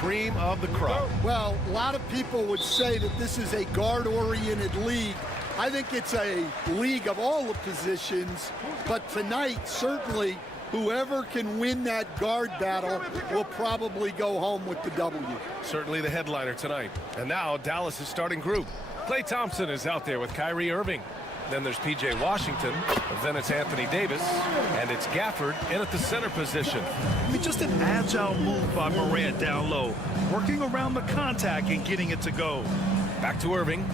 Cream of the crop. Well, a lot of people would say that this is a guard-oriented league. I think it's a league of all the positions, but tonight, certainly, whoever can win that guard battle will probably go home with the W. Certainly the headliner tonight. And now Dallas' starting group. Klay Thompson is out there with Kyrie Irving. Then there's P.J. Washington, then it's Anthony Davis, and it's Gafford in at the center position. I mean, just an agile move by Morant down low, working around the contact and getting it to go. Back to Irving.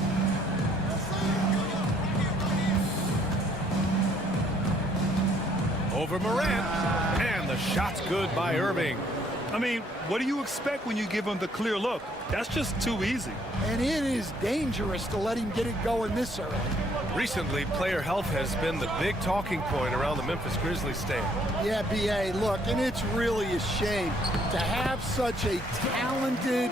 Over Morant, and the shot's good by Irving. I mean, what do you expect when you give him the clear look? That's just too easy. And it is dangerous to let him get it going this early. Recently, player health has been the big talking point around the Memphis Grizzlies stand. Yeah, B.A., look, and it's really a shame to have such a talented,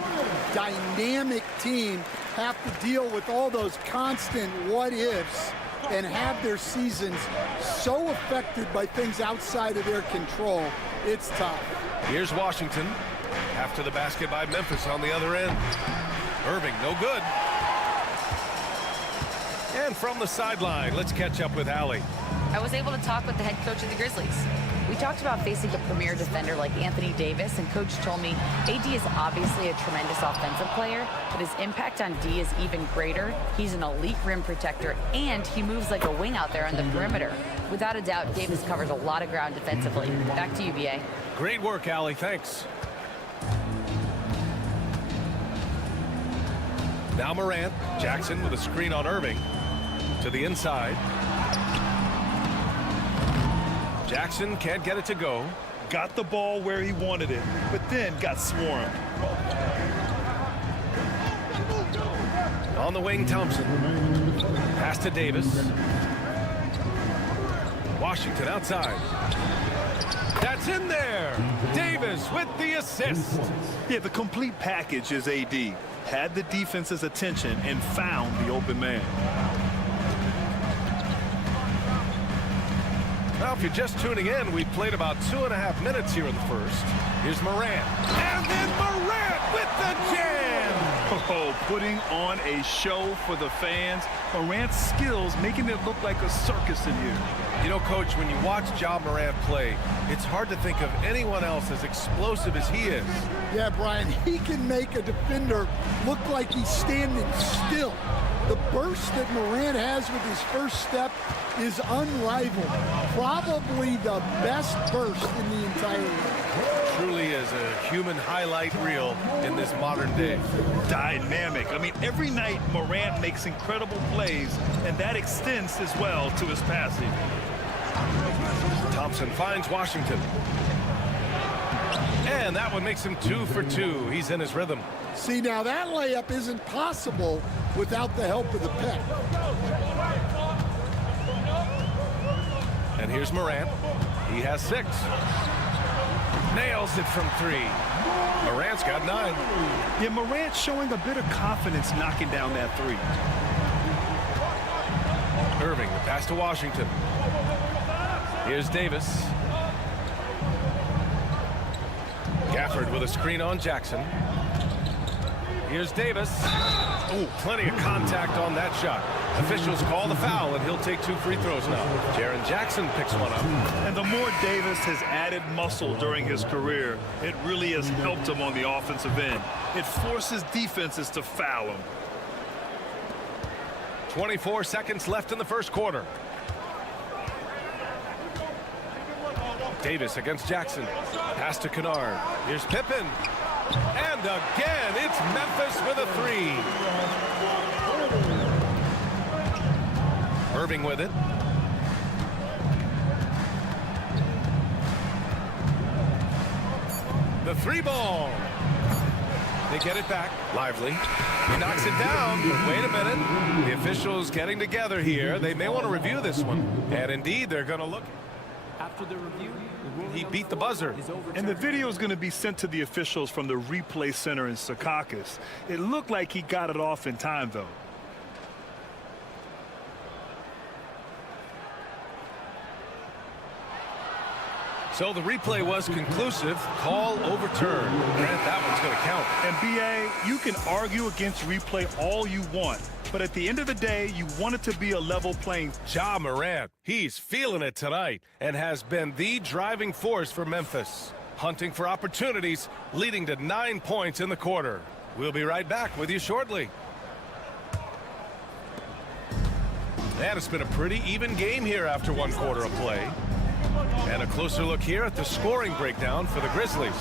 dynamic team have to deal with all those constant what-ifs and have their seasons so affected by things outside of their control. It's tough. Here's Washington. After the basket by Memphis on the other end. Irving, no good. And from the sideline, let's catch up with Allie. I was able to talk with the head coach of the Grizzlies. We talked about facing a premier defender like Anthony Davis, and coach told me AD is obviously a tremendous offensive player, but his impact on D is even greater. He's an elite rim protector, and he moves like a wing out there on the perimeter. Without a doubt, Davis covers a lot of ground defensively. Back to you, BA. Great work, Allie. Thanks. Now Morant. Jackson with a screen on Irving. To the inside. Jackson can't get it to go. Got the ball where he wanted it, but then got swarmed. On the wing, Thompson. Pass to Davis. Washington outside. That's in there. Davis with the assist. Yeah, the complete package is AD. Had the defense's attention and found the open man. Now, if you're just tuning in, we played about 2.5 minutes here in the first. Here's Morant. And then Morant with the jam! Oh, putting on a show for the fans. Morant's skills making it look like a circus in here. You know, Coach, when you watch Ja Morant play, it's hard to think of anyone else as explosive as he is. Yeah, Brian, he can make a defender look like he's standing still. The burst that Morant has with his first step is unrivaled. Probably the best burst in the entire league. Truly is a human highlight reel in this modern day. Dynamic. I mean, every night Morant makes incredible plays, and that extends as well to his passing. Thompson finds Washington. And that one makes him 2 for 2. He's in his rhythm. See, now that layup isn't possible without the help of the pick. And here's Morant. He has 6. Nails it from 3. Morant's got 9. Yeah, Morant showing a bit of confidence knocking down that 3. Irving, the pass to Washington. Here's Davis. Gafford with a screen on Jackson. Here's Davis. Oh, plenty of contact on that shot. Officials call the foul, and he'll take 2 free throws now. Jaren Jackson picks one up. And the more Davis has added muscle during his career, it really has helped him on the offensive end. It forces defenses to foul him. 24 seconds left in the first quarter. Davis against Jackson. Pass to Kennard. Here's Pippen. And again, it's Memphis with a 3. Irving with it. The 3 ball. They get it back. Lively. He knocks it down. Wait a minute. The officials getting together here. They may want to review this one. And indeed, they're going to look. After the review, He beat the buzzer. And the video is going to be sent to the officials from the replay center in Secaucus. It looked like he got it off in time, though. So the replay was conclusive. Call overturned. Grant, that one's going to count. And B.A., you can argue against replay all you want, but at the end of the day, you want it to be a level playing. Ja Morant, he's feeling it tonight and has been the driving force for Memphis. Hunting for opportunities, leading to 9 points in the quarter. We'll be right back with you shortly. And it's been a pretty even game here after 1 quarter of play. And a closer look here at the scoring breakdown for the Grizzlies.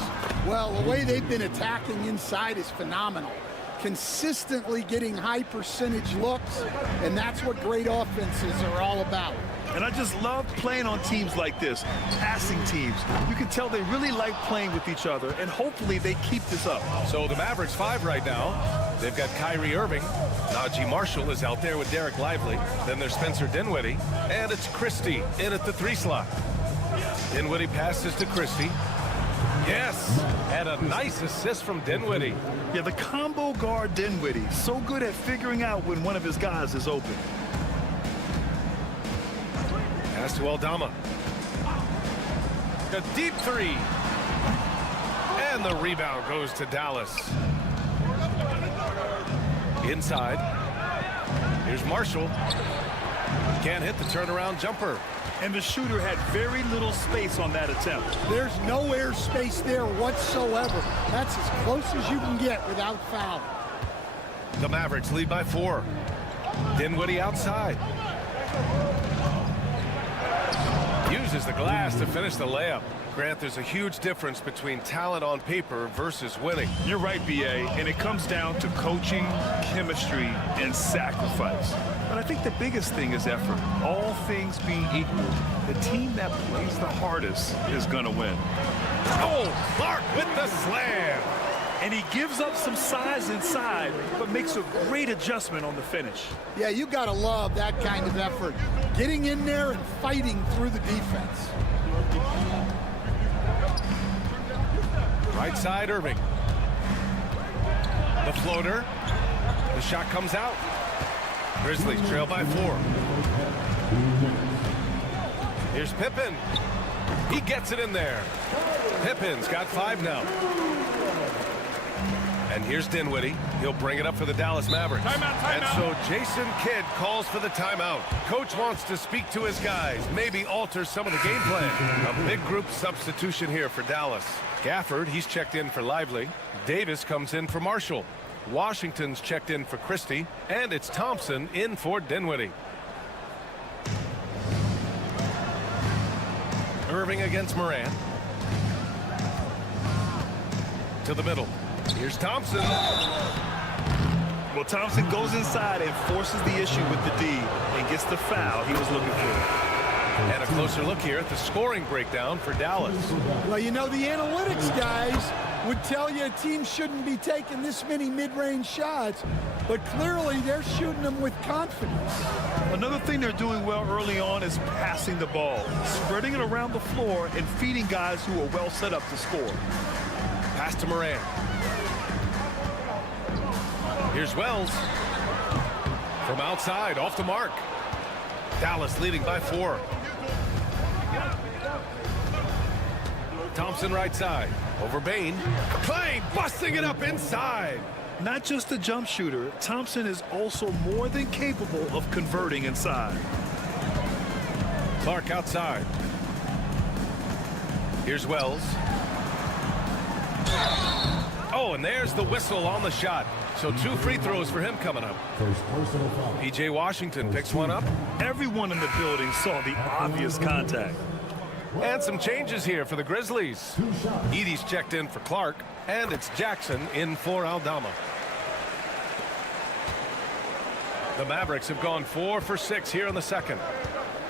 Well, the way they've been attacking inside is phenomenal. Consistently getting high percentage looks, and that's what great offenses are all about. And I just love playing on teams like this, passing teams. You can tell they really like playing with each other, and hopefully they keep this up. So the Mavericks 5 right now. They've got Kyrie Irving. Najee Marshall is out there with Derek Lively. Then there's Spencer Dinwiddie. And it's Christie in at the 3 slot. Dinwiddie passes to Christie. Yes, and a nice assist from Dinwiddie. Yeah, the combo guard Dinwiddie, so good at figuring out when one of his guys is open. Pass to Aldama. A deep 3. And the rebound goes to Dallas. Inside. Here's Marshall. Can't hit the turnaround jumper. And the shooter had very little space on that attempt. There's no air space there whatsoever. That's as close as you can get without foul. The Mavericks lead by 4. Dinwiddie outside. Uses the glass to finish the layup. Grant, there's a huge difference between talent on paper versus winning. You're right, B.A., and it comes down to coaching, chemistry, and sacrifice. But I think the biggest thing is effort. All things being equal, the team that plays the hardest is going to win. Oh, Clark with the slam. And he gives up some size inside, but makes a great adjustment on the finish. Yeah, you got to love that kind of effort. Getting in there and fighting through the defense. Right side, Irving. The floater. The shot comes out. Grizzlies trail by 4. Here's Pippen. He gets it in there. Pippen's got 5 now. And here's Dinwiddie. He'll bring it up for the Dallas Mavericks. Timeout. And so Jason Kidd calls for the timeout. Coach wants to speak to his guys, maybe alter some of the game plan. A big group substitution here for Dallas. Gafford, he's checked in for Lively. Davis comes in for Marshall. Washington's checked in for Christie. And it's Thompson in for Dinwiddie. Irving against Morant. To the middle. Here's Thompson. Well, Thompson goes inside and forces the issue with the D and gets the foul he was looking for. And a closer look here at the scoring breakdown for Dallas. Well, you know, the analytics guys would tell you a team shouldn't be taking this many mid-range shots, but clearly they're shooting them with confidence. Another thing they're doing well early on is passing the ball, spreading it around the floor and feeding guys who are well set up to score. Pass to Morant. Here's Wells. From outside, off the mark. Dallas leading by 4. Thompson right side. Over Bain. Clay busting it up inside. Not just a jump shooter, Thompson is also more than capable of converting inside. Clark outside. Here's Wells. Oh, and there's the whistle on the shot. So 2 free throws for him coming up. P.J. Washington picks one up. Everyone in the building saw the obvious contact. And some changes here for the Grizzlies. Edey's checked in for Clark, and it's Jackson in for Aldama. The Mavericks have gone 4 for 6 here in the second.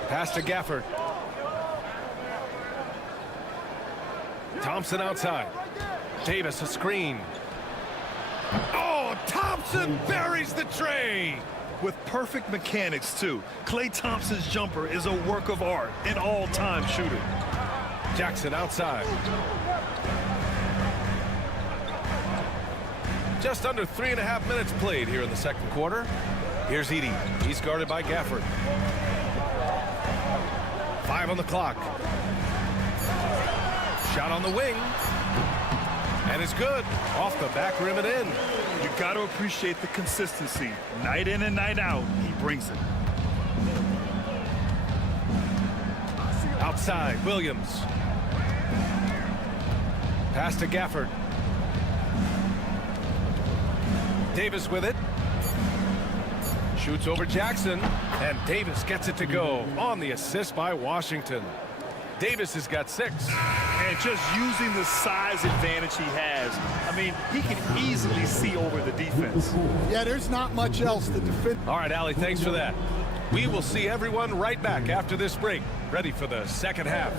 Pass to Gafford. Thompson outside. Davis a screen. Oh, Thompson buries the tray. with perfect mechanics, too. Klay Thompson's jumper is a work of art, an all-time shooter. Jackson outside. Just under 3.5 minutes played here in the second quarter. Here's Edey. He's guarded by Gafford. 5 on the clock. Shot on the wing. And it's good. Off the back rim and in. You got to appreciate the consistency. Night in and night out, he brings it. Outside, Williams. Pass to Gafford. Davis with it. Shoots over Jackson. And Davis gets it to go on the assist by Washington. Davis has got 6. And just using the size advantage he has, I mean, he can easily see over the defense. Yeah, there's not much else to defend. All right, Allie, thanks for that. We will see everyone right back after this break, ready for the second half.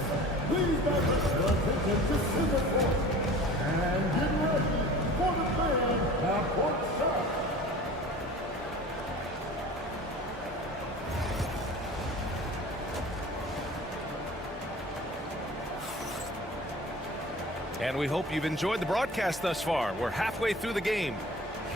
And we hope you've enjoyed the broadcast thus far. We're halfway through the game.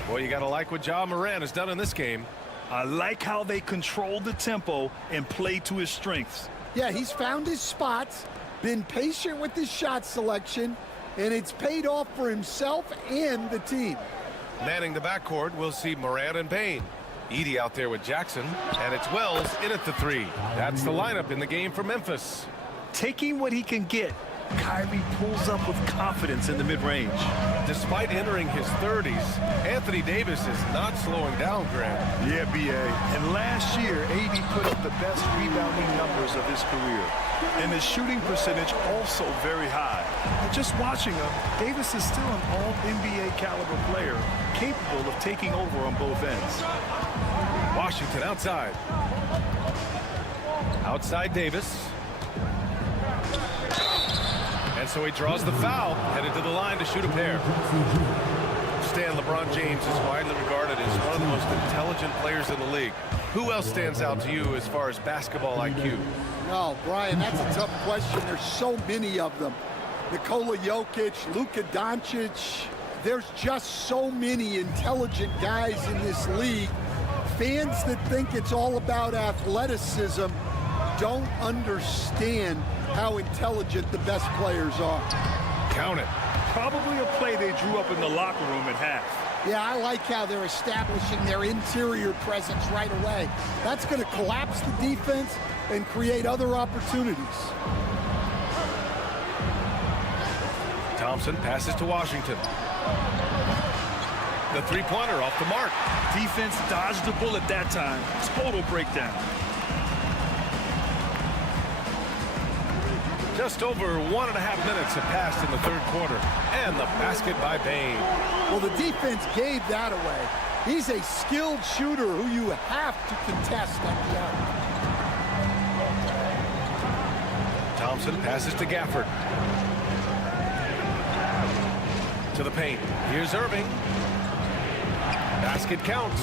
Boy, you got to like what Ja Morant has done in this game. I like how they control the tempo and play to his strengths. Yeah, he's found his spots, been patient with his shot selection, and it's paid off for himself and the team. Manning the backcourt, we'll see Morant and Payne. Edey out there with Jackson, and it's Wells in at the 3. That's the lineup in the game for Memphis. Taking what he can get, Kyrie pulls up with confidence in the mid-range. Despite entering his 30s, Anthony Davis is not slowing down, Grant. Yeah, B.A. And last year, AD put up the best rebounding numbers of his career. And his shooting percentage also very high. And just watching him, Davis is still an all-NBA caliber player, capable of taking over on both ends. Washington outside. Outside Davis. And so he draws the foul, headed to the line to shoot a pair. Stan, LeBron James is widely regarded as one of the most intelligent players in the league. Who else stands out to you as far as basketball IQ? No, Brian, that's a tough question. There's so many of them. Nikola Jokic, Luka Doncic. There's just so many intelligent guys in this league. Fans that think it's all about athleticism don't understand how intelligent the best players are. Count it. Probably a play they drew up in the locker room at half. Yeah, I like how they're establishing their interior presence right away. That's going to collapse the defense and create other opportunities. Thompson passes to Washington. The three-pointer off the mark. Defense dodged the bullet that time. Total breakdown. Just over 1.5 minutes have passed in the third quarter. And the basket by Payne. Well, the defense gave that away. He's a skilled shooter who you have to contest at the arc. Thompson passes to Gafford. To the paint. Here's Irving. Basket counts.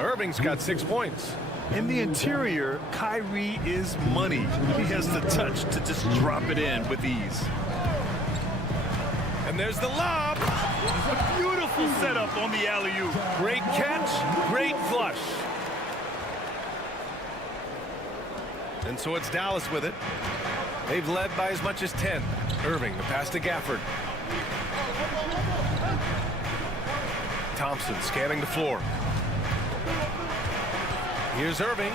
Irving's got 6 points. In the interior, Kyrie is money. He has the touch to just drop it in with ease. And there's the lob. A beautiful setup on the alley-oop. Great catch, great flush. And so it's Dallas with it. They've led by as much as 10. Irving, the pass to Gafford. Thompson scanning the floor. Here's Irving.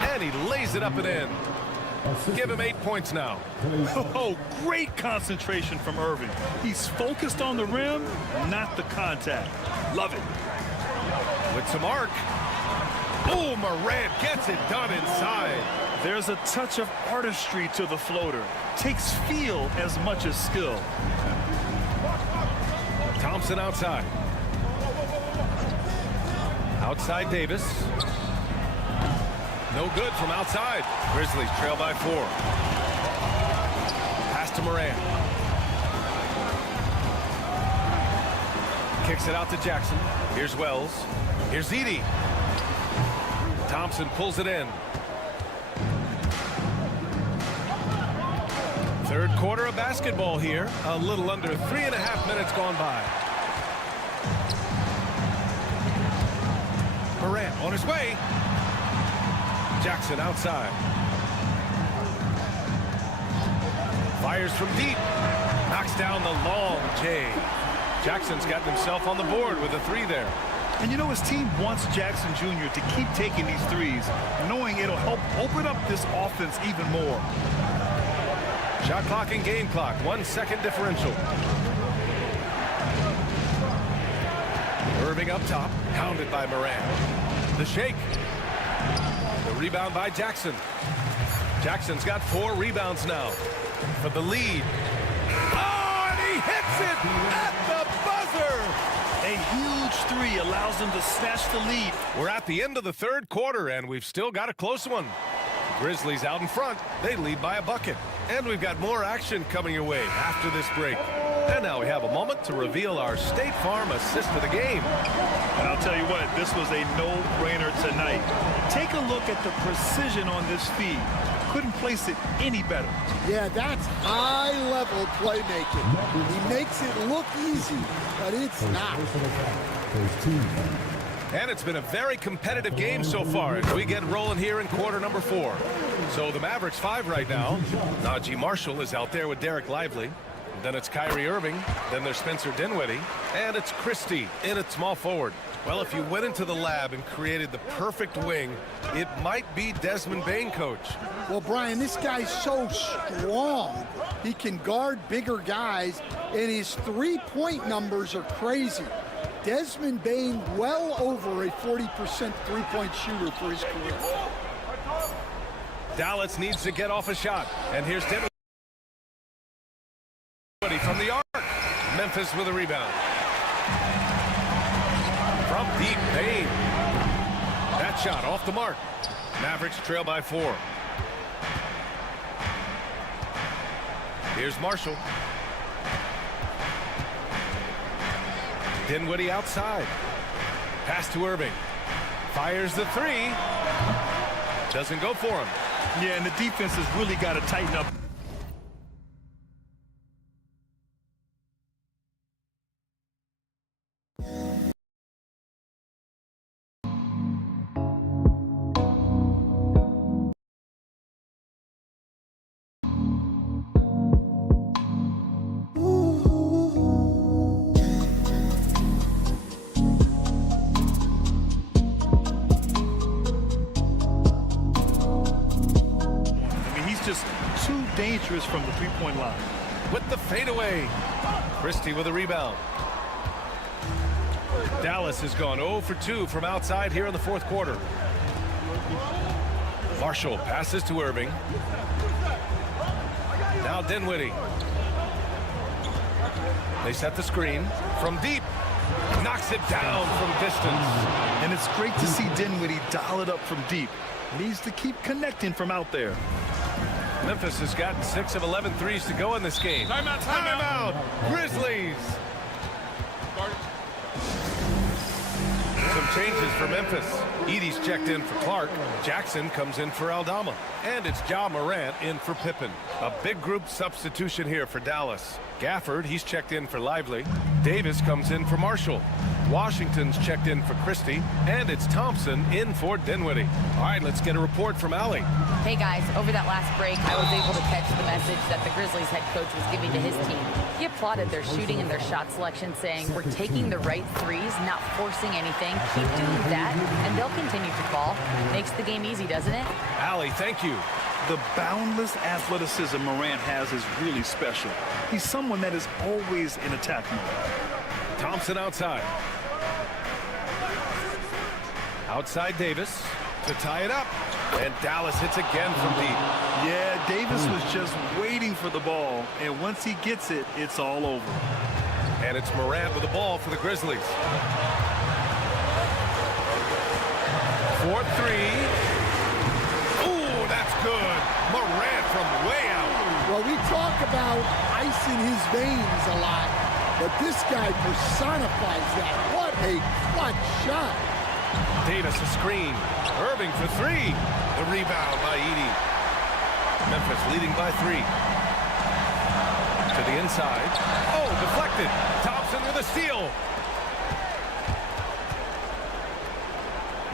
And he lays it up and in. Give him 8 points now. Oh, great concentration from Irving. He's focused on the rim, not the contact. Love it. With some arc. Oh, Morant gets it done inside. There's a touch of artistry to the floater. Takes feel as much as skill. Thompson outside. Outside Davis. No good from outside. Grizzlies trail by 4. Pass to Morant. kicks it out to Jackson. Here's Wells. Here's Edey. Thompson pulls it in. Third quarter of basketball here. A little under 3.5 minutes gone by. Morant on his way. Jackson outside. Fires from deep. Knocks down the long J. Jackson's got himself on the board with a 3 there. And you know, his team wants Jackson Jr. to keep taking these threes, knowing it'll help open up this offense even more. Shot clock and game clock, 1 second differential. Irving up top, pounded by Morant. The shake. The rebound by Jackson. Jackson's got 4 rebounds now for the lead. Oh, and he hits it at the buzzer. A huge 3 allows them to snatch the lead. We're at the end of the third quarter, and we've still got a close one. Grizzlies out in front. They lead by a bucket. And we've got more action coming your way after this break. And now we have a moment to reveal our State Farm assist of the game. And I'll tell you what, this was a no-brainer tonight. Take a look at the precision on this feed. Couldn't place it any better. Yeah, that's high-level playmaking. He makes it look easy, but it's not. And it's been a very competitive game so far as we get rolling here in quarter number 4. So the Mavericks 5 right now. Najee Marshall is out there with Derek Lively. Then it's Kyrie Irving. Then there's Spencer Dinwiddie. And it's Christie in at small forward. Well, if you went into the lab and created the perfect wing, it might be Desmond Bane, coach. Well, Brian, this guy's so strong. He can guard bigger guys, and his three-point numbers are crazy. Desmond Bane well over a 40% three-point shooter for his career. Dallas needs to get off a shot. And here's Dinwiddie from the arc. Memphis with a rebound. From deep, Bane. That shot off the mark. Mavericks trail by 4. Here's Marshall. Dinwiddie outside. Pass to Irving. Fires the 3. Doesn't go for him. Yeah, and the defense has really got to tighten up. Dangerous from the three-point line. With the fadeaway. Christie with a rebound. Dallas has gone 0 for 2 from outside here in the fourth quarter. Marshall passes to Irving. Now Dinwiddie. They set the screen from deep. Knocks it down from distance. And it's great to see Dinwiddie dial it up from deep. Needs to keep connecting from out there. Memphis has gotten 6 of 11 threes to go in this game. Timeout. Timeout. Grizzlies. Some changes for Memphis. Edey's checked in for Clark. Jackson comes in for Aldama. And it's Ja Morant in for Pippen. A big group substitution here for Dallas. Gafford, he's checked in for Lively. Davis comes in for Marshall. Washington's checked in for Christie. And it's Thompson in for Dinwiddie. All right, let's get a report from Allie. Hey guys, over that last break, I was able to catch the message that the Grizzlies head coach was giving to his team. He applauded their shooting and their shot selection, saying, "We're taking the right threes, not forcing anything. Keep doing that, and they'll continue to fall." Makes the game easy, doesn't it? Allie, thank you. The boundless athleticism Morant has is really special. He's someone that is always in attack mode. Thompson outside. Outside Davis to tie it up. And Dallas hits again from deep. Yeah, Davis was just waiting for the ball. And once he gets it, it's all over. And it's Morant with the ball for the Grizzlies. 4-3. Ooh, that's good. Morant from way out. Well, we talk about ice in his veins a lot. but this guy personifies that. What a clutch shot. Davis a screen. Irving for three. The rebound by Edey. Memphis leading by 3. To the inside. Oh, deflected. Thompson with a steal.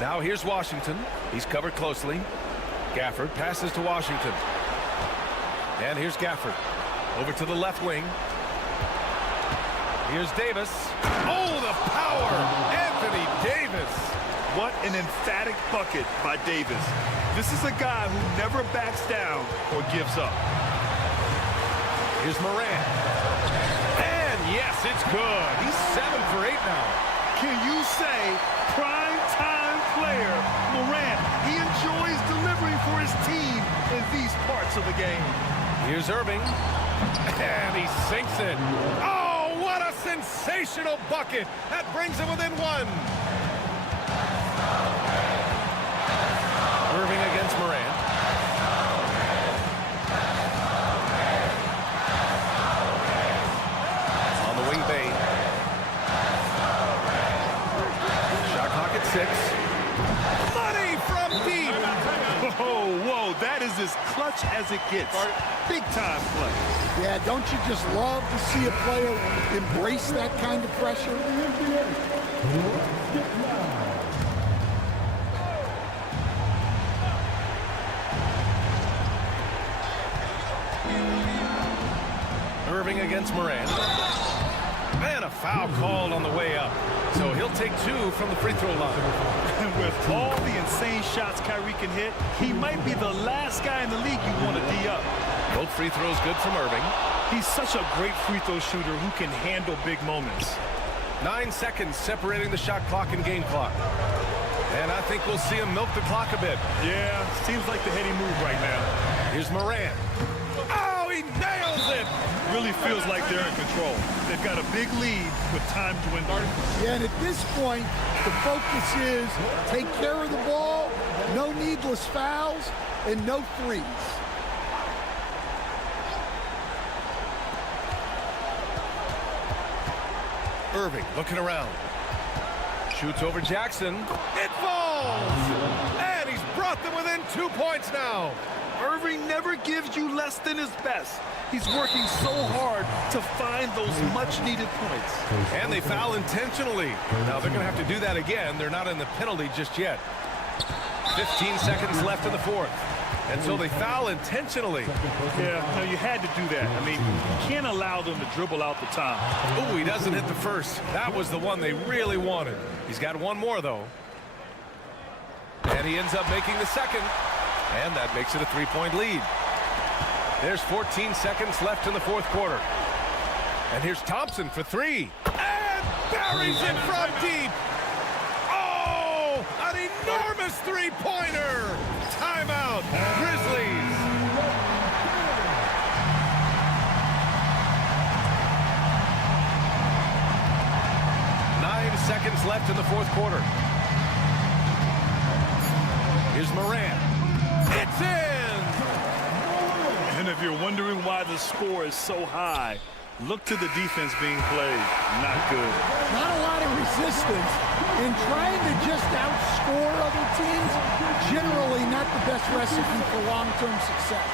Now here's Washington. He's covered closely. Gafford passes to Washington. And here's Gafford. Over to the left wing. Here's Davis. Oh, the power! Anthony Davis. What an emphatic bucket by Davis. This is a guy who never backs down or gives up. Here's Morant. And yes, it's good. He's 7 for 8 now. Can you say prime time player Morant? He enjoys delivering for his team in these parts of the game. Here's Irving. And he sinks it. Oh, what a sensational bucket. That brings him within 1. Irving against Morant. On the wing, Bay. Shot clock at 6. Money from deep. Whoa, that is as clutch as it gets. Big time play. Yeah, don't you just love to see a player embrace that kind of pressure? Irving against Morant. And a foul called on the way up. So he'll take 2 from the free throw line. And with all the insane shots Kyrie can hit, he might be the last guy in the league you want to D up. Both free throws good from Irving. He's such a great free throw shooter who can handle big moments. 9 seconds separating the shot clock and game clock. And I think we'll see him milk the clock a bit. Yeah, seems like the heady move right now. Here's Morant. Oh, he nails it! Really feels like they're in control. They've got a big lead with time dwindling. Yeah, and at this point, the focus is take care of the ball, no needless fouls, and no threes. Irving looking around. Shoots over Jackson. It falls! And he's brought them within 2 points now. Irving never gives you less than his best. He's working so hard to find those much-needed points. And they foul intentionally. Now they're going to have to do that again. They're not in the penalty just yet. 15 seconds left in the 4th. And so they foul intentionally. Yeah, no, you had to do that. I mean, you can't allow them to dribble out the time. Oh, he doesn't hit the first. That was the one they really wanted. He's got one more, though. And he ends up making the second. And that makes it a 3-point lead. There's 14 seconds left in the 4th quarter. And here's Thompson for 3. And buries it from deep. Oh, an enormous 3-pointer. Timeout, Grizzlies. Nine seconds left in the 4th quarter. Here's Morant. It's in! And if you're wondering why the score is so high, look to the defense being played. Not good. Not a lot of resistance. And trying to just outscore other teams, generally not the best recipe for long-term success.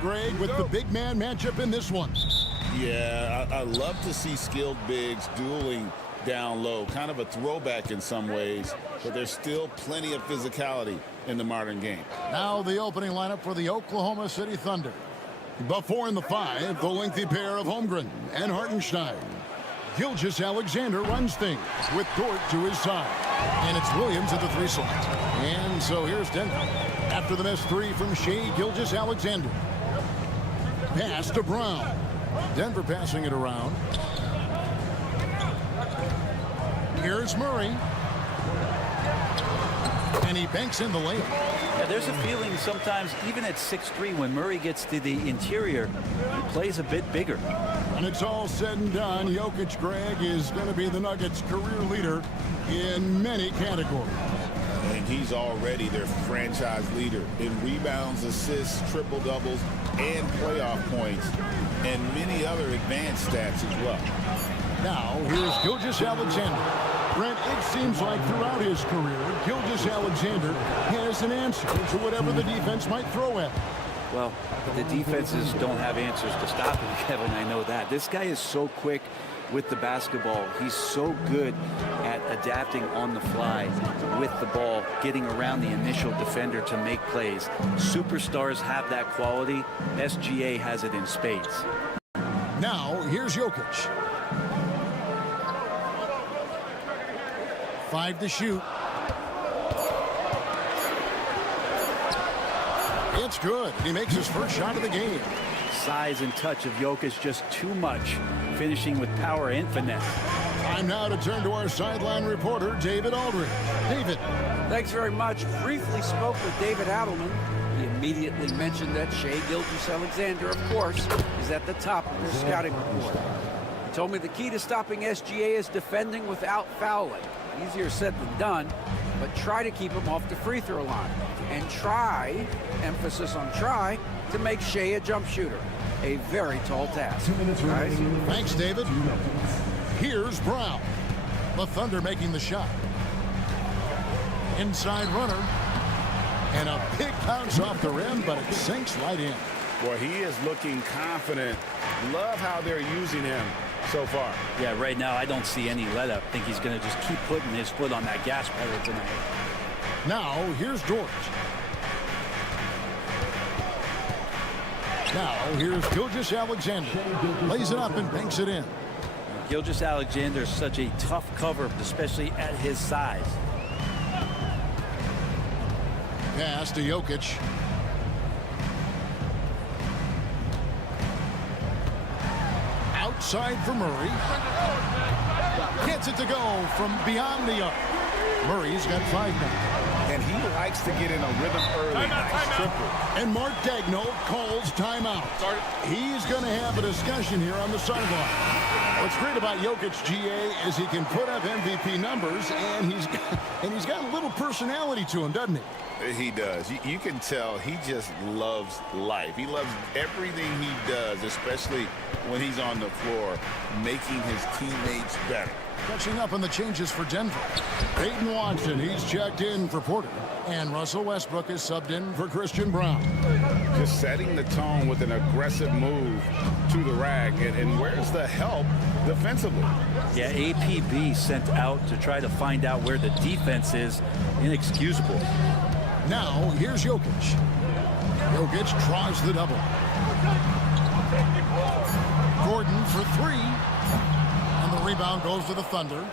Greg, with the big man matchup in this one. Yeah, I love to see skilled bigs dueling down low. Kind of a throwback in some ways, but there's still plenty of physicality in the modern game. Now the opening lineup for the Oklahoma City Thunder. Before in the 5, the lengthy pair of Holmgren and Hartenstein. Gilgeous-Alexander runs things with Dort to his side. And it's Williams at the 3 slot. And so here's Denver. After the missed 3 from Shea Gilgeous-Alexander. Pass to Brown. Denver passing it around. Here's Murray. And he banks in the layup. Yeah, there's a feeling sometimes, even at 6'3", when Murray gets to the interior, he plays a bit bigger. And it's all said and done, Jokic, Greg, is going to be the Nuggets' career leader in many categories. And he's already their franchise leader in rebounds, assists, triple-doubles, and playoff points, and many other advanced stats as well. Now, here's Gilgeous-Alexander. Brent, it seems like throughout his career, Gilgeous-Alexander has an answer to whatever the defense might throw at him. Well, the defenses don't have answers to stop him, Kevin. I know that. This guy is so quick with the basketball. He's so good at adapting on the fly with the ball, getting around the initial defender to make plays. Superstars have that quality. SGA has it in spades. Now, here's Jokic. 5 to shoot. It's good. He makes his first shot of the game. Size and touch of Jokic just too much, finishing with power and finesse. Time now to turn to our sideline reporter, David Aldridge. David. Thanks very much. Briefly spoke with David Adelman. He immediately mentioned that Shai Gilgeous-Alexander, of course, is at the top of his scouting report. He told me the key to stopping SGA is defending without fouling. Easier said than done, but try to keep him off the free throw line. And try, emphasis on try, to make Shai a jump shooter. A very tall task. 2 minutes remaining. Thanks, David. Here's Brown. The Thunder making the shot. Inside runner. And a big bounce off the rim, but it sinks right in. Boy, he is looking confident. Love how they're using him so far. Yeah, right now I don't see any let up. I think he's going to just keep putting his foot on that gas pedal tonight. Now, here's George. Now, here's Gilgeous-Alexander. Lays it up and banks it in. Gilgeous-Alexander is such a tough cover, especially at his size. Pass to Jokic. Outside for Murray. Gets it to go from beyond the arc. Murray's got 5 now. And he likes to get in a rhythm early. Nice triple. And Mark Daigneault calls timeout. He's going to have a discussion here on the sideline. What's great about Jokic, GA, is he can put up MVP numbers, and he's got a little personality to him, doesn't he? He does. You can tell he just loves life. He loves everything he does, especially when he's on the floor, making his teammates better. Catching up on the changes for Denver. Peyton Watson, he's checked in for Porter. And Russell Westbrook is subbed in for Christian Brown. Just setting the tone with an aggressive move to the rack. And where's the help defensively? Yeah, APB sent out to try to find out where the defense is. Inexcusable. Now, here's Jokic. Jokic draws the double. Gordon for 3. And the rebound goes to the Thunder.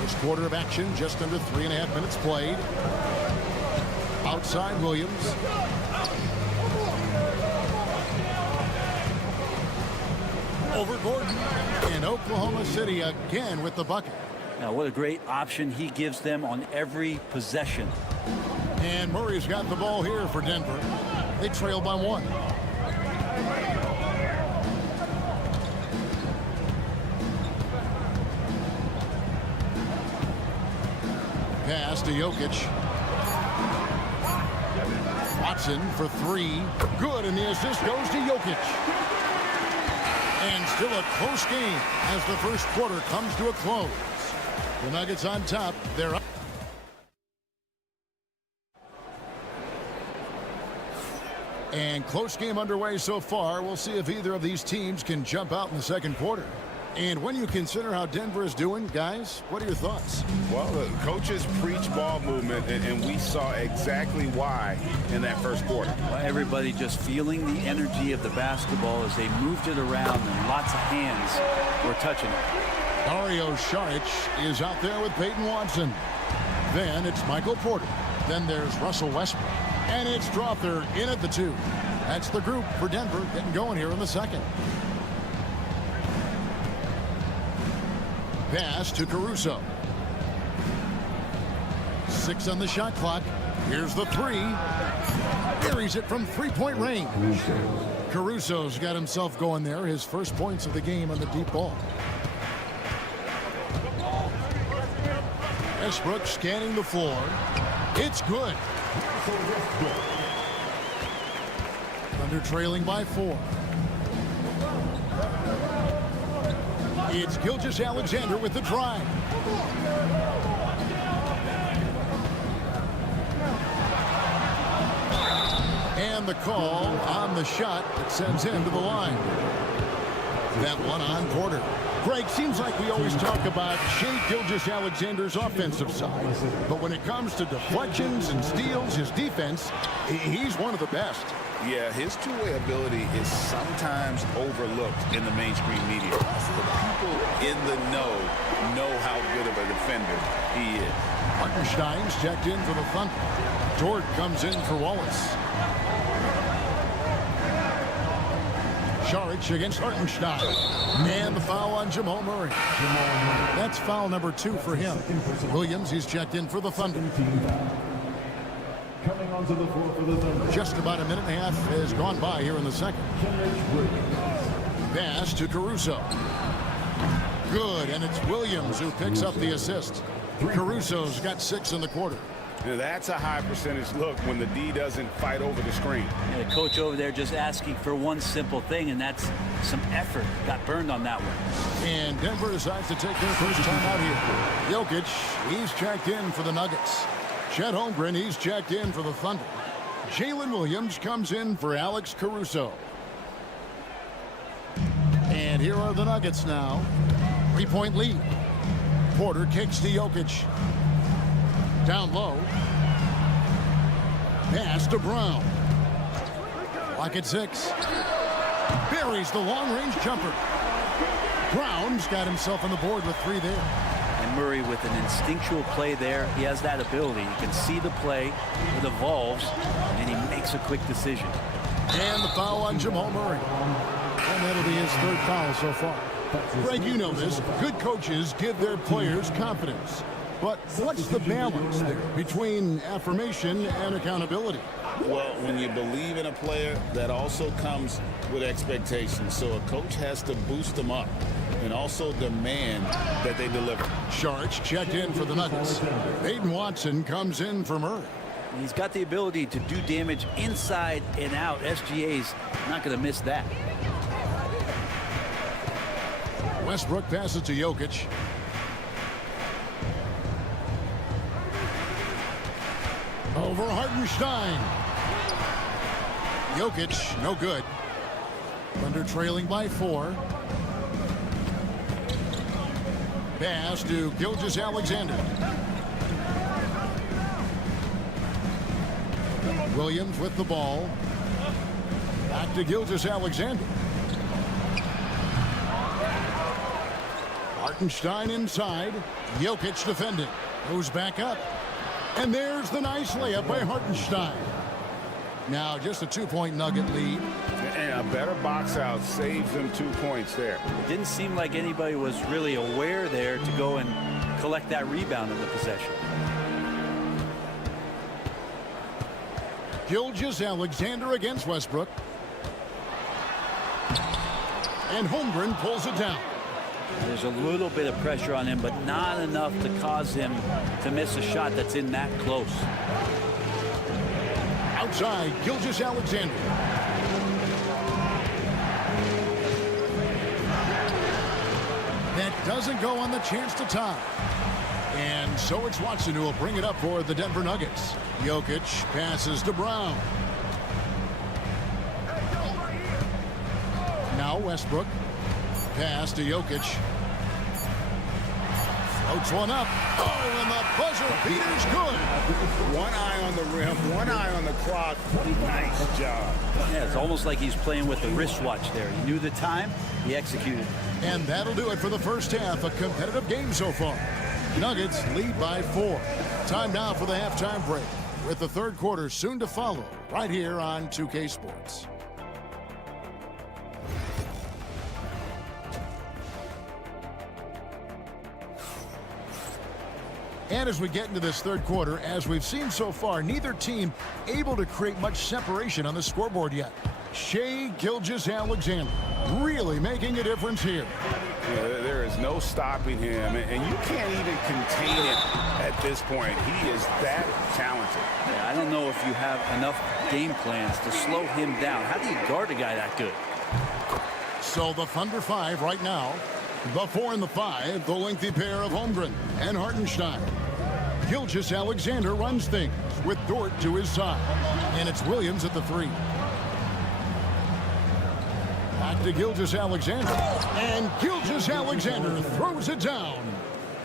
First quarter of action, just under 3.5 minutes played. Outside Williams. Over Gordon. And Oklahoma City again with the bucket. Now, what a great option he gives them on every possession. And Murray's got the ball here for Denver. They trail by 1. Pass to Jokic. Watson for 3. Good, and the assist goes to Jokic. And still a close game as the first quarter comes to a close. The Nuggets on top. They're up. And close game underway so far. We'll see if either of these teams can jump out in the second quarter. And when you consider how Denver is doing, guys, what are your thoughts? Well, the coaches preach ball movement, and we saw exactly why in that first quarter. Well, everybody just feeling the energy of the basketball as they moved it around, and lots of hands were touching it. Dario Saric is out there with Peyton Watson. Then it's Michael Porter. Then there's Russell Westbrook. And it's Strother in at the 2. That's the group for Denver getting going here in the second. Pass to Caruso. 6 on the shot clock. Here's the 3. Buries it from 3-point range. Caruso's got himself going there. His first points of the game on the deep ball. Westbrook scanning the floor. It's good. Thunder trailing by 4. It's Gilgeous-Alexander with the drive. And the call on the shot that sends him to the line. That one on Porter. Greg, seems like we always talk about Shea Gilgeous-Alexander's offensive side. But when it comes to deflections and steals, his defense, he's one of the best. Yeah, his two-way ability is sometimes overlooked in the mainstream media. The people in the know how good of a defender he is. Hartenstein's checked in for the Thunder. Dort comes in for Wallace. Saric against Hartenstein. And the foul on Jamal Murray. That's foul number 2 for him. Williams, he's checked in for the Thunder. Coming onto the floor for the Thunder. Just about a minute and a half has gone by here in the second. Pass to Caruso. Good, and it's Williams who picks up the assist. Caruso's got 6 in the quarter. That's a high percentage look when the D doesn't fight over the screen. Yeah, the coach over there just asking for one simple thing, and that's some effort. Got burned on that one. And Denver decides to take their first time out here. Jokic, he's checked in for the Nuggets. Chet Holmgren, he's checked in for the Thunder. Jalen Williams comes in for Alex Caruso. And here are the Nuggets now. 3-point lead. Porter kicks to Jokic. Down low. Pass to Brown. Lock at 6. Buries the long-range jumper. Brown's got himself on the board with 3 there. And Murray with an instinctual play there. He has that ability. You can see the play. It evolves, and he makes a quick decision. And the foul on Jamal Murray. And that'll be his 3rd foul so far. Greg, you know this. Good coaches give their players confidence. But what's the balance there between affirmation and accountability? Well, when you believe in a player, that also comes with expectations. So a coach has to boost them up and also demand that they deliver. Saric checked in for the Nuggets. Aiden Watson comes in for Murray. He's got the ability to do damage inside and out. SGA's not going to miss that. Westbrook passes to Jokic. Over Hartenstein. Jokic, no good. Thunder trailing by 4. Pass to Gilgeous-Alexander. Williams with the ball. Back to Gilgeous-Alexander. Hartenstein inside. Jokic defending. Goes back up. And there's the nice layup by Hartenstein. Now just a 2-point Nugget lead. And a better box out saves them 2 points there. It didn't seem like anybody was really aware there to go and collect that rebound in the possession. Gilgeous-Alexander against Westbrook. And Holmgren pulls it down. There's a little bit of pressure on him, but not enough to cause him to miss a shot that's in that close. Outside, Gilgeous-Alexander. That doesn't go on the chance to tie. And so it's Watson who will bring it up for the Denver Nuggets. Jokic passes to Brown. Now Westbrook. Pass to Jokic. Floats one up. Oh, and the buzzer beater's good. One eye on the rim, one eye on the clock. Nice job. Yeah, it's almost like he's playing with the wristwatch there. He knew the time, he executed. And that'll do it for the first half. A competitive game so far. Nuggets lead by 4. Time now for the halftime break, with the 3rd quarter soon to follow, right here on 2K Sports. And as we get into this 3rd quarter, as we've seen so far, neither team able to create much separation on the scoreboard yet. Shea Gilgeous-Alexander really making a difference here. Yeah, there is no stopping him, and you can't even contain him at this point. He is that talented. Yeah, I don't know if you have enough game plans to slow him down. How do you guard a guy that good? So the Thunder 5 right now. The 4 and the 5, the lengthy pair of Holmgren and Hartenstein. Gilgeous-Alexander runs things with Dort to his side. And it's Williams at the 3. Back to Gilgeous-Alexander. And Gilgeous-Alexander throws it down.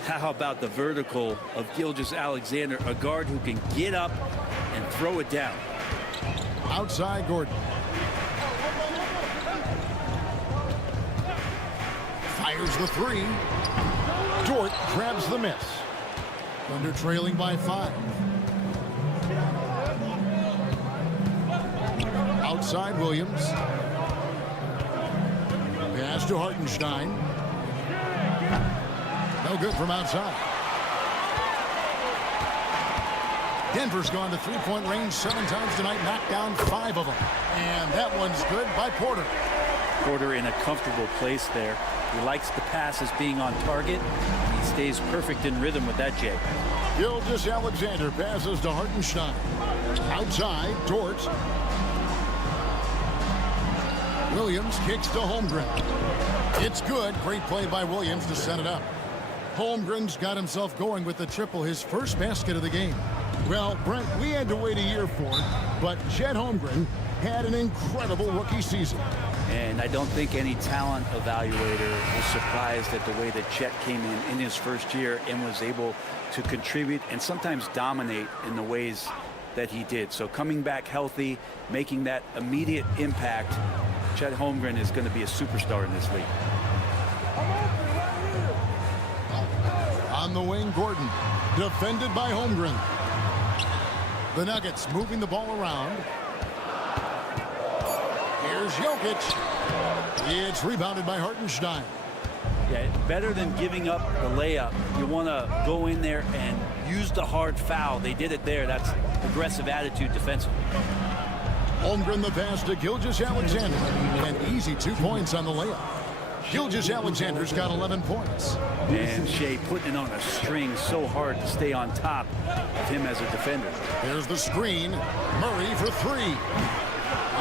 How about the vertical of Gilgeous-Alexander, a guard who can get up and throw it down. Outside Gordon. Fires the three. Dort grabs the miss. Thunder trailing by 5. Outside Williams. Pass to Hartenstein. No good from outside. Denver's gone to three-point range 7 times tonight, knocked down 5 of them. And that one's good by Porter. Porter in a comfortable place there. He likes the passes being on target. He stays perfect in rhythm with that, Jay. Gilgeous-Alexander passes to Hartenstein. Outside, Dort. Williams kicks to Holmgren. It's good. Great play by Williams to set it up. Holmgren's got himself going with the triple, his first basket of the game. Well, Brent, we had to wait a year for it, but Chet Holmgren had an incredible rookie season. And I don't think any talent evaluator was surprised at the way that Chet came in his first year and was able to contribute and sometimes dominate in the ways that he did. So coming back healthy, making that immediate impact, Chet Holmgren is going to be a superstar in this league. On the wing, Gordon, defended by Holmgren. The Nuggets moving the ball around. Here's Jokic. It's rebounded by Hartenstein. Yeah, better than giving up the layup. You want to go in there and use the hard foul. They did it there. That's aggressive attitude defensively. Holmgren the pass to Gilgeous-Alexander. An easy 2 points on the layup. Gilgeous-Alexander's got 11 points. And Shea putting it on a string so hard to stay on top of him as a defender. There's the screen. Murray for 3.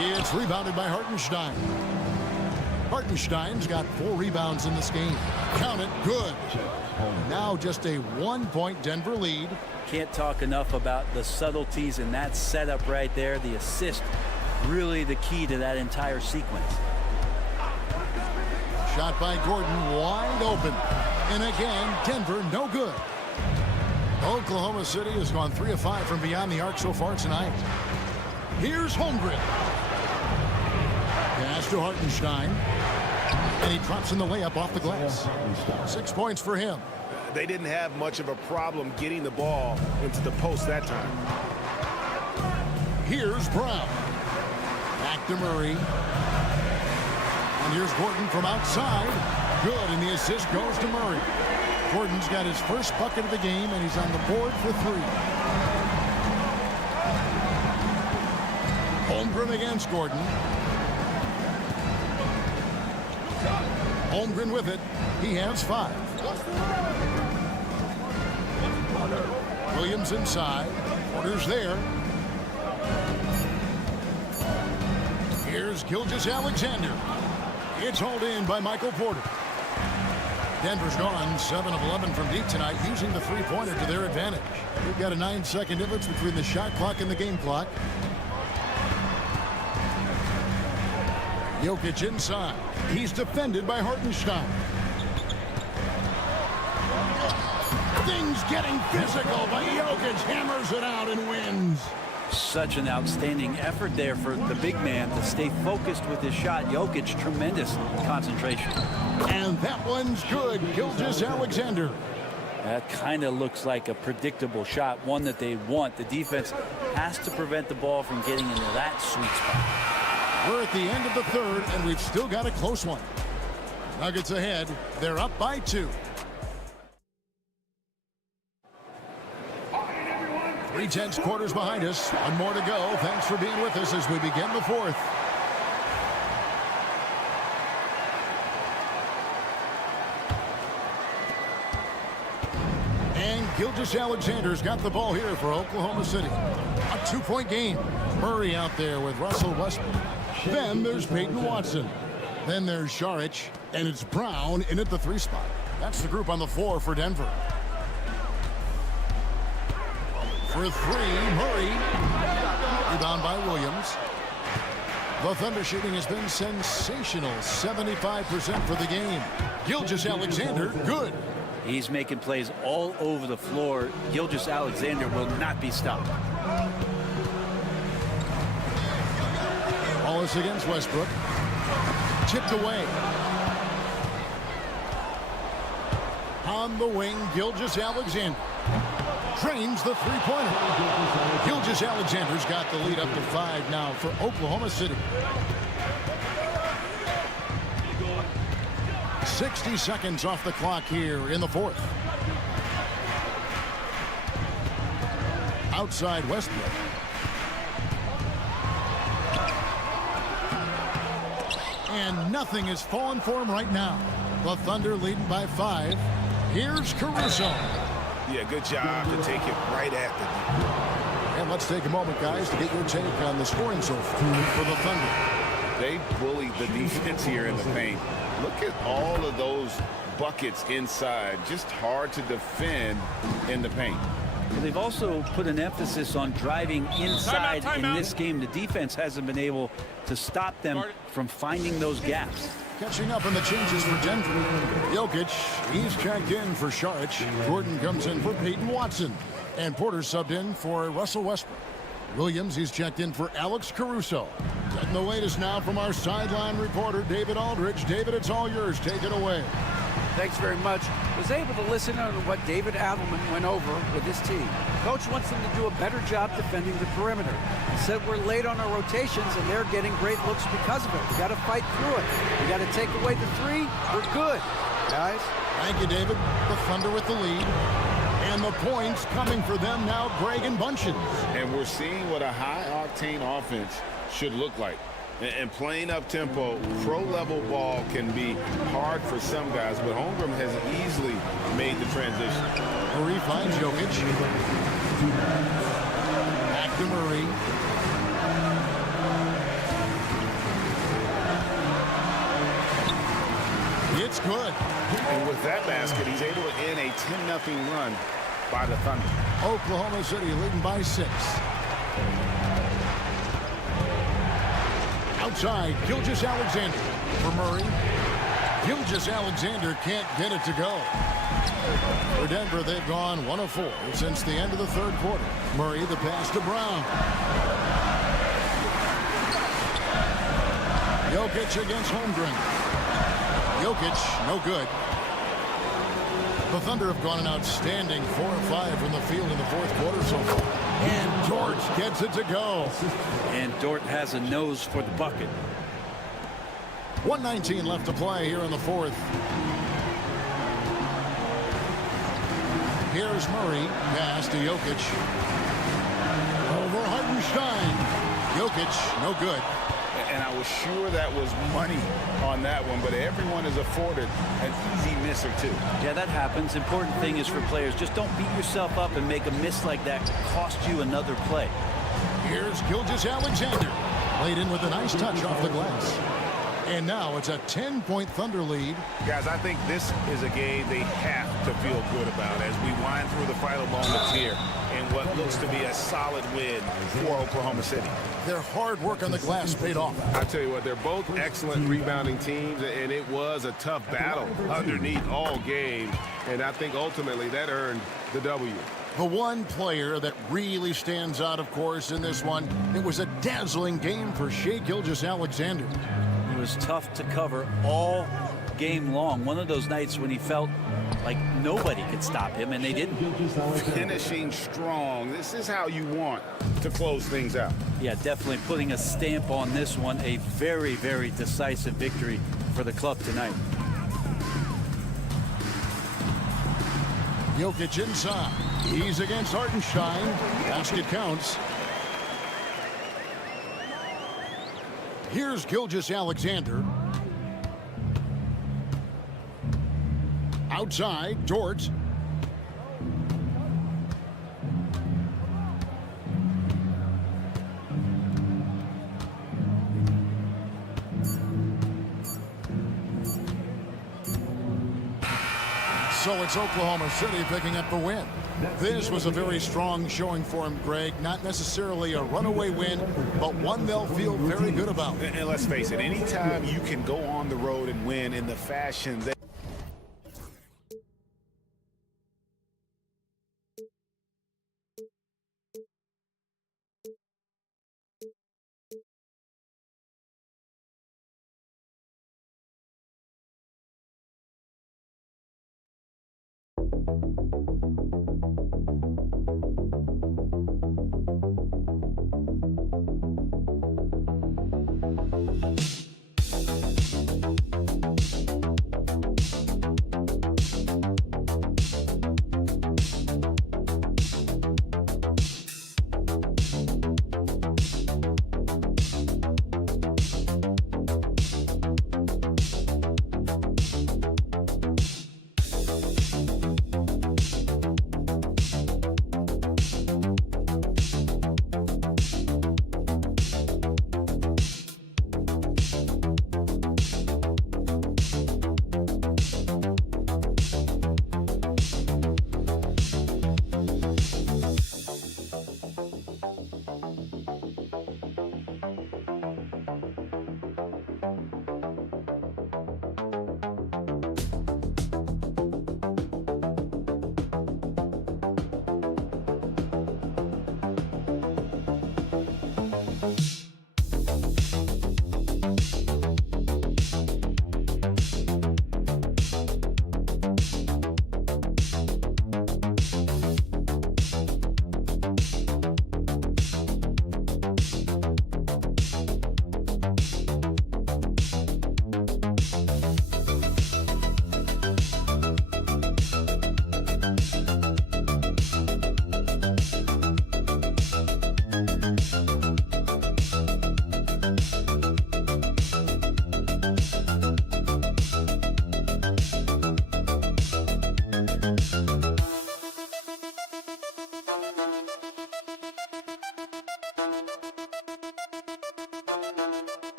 It's rebounded by Hartenstein. Hartenstein's got 4 rebounds in this game. Count it, good. Now just a 1-point Denver lead. Can't talk enough about the subtleties in that setup right there. The assist, really the key to that entire sequence. Shot by Gordon, wide open. And again, Denver no good. Oklahoma City has gone 3 of 5 from beyond the arc so far tonight. Here's Holmgren. Pass to Hartenstein. And he drops in the layup off the glass. 6 points for him. They didn't have much of a problem getting the ball into the post that time. Here's Brown. Back to Murray. And here's Gordon from outside. Good, and the assist goes to Murray. Gordon's got his first bucket of the game, and he's on the board for 3. Holmgren against Gordon. Holmgren with it. He has 5. Williams inside. Porter's there. Here's Gilgeous-Alexander. It's hauled in by Michael Porter. Denver's gone 7 of 11 from deep tonight, using the three-pointer to their advantage. We've got a 9-second difference between the shot clock and the game clock. Jokic inside. He's defended by Hartenstein. Things getting physical, but Jokic hammers it out and wins. Such an outstanding effort there for the big man to stay focused with his shot. Jokic, tremendous concentration. And that one's good. Gilgeous-Alexander. That kind of looks like a predictable shot, one that they want. The defense has to prevent the ball from getting into that sweet spot. We're at the end of the third, and we've still got a close one. Nuggets ahead. They're up by 2. 3/10 quarters behind us. 1 more to go. Thanks for being with us as we begin the 4th. And Gilgeous-Alexander's got the ball here for Oklahoma City. A 2-point game. Murray out there with Russell Westbrook. Then there's Peyton Watson. Then there's Šarić, and it's Brown in at the 3 spot. That's the group on the floor for Denver. For 3, Murray. Rebound by Williams. The Thunder shooting has been sensational. 75% for the game. Gilgeous-Alexander, good. He's making plays all over the floor. Gilgeous-Alexander will not be stopped. Wallace against Westbrook. Tipped away. On the wing, Gilgeous-Alexander drains the three-pointer. Gilgeous-Alexander's got the lead up to 5 now for Oklahoma City. 60 seconds off the clock here in the fourth. Outside Westbrook. And nothing is falling for him right now. The Thunder leading by 5. Here's Caruso. Yeah, good job to take it right at the D. And let's take a moment, guys, to get your take on the scoring so far for the Thunder. They bullied the defense here in the paint. Look at all of those buckets inside. Just hard to defend in the paint. Well, they've also put an emphasis on driving inside in this game. The defense hasn't been able to stop them from finding those gaps. Catching up on the changes for Denver. Jokic, he's checked in for Saric. Gordon comes in for Peyton Watson. And Porter subbed in for Russell Westbrook. Williams, he's checked in for Alex Caruso. Getting the latest now from our sideline reporter, David Aldridge. David, it's all yours. Take it away. Thanks very much. Was able to listen to what David Adelman went over with his team. Coach wants them to do a better job defending the perimeter. He said we're late on our rotations and they're getting great looks because of it. We got to fight through it. We got to take away the 3. We're good, guys. Thank you, David. The Thunder with the lead. And the points coming for them now, Greg and Bunchen. And we're seeing what a high-octane offense should look like. And playing up-tempo, pro-level ball can be hard for some guys, but Holmgren has easily made the transition. Murray finds Jokic. Back to Murray. It's good. And with that basket, he's able to end a 10-0 run by the Thunder. Oklahoma City leading by 6. Outside, Gilgeous-Alexander for Murray. Gilgeous-Alexander can't get it to go. For Denver, they've gone 1 of 4 since the end of the third quarter. Murray, the pass to Brown. Jokic against Holmgren. Jokic, no good. The Thunder have gone an outstanding 4 of 5 from the field in the fourth quarter so far. And Dort gets it to go. And Dort has a nose for the bucket. 1:19 left to play here in the fourth. Here's Murray. Pass to Jokic. Over Hartenstein. Jokic, no good. And I was sure that was money on that one, but everyone is afforded an easy miss or 2. Yeah, that happens. Important thing is for players, just don't beat yourself up and make a miss like that cost you another play. Here's Gilgeous-Alexander. Laid in with a nice touch off the glass. And now it's a 10-point Thunder lead. Guys, I think this is a game they have to feel good about as we wind through the final moments here in what looks to be a solid win for Oklahoma City. Their hard work on the glass paid off. I tell you what, they're both excellent rebounding teams, and it was a tough battle underneath all game, and I think ultimately that earned the W. The one player that really stands out, of course, in this one, it was a dazzling game for Shai Gilgeous-Alexander. It was tough to cover all game long. One of those nights when he felt like nobody could stop him, and they didn't. Finishing strong. This is how you want to close things out. Yeah, definitely putting a stamp on this one. A very, very decisive victory for the club tonight. Jokic inside. He's against Hartenstein. Basket counts. Here's Gilgeous-Alexander. Outside, Dort. So it's Oklahoma City picking up the win. This was a very strong showing for him, Greg. Not necessarily a runaway win, but one they'll feel very good about. And let's face it, anytime you can go on the road and win in the fashion that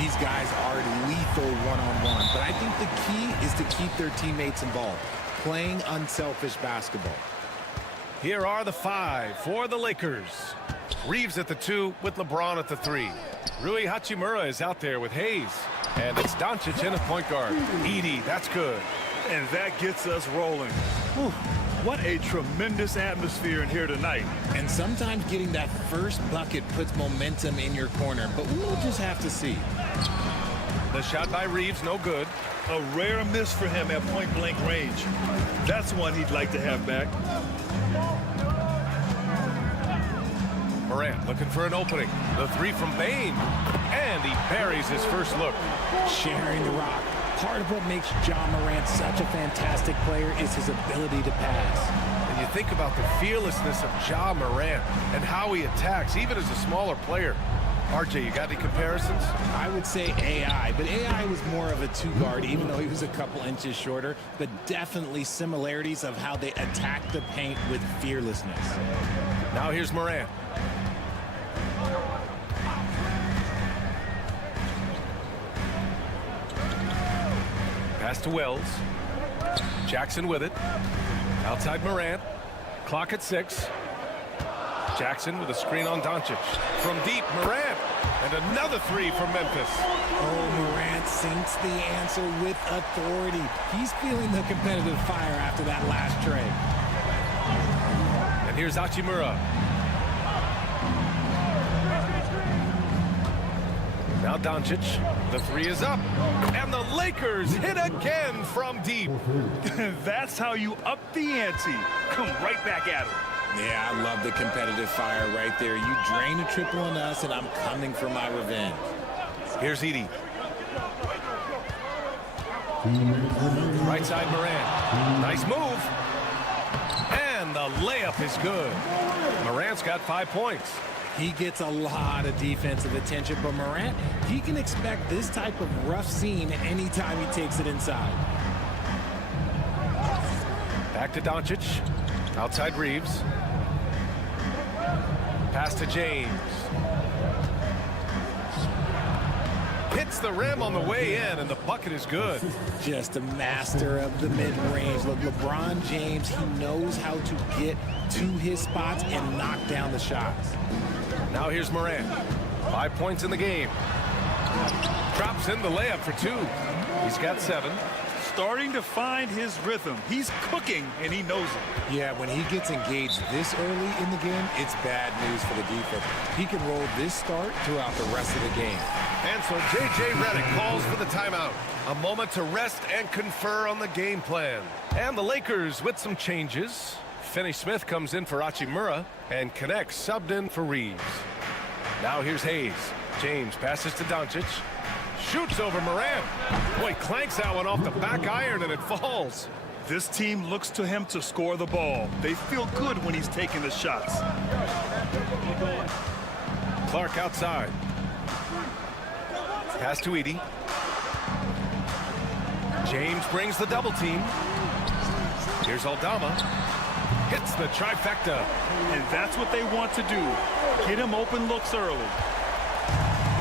These guys are lethal one-on-one, but I think the key is to keep their teammates involved, playing unselfish basketball. Here are the 5 for the Lakers. Reeves at the 2 with LeBron at the 3. Rui Hachimura is out there with Hayes. And it's Doncic in at point guard. Edey, that's good. And that gets us rolling. Whew. What a tremendous atmosphere in here tonight. And sometimes getting that first bucket puts momentum in your corner, but we'll just have to see. The shot by Reeves, no good. A rare miss for him at point-blank range. That's one he'd like to have back. Morant looking for an opening. The 3 from Bane. And he buries his first look. Sharing the rock. Part of what makes Ja Morant such a fantastic player is his ability to pass. And you think about the fearlessness of Ja Morant and how he attacks, even as a smaller player. RJ, you got any comparisons? I would say AI, but AI was more of a 2-guard, even though he was a couple inches shorter, but definitely similarities of how they attack the paint with fearlessness. Now here's Morant. Pass to Wells. Jackson with it. Outside Morant. Clock at 6. Jackson with a screen on Doncic. From deep, Morant. And another three from Memphis. Oh, Morant sinks the answer with authority. He's feeling the competitive fire after that last trade. And here's Hachimura. Now Doncic. The three is up. And the Lakers hit again from deep. That's how you up the ante. Come right back at him. Yeah, I love the competitive fire right there. You drain a triple on us, and I'm coming for my revenge. Here's Edey. Right side Morant. Nice move. And the layup is good. Morant's got 5 points. He gets a lot of defensive attention, but Morant, he can expect this type of rough scene anytime he takes it inside. Back to Doncic. Outside Reeves. Pass to James. Hits the rim on the way in, and the bucket is good. Just a master of the mid-range. Look, LeBron James, he knows how to get to his spots and knock down the shots. Now here's Morant. 5 points in the game. Drops in the layup for 2. He's got 7. Starting to find his rhythm. He's cooking, and he knows it. Yeah, when he gets engaged this early in the game, it's bad news for the defense. He can roll this start throughout the rest of the game. And so J.J. Redick calls for the timeout. A moment to rest and confer on the game plan. And the Lakers with some changes. Finney-Smith comes in for Hachimura, and connects subbed in for Reeves. Now here's Hayes. James passes to Doncic. Shoots over Morant. Boy, clanks that one off the back iron, and it falls. This team looks to him to score the ball. They feel good when he's taking the shots. Clark outside. Pass to Edey. James brings the double team. Here's Aldama. Hits the trifecta. And that's what they want to do. Get him open looks early.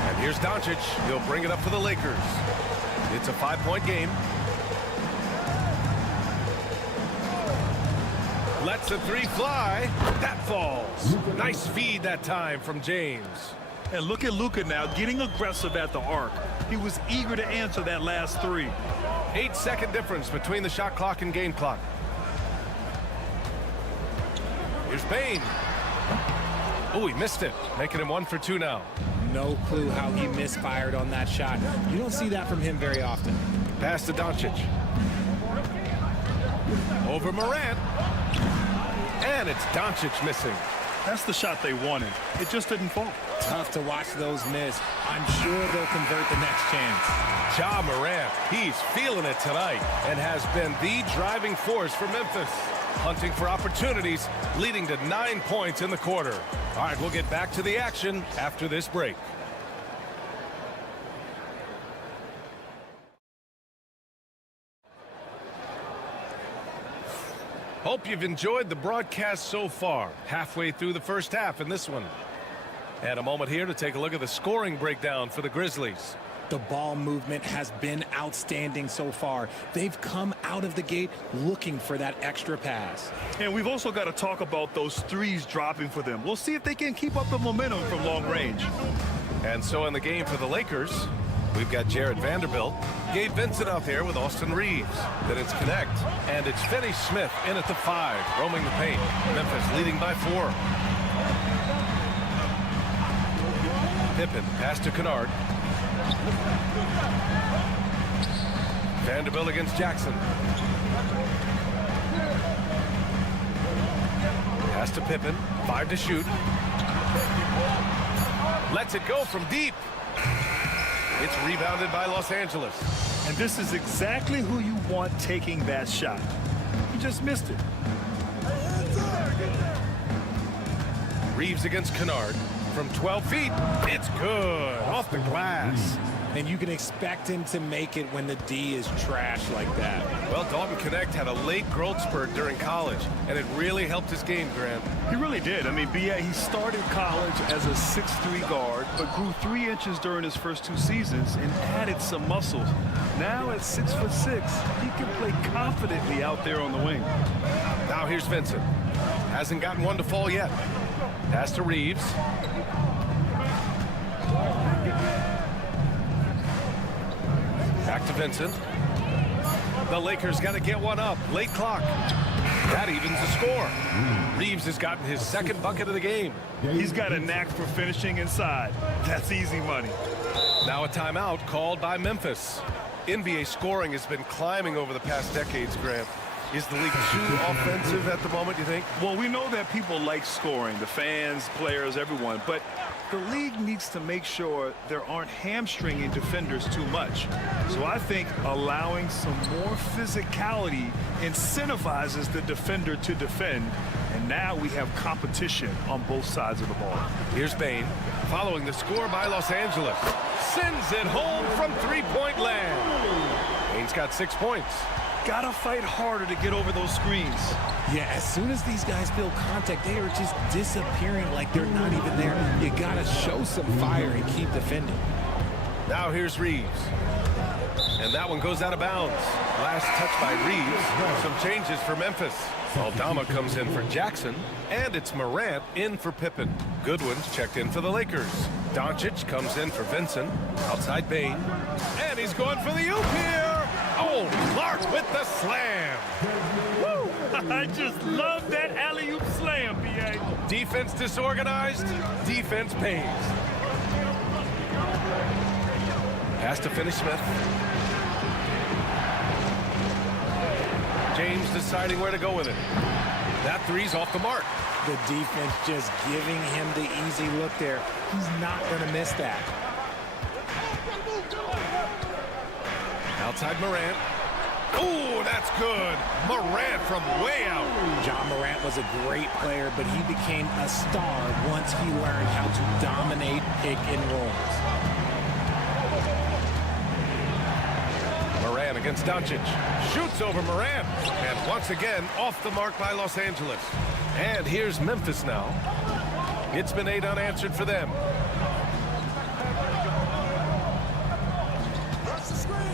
And here's Doncic. He'll bring it up for the Lakers. It's a 5-point game. Lets the three fly. That falls. Nice feed that time from James. And look at Luka now getting aggressive at the arc. He was eager to answer that last three. 8-second difference between the shot clock and game clock. Here's Bane. Oh, he missed it. Making him 1 for 2 now. No clue how he misfired on that shot. You don't see that from him very often. Pass to Doncic. Over Morant. And it's Doncic missing. That's the shot they wanted. It just didn't fall. Tough to watch those miss. I'm sure they'll convert the next chance. Ja Morant, he's feeling it tonight and has been the driving force for Memphis. Hunting for opportunities, leading to 9 points in the quarter. All right, we'll get back to the action after this break. Hope you've enjoyed the broadcast so far. Halfway through the first half in this one. And a moment here to take a look at the scoring breakdown for the Grizzlies. The ball movement has been outstanding so far. They've come out of the gate looking for that extra pass. And we've also got to talk about those threes dropping for them. We'll see if they can keep up the momentum from long range. And so in the game for the Lakers, we've got Jared Vanderbilt, Gabe Vincent out there with Austin Reeves. Then it's Connect, and it's Finney-Smith in at the 5, roaming the paint. Memphis leading by 4. Pippen, pass to Kennard. Vanderbilt against Jackson. Pass to Pippen, 5 to shoot. Lets it go from deep. It's rebounded by Los Angeles. And this is exactly who you want taking that shot. He just missed it. Reeves against Kennard from 12 feet. It's good off the glass. and you can expect him to make it when the D is trash like that. Well, Dalton Connect had a late growth spurt during college, and it really helped his game, Grant. He really did. I mean, he started college as a 6'3" guard, but grew 3 inches during his first 2 seasons and added some muscles. Now at 6'6", he can play confidently out there on the wing. Now here's Vincent. Hasn't gotten one to fall yet. Pass to Reeves. Back to Vincent. The Lakers got to get one up. Late clock. That evens the score. Reeves has gotten his second bucket of the game. He's got a knack for finishing inside. That's easy money. Now a timeout called by Memphis. NBA scoring has been climbing over the past decades, Grant. Is the league too offensive at the moment, you think? Well, we know that people like scoring, the fans, players, everyone, but the league needs to make sure there aren't hamstringing defenders too much. So I think allowing some more physicality incentivizes the defender to defend, and now we have competition on both sides of the ball. Here's Bain, following the score by Los Angeles. Sends it home from three-point land. Bain's got 6 points. Gotta fight harder to get over those screens. Yeah, as soon as these guys feel contact, they are just disappearing like they're not even there. You gotta show some fire and keep defending. Now here's Reeves. And that one goes out of bounds. Last touch by Reeves. Some changes for Memphis. Aldama comes in for Jackson. And it's Morant in for Pippen. Goodwin's checked in for the Lakers. Doncic comes in for Vincent. Outside Bain. And he's going for the oop here. Oh, Clark with the slam. Woo! I just love that alley-oop slam, B.A. Defense disorganized. Defense pays. Pass to Finney-Smith. James deciding where to go with it. That three's off the mark. The defense just giving him the easy look there. He's not going to miss that. Outside Morant. Oh, that's good. Morant from way out. John Morant was a great player, but he became a star once he learned how to dominate pick and rolls. Morant against Doncic. Shoots over Morant. And once again, off the mark by Los Angeles. And here's Memphis now. It's been 8 unanswered for them.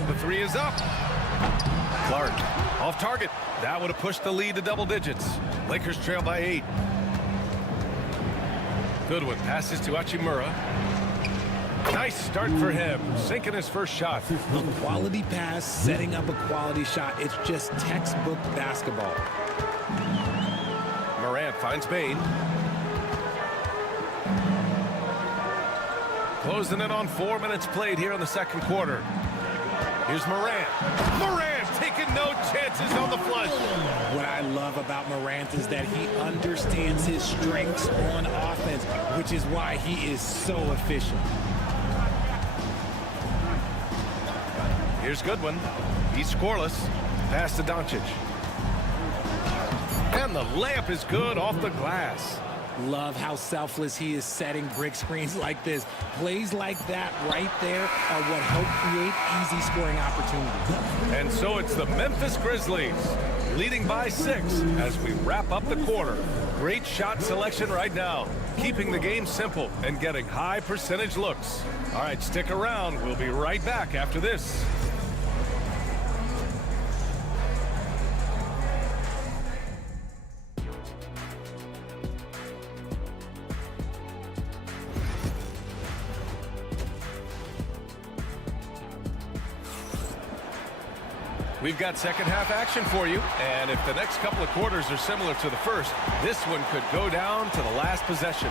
The three is up. Clark off target. That would have pushed the lead to double digits. Lakers trail by 8. Goodwin passes to Hachimura. Nice start for him. Sinking his first shot. A quality pass, setting up a quality shot. It's just textbook basketball. Morant finds Bain. Closing in on 4 minutes played here in the second quarter. Here's Morant. Morant taking no chances on the flush. What I love about Morant is that he understands his strengths on offense, which is why he is so efficient. Here's Goodwin. He's scoreless. Pass to Doncic. And the layup is good off the glass. Love how selfless he is setting brick screens like this. Plays like that right there are what help create easy scoring opportunities. And so it's the Memphis Grizzlies leading by 6 as we wrap up the quarter. Great shot selection right now, keeping the game simple and getting high percentage looks. All right, stick around. We'll be right back after this. We've got second half action for you, and if the next couple of quarters are similar to the first, this one could go down to the last possession.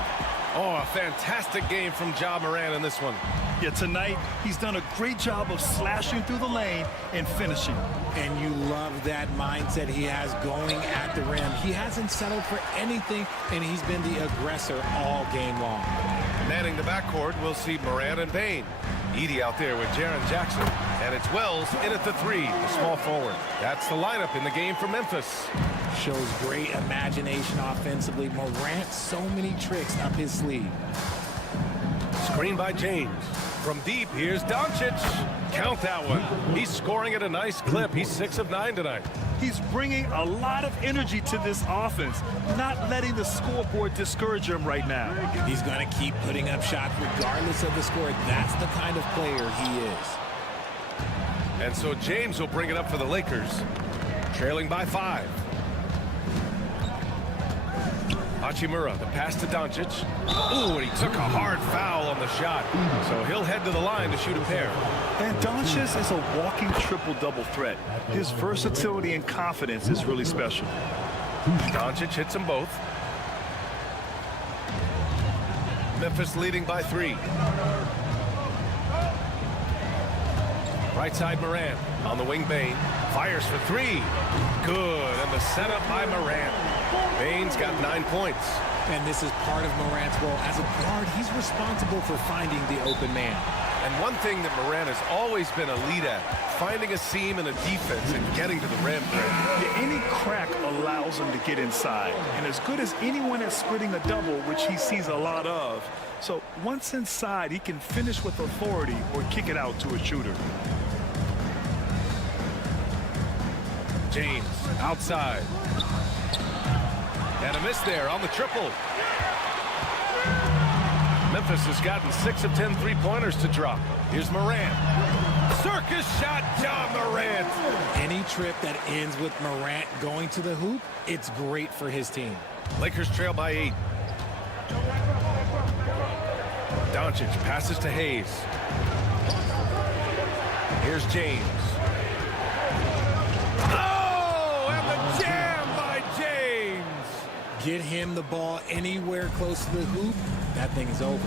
Oh, a fantastic game from Ja Morant in this one. Yeah, tonight he's done a great job of slashing through the lane and finishing. And you love that mindset he has going at the rim. He hasn't settled for anything, and he's been the aggressor all game long. Manning the backcourt, we'll see Morant and Bain. Edey out there with Jaren Jackson. And it's Wells in at the 3, the small forward. That's the lineup in the game for Memphis. Shows great imagination offensively. Morant, so many tricks up his sleeve. Screen by James. From deep, here's Doncic. Count that one. He's scoring at a nice clip. He's 6 of 9 tonight. He's bringing a lot of energy to this offense, not letting the scoreboard discourage him right now. He's going to keep putting up shots regardless of the score. That's the kind of player he is. And so James will bring it up for the Lakers, trailing by 5. Hachimura, the pass to Doncic. Ooh, and he took a hard foul on the shot. So he'll head to the line to shoot a pair. And Doncic is a walking triple-double threat. His versatility and confidence is really special. Doncic hits them both. Memphis leading by 3. Right side Morant on the wing. Bane fires for 3. Good, and the setup by Morant. Bane's got 9 points. And this is part of Morant's role. As a guard, he's responsible for finding the open man. And one thing that Morant has always been a lead at, finding a seam in a defense and getting to the rim. Any crack allows him to get inside. And as good as anyone at splitting a double, which he sees a lot of. So once inside, he can finish with authority or kick it out to a shooter. James outside. And a miss there on the triple. Memphis has gotten 6 of 10 3-pointers to drop. Here's Morant. Circus shot, John Morant. Any trip that ends with Morant going to the hoop, it's great for his team. Lakers trail by 8. Doncic passes to Hayes. Here's James. Oh, and the jam by James. Get him the ball anywhere close to the hoop, that thing is over.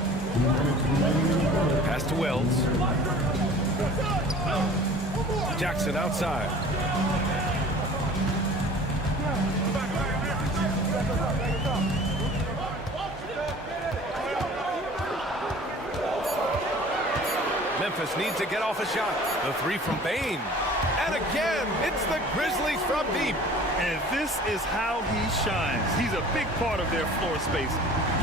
Pass to Wells. Jackson outside. Memphis needs to get off a shot. The 3 from Bane. And again, it's the Grizzlies from deep. And this is how he shines. He's a big part of their floor space.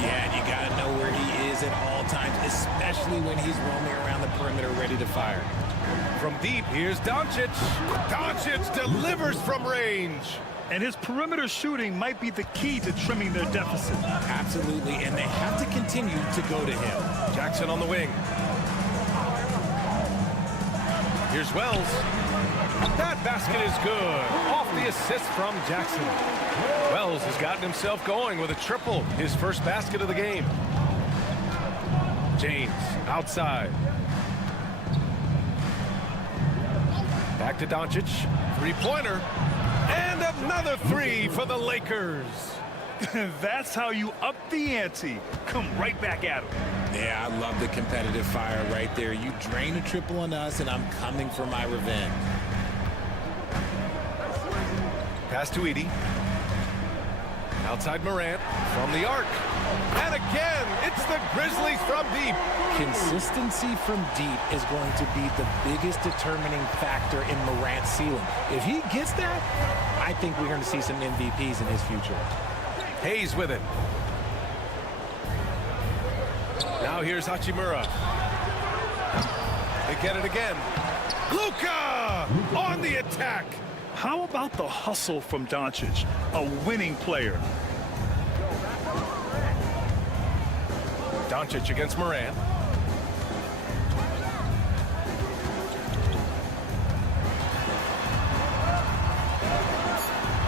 Yeah, and you got to know where he is at all times, especially when he's roaming around the perimeter ready to fire. From deep, here's Doncic. Doncic delivers from range. And his perimeter shooting might be the key to trimming their deficit. Absolutely, and they have to continue to go to him. Jackson on the wing. Here's Wells. That basket is good. Off the assist from Jackson. Wells has gotten himself going with a triple. His first basket of the game. James outside. Back to Doncic. 3-pointer. And another 3 for the Lakers. That's how you up the ante. Come right back at him. Yeah, I love the competitive fire right there. You drain a triple on us, and I'm coming for my revenge. Pass to Edey. Outside Morant from the arc. And again, it's the Grizzlies from deep. Consistency from deep is going to be the biggest determining factor in Morant's ceiling. If he gets that, I think we're going to see some MVPs in his future. Hayes with it. Now here's Hachimura. They get it again. Luka on the attack. How about the hustle from Doncic, a winning player? Doncic against Morant.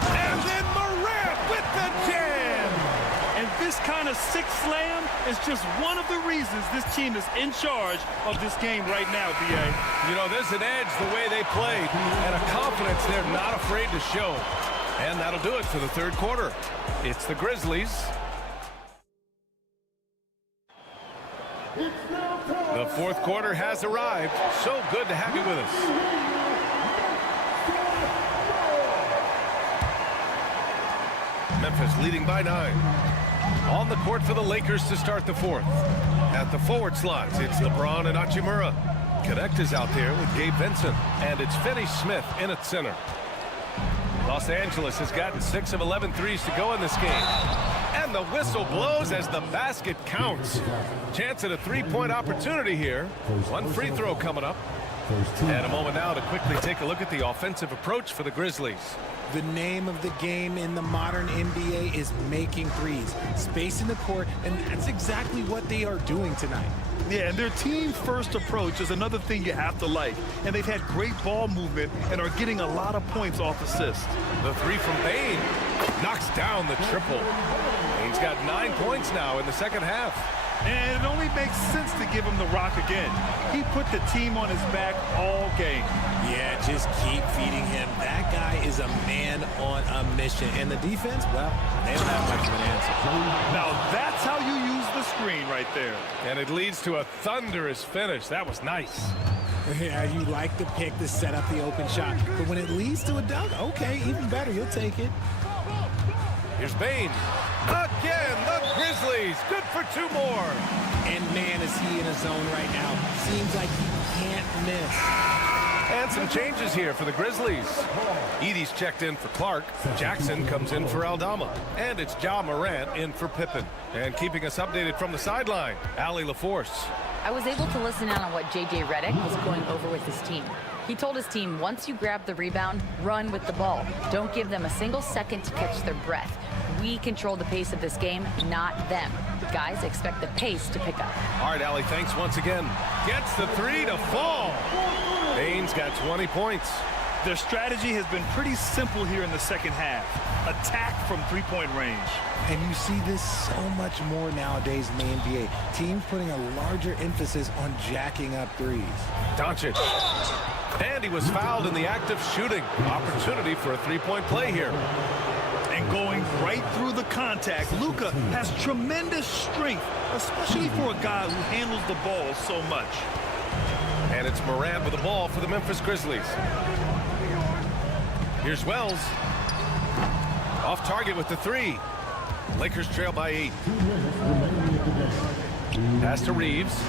And then Morant with the jam. And this kind of six slam is just one of the reasons this team is in charge of this game right now, B.A. You know, there's an edge the way they played and a confidence they're not afraid to show. And that'll do it for the third quarter. It's the Grizzlies. The fourth quarter has arrived. So good to have you with us. Memphis leading by 9. On the court for the Lakers to start the fourth. At the forward slots, it's LeBron and Hachimura. Connect is out there with Gabe Vincent. And it's Finney Smith in at center. Los Angeles has gotten 6 of 11 threes to go in this game. And And the whistle blows as the basket counts. Chance at a three-point opportunity here. One free throw coming up. And a moment now to quickly take a look at the offensive approach for the Grizzlies. The name of the game in the modern NBA is making threes. Space in the court, and that's exactly what they are doing tonight. Yeah, and their team-first approach is another thing you have to like. And they've had great ball movement and are getting a lot of points off assists. The three from Bane knocks down the triple. Bane's got 9 points now in the second half. And it only makes sense to give him the rock again. He put the team on his back all game. Yeah, just keep feeding him. That guy is a man on a mission. And the defense, well, they don't have much of an answer. Now that's how you use the screen right there. And it leads to a thunderous finish. That was nice. Yeah, you like the pick to set up the open shot. But when it leads to a dunk, okay, even better. You'll take it. Here's Bane. Again, the Grizzlies. Good for 2 more. And man, is he in a zone right now. Seems like he can't miss. And some changes here for the Grizzlies. Edey's checked in for Clark. Jackson comes in for Aldama. And it's Ja Morant in for Pippen. And keeping us updated from the sideline, Allie LaForce. I was able to listen out on what J.J. Redick was going over with his team. He told his team, once you grab the rebound, run with the ball. Don't give them a single second to catch their breath. We control the pace of this game, not them. Guys, expect the pace to pick up. All right, Allie, thanks once again. Gets the three to fall. Bane's got 20 points. Their strategy has been pretty simple here in the second half. Attack from three-point range. And you see this so much more nowadays in the NBA. Teams putting a larger emphasis on jacking up threes. Doncic. And he was fouled in the act of shooting. Opportunity for a three-point play here. And going right through the contact, Luka has tremendous strength, especially for a guy who handles the ball so much. And it's Morant with the ball for the Memphis Grizzlies. Here's Wells. Off target with the three. Lakers trail by 8. Pass to Reeves.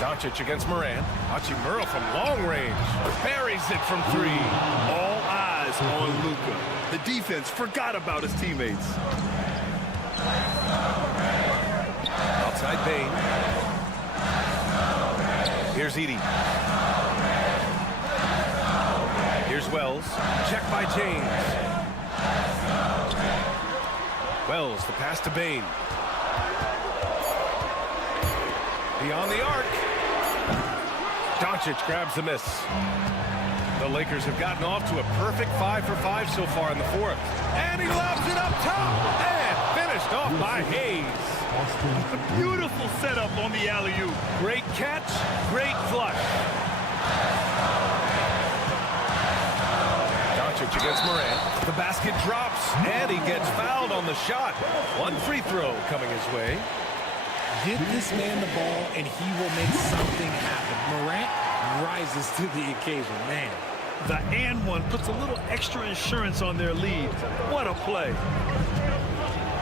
Doncic against Morant. Hachimura from long range. Buries it from 3. All eyes on Luka. The defense forgot about his teammates. Outside Bane. Here's Edey. Here's Wells. Check by James. Wells, the pass to Bane. Beyond the arc. Doncic grabs the miss. The Lakers have gotten off to a perfect 5 for 5 so far in the fourth. And he lobs it up top. And finished off by Hayes. A beautiful setup on the alley-oop. Great catch, great flush. Doncic against Morant. The basket drops, and he gets fouled on the shot. One free throw coming his way. Give this man the ball, and he will make something happen. Morant rises to the occasion, man. The and one puts a little extra insurance on their lead. What a play.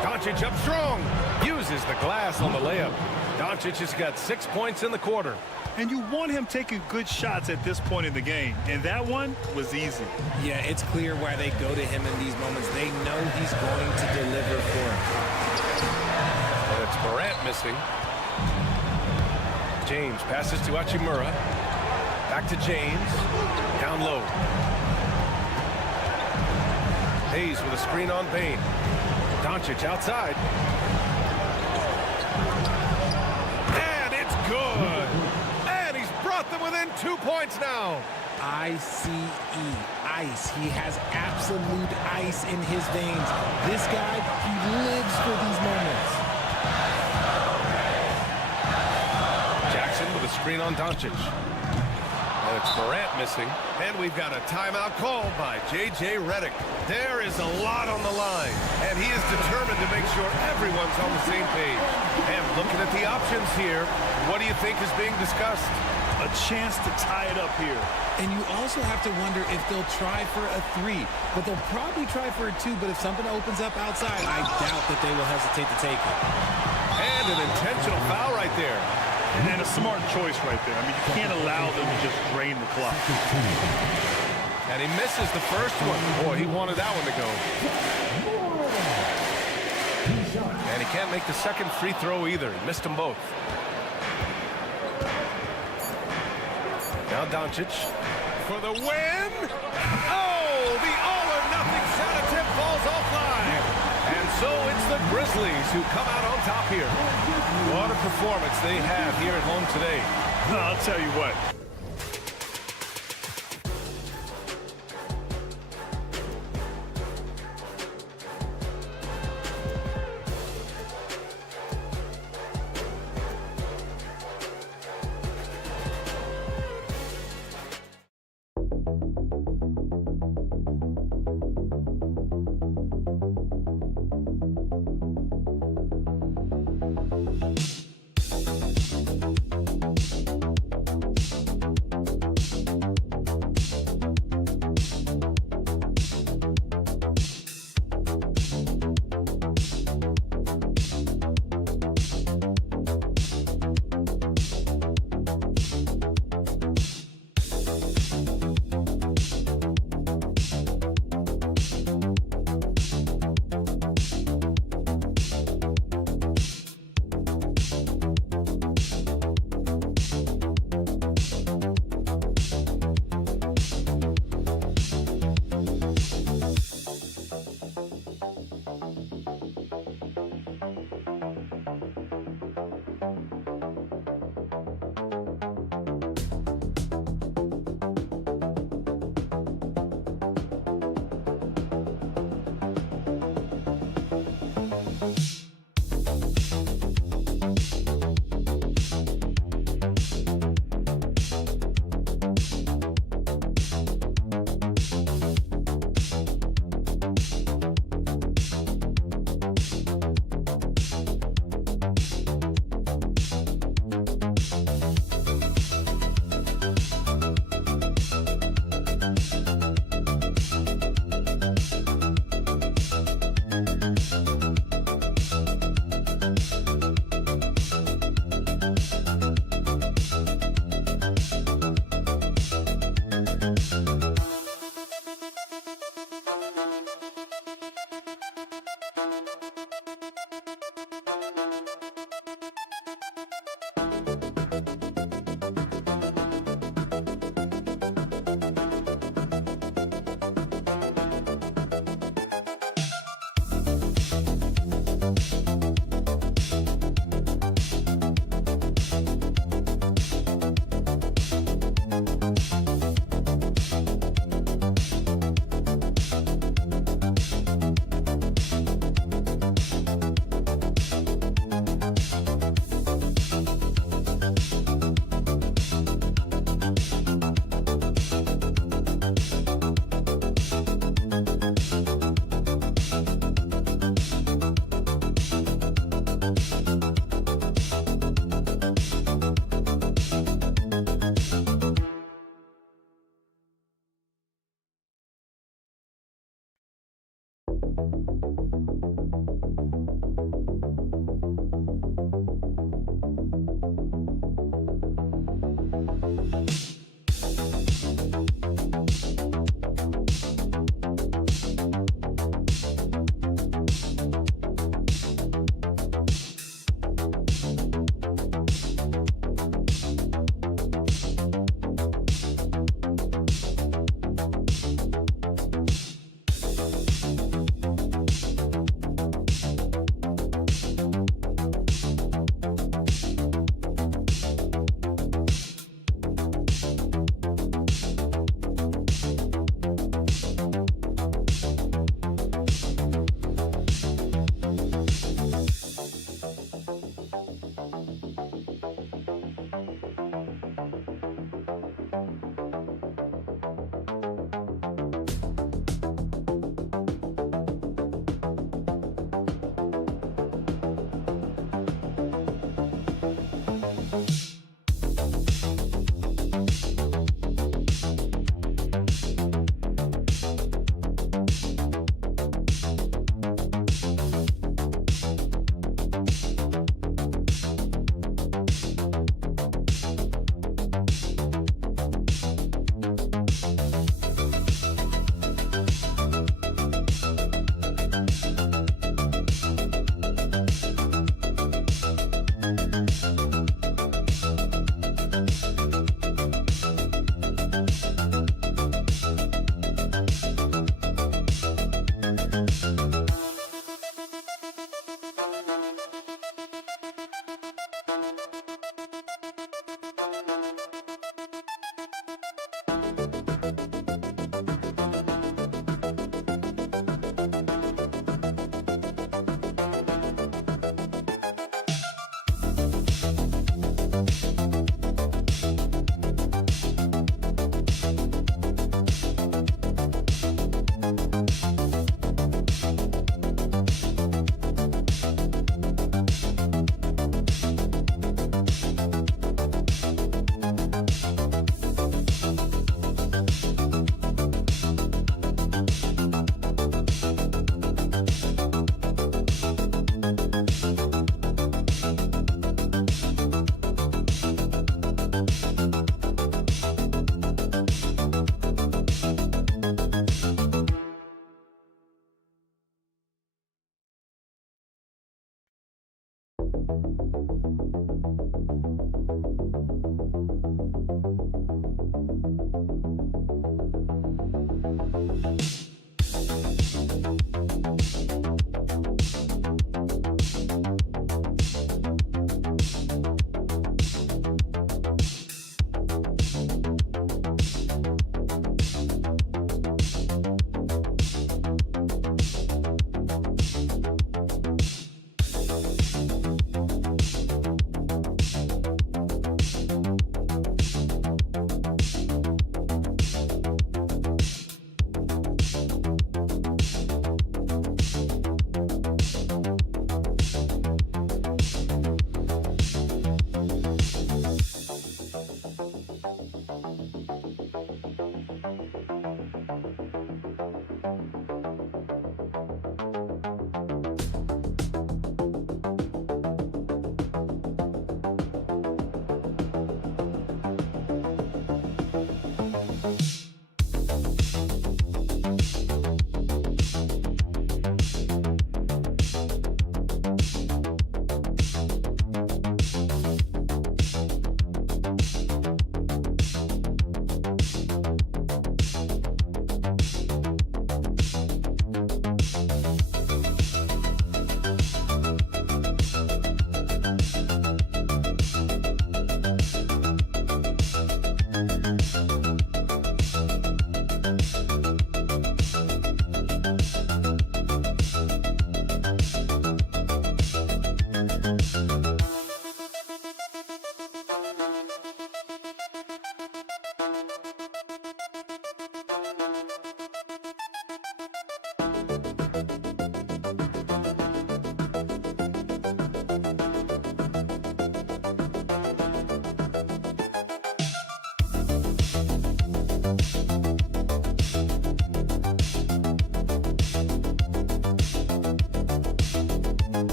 Doncic up strong. Uses the glass on the layup. Doncic has got 6 points in the quarter. And you want him taking good shots at this point in the game. And that one was easy. Yeah, it's clear why they go to him in these moments. They know he's going to deliver for him. And it's Morant missing. James passes to Hachimura. Back to James. Down low. Hayes with a screen on Bane. Doncic outside. And it's good. And he's brought them within 2 points now. ICE, ice. He has absolute ice in his veins. This guy, he lives for these moments. Jackson with a screen on Doncic. And it's Morant missing. And we've got a timeout call by J.J. Redick. There is a lot on the line. And he is determined to make sure everyone's on the same page. And looking at the options here, what do you think is being discussed? A chance to tie it up here. And you also have to wonder if they'll try for a 3. But they'll probably try for a 2. But if something opens up outside, I doubt that they will hesitate to take it. And an intentional foul right there. And a smart choice right there. I mean, you can't allow them to just drain the clock. And he misses the first one. Boy, he wanted that one to go. And he can't make the second free throw either. He missed them both. Now Doncic for the win. Oh, the all-or-nothing shot attempt falls offline. And so it's the Grizzlies who come out on top here. What a performance they have here at home today. I'll tell you what.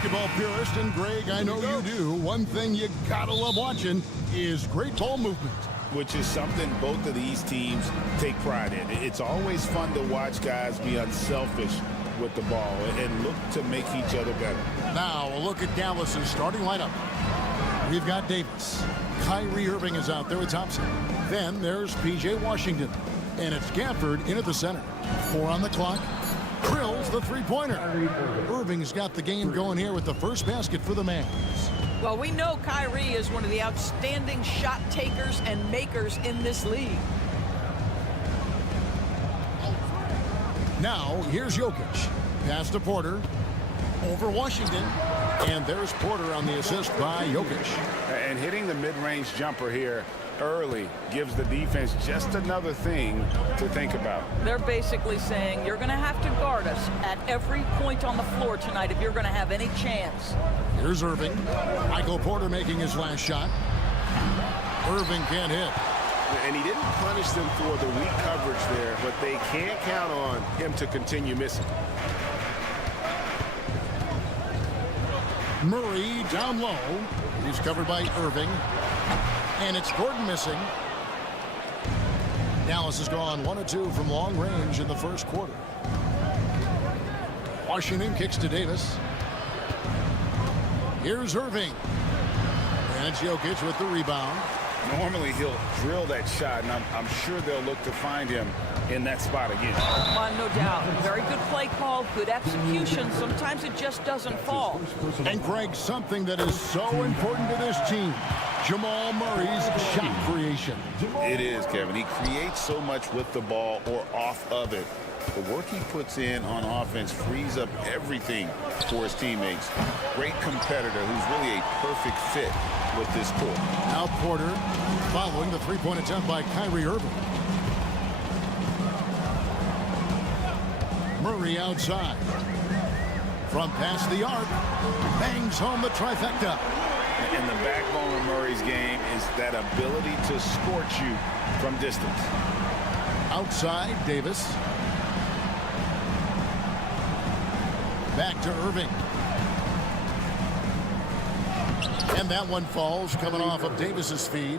basketball purist, and Greg, I know you do, one thing you gotta love watching is great ball movement. Which is something both of these teams take pride in. It's always fun to watch guys be unselfish with the ball and look to make each other better. Now, a look at Dallas's starting lineup. We've got Davis. Kyrie Irving is out there with Thompson. Then there's P.J. Washington. And it's Gafford in at the center. 4 on the clock. Drills the three-pointer. Irving's got the game going here with the first basket for the Mavs. Well, we know Kyrie is one of the outstanding shot takers and makers in this league. Now, here's Jokic. Pass to Porter. Over Washington. And there's Porter on the assist by Jokic. And hitting the mid-range jumper here early gives the defense just another thing to think about. They're basically saying you're going to have to guard us at every point on the floor tonight if you're going to have any chance. Here's Irving. Michael Porter making his last shot. Irving can't hit. And he didn't punish them for the weak coverage there, but they can't count on him to continue missing. Murray down low. He's covered by Irving. And it's Gordon missing. Dallas has gone 1 of 2 from long range in the first quarter. Washington kicks to Davis. Here's Irving. And it's Jokic with the rebound. Normally he'll drill that shot, and I'm sure they'll look to find him in that spot again. No doubt. Very good play call, good execution. Sometimes it just doesn't fall. And Greg, something that is so important to this team, Jamal Murray's shot creation. It is, Kevin. He creates so much with the ball or off of it. The work he puts in on offense frees up everything for his teammates. Great competitor who's really a perfect fit with this court. Now Porter following the three-point attempt by Kyrie Irving. Murray outside. From past the arc, bangs home the trifecta. And the backbone of Murray's game is that ability to scorch you from distance. Outside, Davis. Back to Irving. And that one falls coming off of Davis's feed.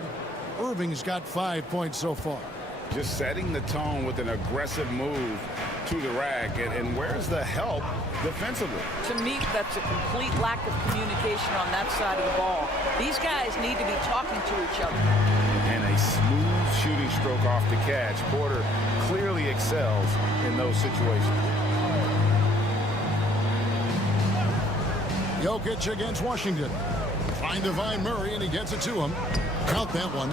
Irving's got 5 points so far. Just setting the tone with an aggressive move to the rack. And where's the help defensively? To me, that's a complete lack of communication on that side of the ball. These guys need to be talking to each other. And a smooth shooting stroke off the catch. Porter clearly excels in those situations. Jokic against Washington. Trying to find Murray, and he gets it to him. Count that one.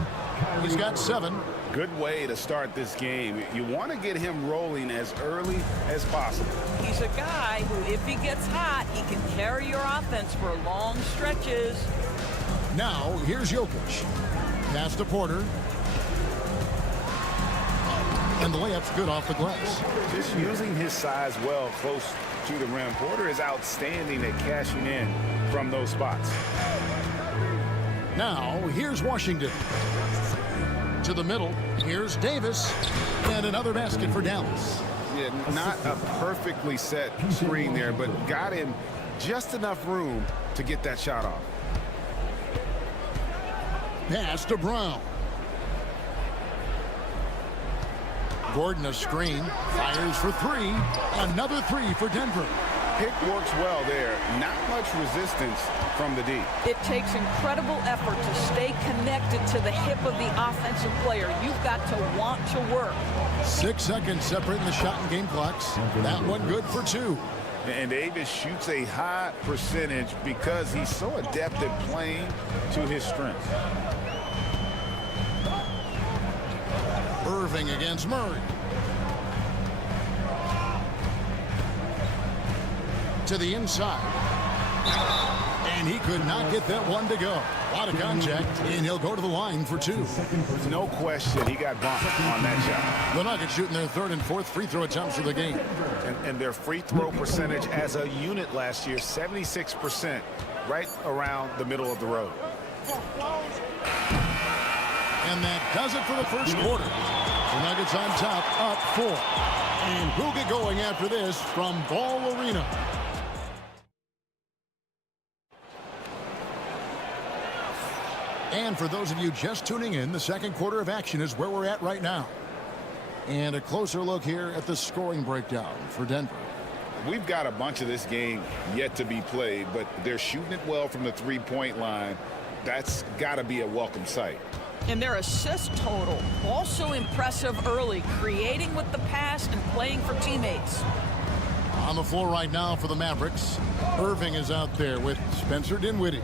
He's got 7. Good way to start this game. You want to get him rolling as early as possible. He's a guy who, if he gets hot, he can carry your offense for long stretches. Now, here's Jokic. Pass to Porter. And the layup's good off the glass. Just using his size well close to the rim. Porter is outstanding at cashing in from those spots. Now, here's Washington. To the middle, here's Davis. And another basket for Dallas. Yeah, not a perfectly set screen there, but got him just enough room to get that shot off. Pass to Brown. Gordon a screen. Fires for 3. Another 3 for Denver. Pick works well there. Not much resistance from the D. It takes incredible effort to stay connected to the hip of the offensive player. You've got to want to work. 6 seconds separating the shot and game clocks. That one good for 2. And Davis shoots a high percentage because he's so adept at playing to his strengths. Irving against Murray. To the inside. And he could not get that one to go. A lot of contact, and he'll go to the line for 2. No question, he got bumped on that shot. The Nuggets shooting their 3rd and 4th free throw attempts of the game. And their free throw percentage as a unit last year, 76%, right around the middle of the road. And that does it for the first quarter. The Nuggets on top, up 4. And we'll get going after this from Ball Arena. And for those of you just tuning in, the second quarter of action is where we're at right now. And a closer look here at the scoring breakdown for Denver. We've got a bunch of this game yet to be played, but they're shooting it well from the three-point line. That's got to be a welcome sight. And their assist total, also impressive early, creating with the pass and playing for teammates. On the floor right now for the Mavericks, Irving is out there with Spencer Dinwiddie.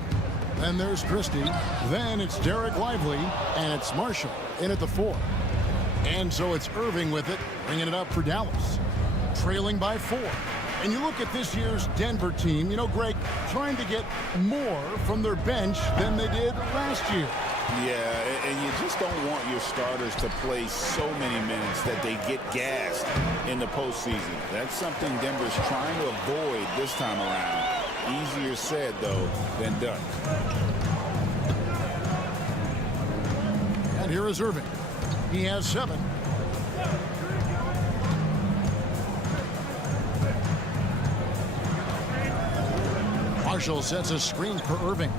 Then there's Christie. Then it's Derek Lively, and it's Marshall in at the 4. And so it's Irving with it, bringing it up for Dallas, trailing by 4. And you look at this year's Denver team, you know, Greg, trying to get more from their bench than they did last year. Yeah, and you just don't want your starters to play so many minutes that they get gassed in the postseason. That's something Denver's trying to avoid this time around. Easier said, though, than done. And here is Irving. He has 7. Marshall sets a screen for Irving.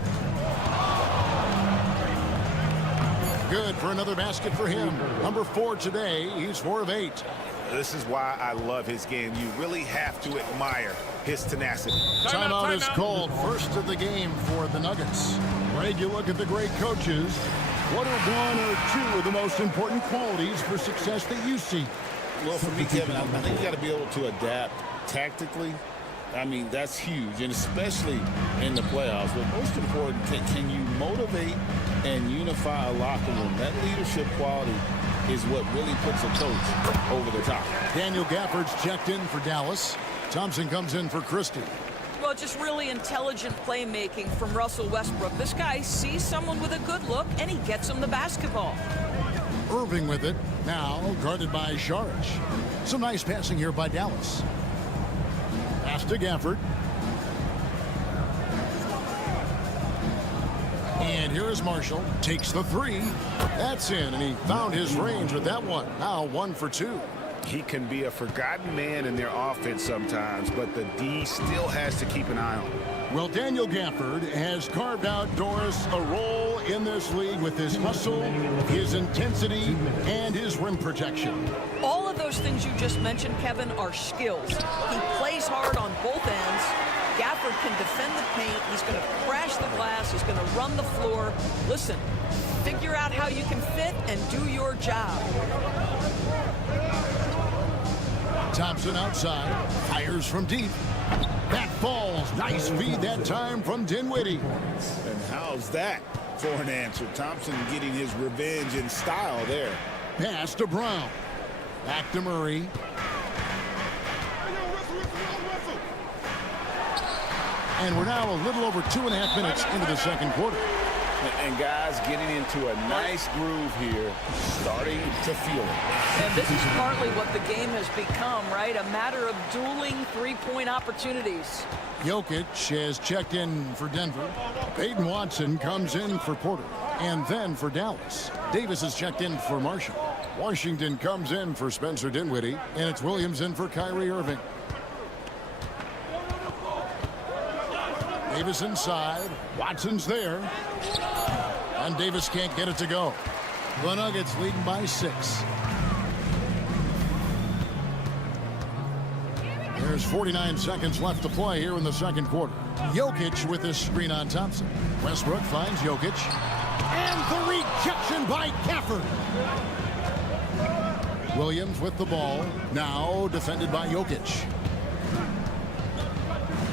Good for another basket for him. Number 4 today. He's 4 of 8. This is why I love his game. You really have to admire his tenacity. Timeout is called. First of the game for the Nuggets. Greg, you look at the great coaches. What are 1 or 2 of the most important qualities for success that you see? Well, for me, Kevin, I think you got to be able to adapt tactically. I mean, that's huge, and especially in the playoffs. But most important, can you motivate and unify a locker room? That leadership quality is what really puts a coach over the top. Daniel Gafford's checked in for Dallas. Thompson comes in for Christie. Well, just really intelligent playmaking from Russell Westbrook. This guy sees someone with a good look, and he gets him the basketball. Irving with it, now guarded by Saric. Some nice passing here by Dallas. Pass to Gafford. And here is Marshall. Takes the 3. That's in, and he found his range with that one. Now 1 for 2. He can be a forgotten man in their offense sometimes, but the D still has to keep an eye on him. Well, Daniel Gafford has carved out, Doris, a role in this league with his hustle, his intensity, and his rim protection. All of those things you just mentioned, Kevin, are skills. He plays hard on both ends. Gafford can defend the paint. He's going to crash the glass. He's going to run the floor. Listen, figure out how you can fit and do your job. Thompson outside, fires from deep. That falls. Nice feed that time from Dinwiddie. And how's that for an answer? Thompson getting his revenge in style there. Pass to Brown. Back to Murray. And we're now a little over 2.5 minutes into the second quarter. And guys getting into a nice groove here, starting to feel it. And this is partly what the game has become, right? A matter of dueling three-point opportunities. Jokic has checked in for Denver. Peyton Watson comes in for Porter. And then for Dallas, Davis is checked in for Marshall. Washington comes in for Spencer Dinwiddie. And it's Williams in for Kyrie Irving. Davis inside. Watson's there. And Davis can't get it to go. The Nuggets leading by 6. There's 49 seconds left to play here in the second quarter. Jokic with his screen on Thompson. Westbrook finds Jokic. And the rejection by Gafford. Williams with the ball. Now defended by Jokic.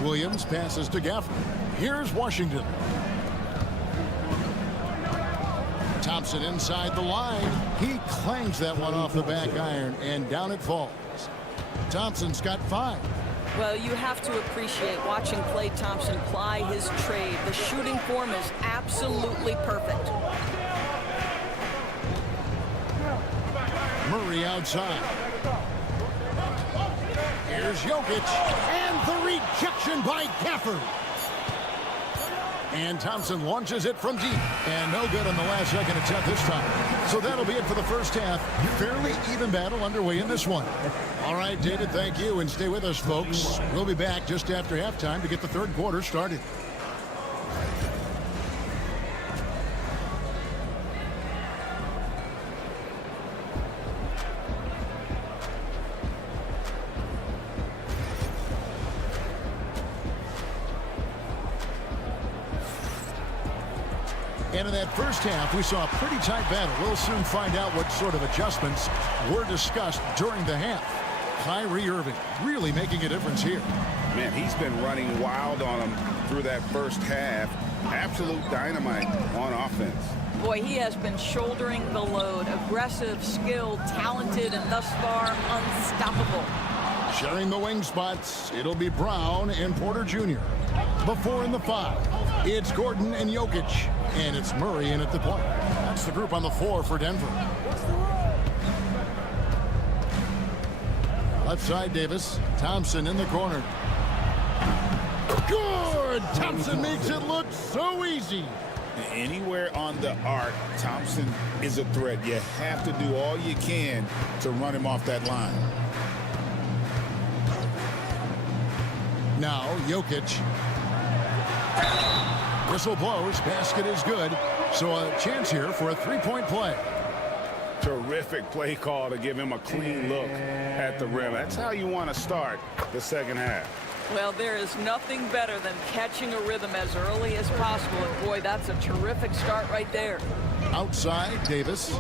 Williams passes to Gafford. Here's Washington. Thompson inside the line. He clangs that one off the back iron, and down it falls. Thompson's got 5. Well, you have to appreciate watching Klay Thompson ply his trade. The shooting form is absolutely perfect. Murray outside. Here's Jokic, and the rejection by Gafford. And Thompson launches it from deep. And no good on the last second attempt this time. So that'll be it for the first half. Fairly even battle underway in this one. All right, David, thank you. And stay with us, folks. We'll be back just after halftime to get the third quarter started. And in that first half, we saw a pretty tight battle. We'll soon find out what sort of adjustments were discussed during the half. Kyrie Irving really making a difference here. Man, he's been running wild on him through that first half. Absolute dynamite on offense. Boy, he has been shouldering the load. Aggressive, skilled, talented, and thus far unstoppable. Sharing the wing spots, it'll be Brown and Porter Jr. The 4 and the 5. It's Gordon and Jokic. And it's Murray in at the point. That's the group on the floor for Denver. Left side, Davis. Thompson in the corner. Good! Thompson makes it look so easy. Anywhere on the arc, Thompson is a threat. You have to do all you can to run him off that line. Now, Jokic. Whistle blows. Basket is good. So a chance here for a three-point play. Terrific play call to give him a clean look at the rim. That's how you want to start the second half. Well, there is nothing better than catching a rhythm as early as possible. And boy, that's a terrific start right there. Outside, Davis.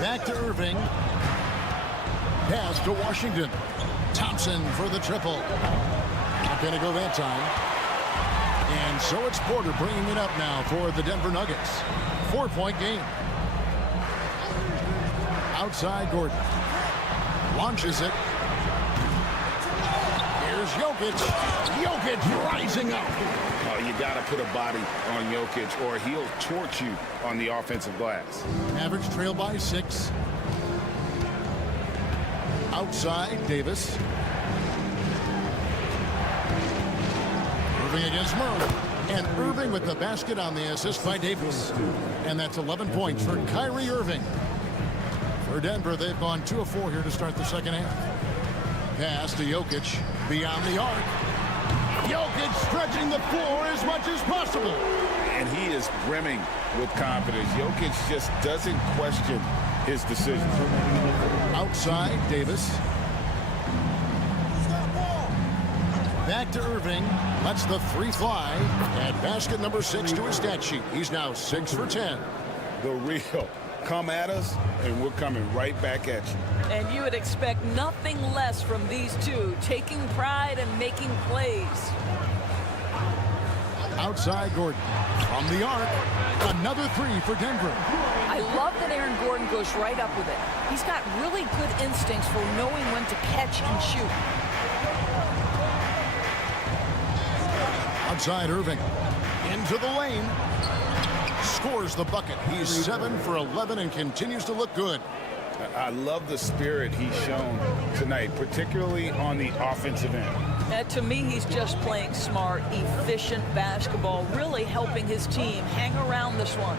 Back to Irving. Pass to Washington. Thompson for the triple. Not going to go that time. And so it's Porter bringing it up now for the Denver Nuggets. 4-point game. Outside, Gordon. Launches it. Here's Jokic. Jokic rising up. Oh, you got to put a body on Jokic or he'll torch you on the offensive glass. Mavericks trail by 6. Outside, Davis. Irving against Murray. And Irving with the basket on the assist by Davis. And that's 11 points for Kyrie Irving. For Denver, they've gone 2 of 4 here to start the second half. Pass to Jokic beyond the arc. Jokic stretching the floor as much as possible. And he is brimming with confidence. Jokic just doesn't question his decision. Outside, Davis. Back to Irving. Lets the 3 fly. And basket number 6 to his stat sheet. He's now 6 for 10. The real. Come at us, and we're coming right back at you. And you would expect nothing less from these two, taking pride and making plays. Outside, Gordon. From the arc. Another 3 for Denver. I love that Aaron Gordon goes right up with it. He's got really good instincts for knowing when to catch and shoot. Outside, Irving. Into the lane. Scores the bucket. He's 7 for 11 and continues to look good. I love the spirit he's shown tonight, particularly on the offensive end. To me, he's just playing smart, efficient basketball, really helping his team hang around this one.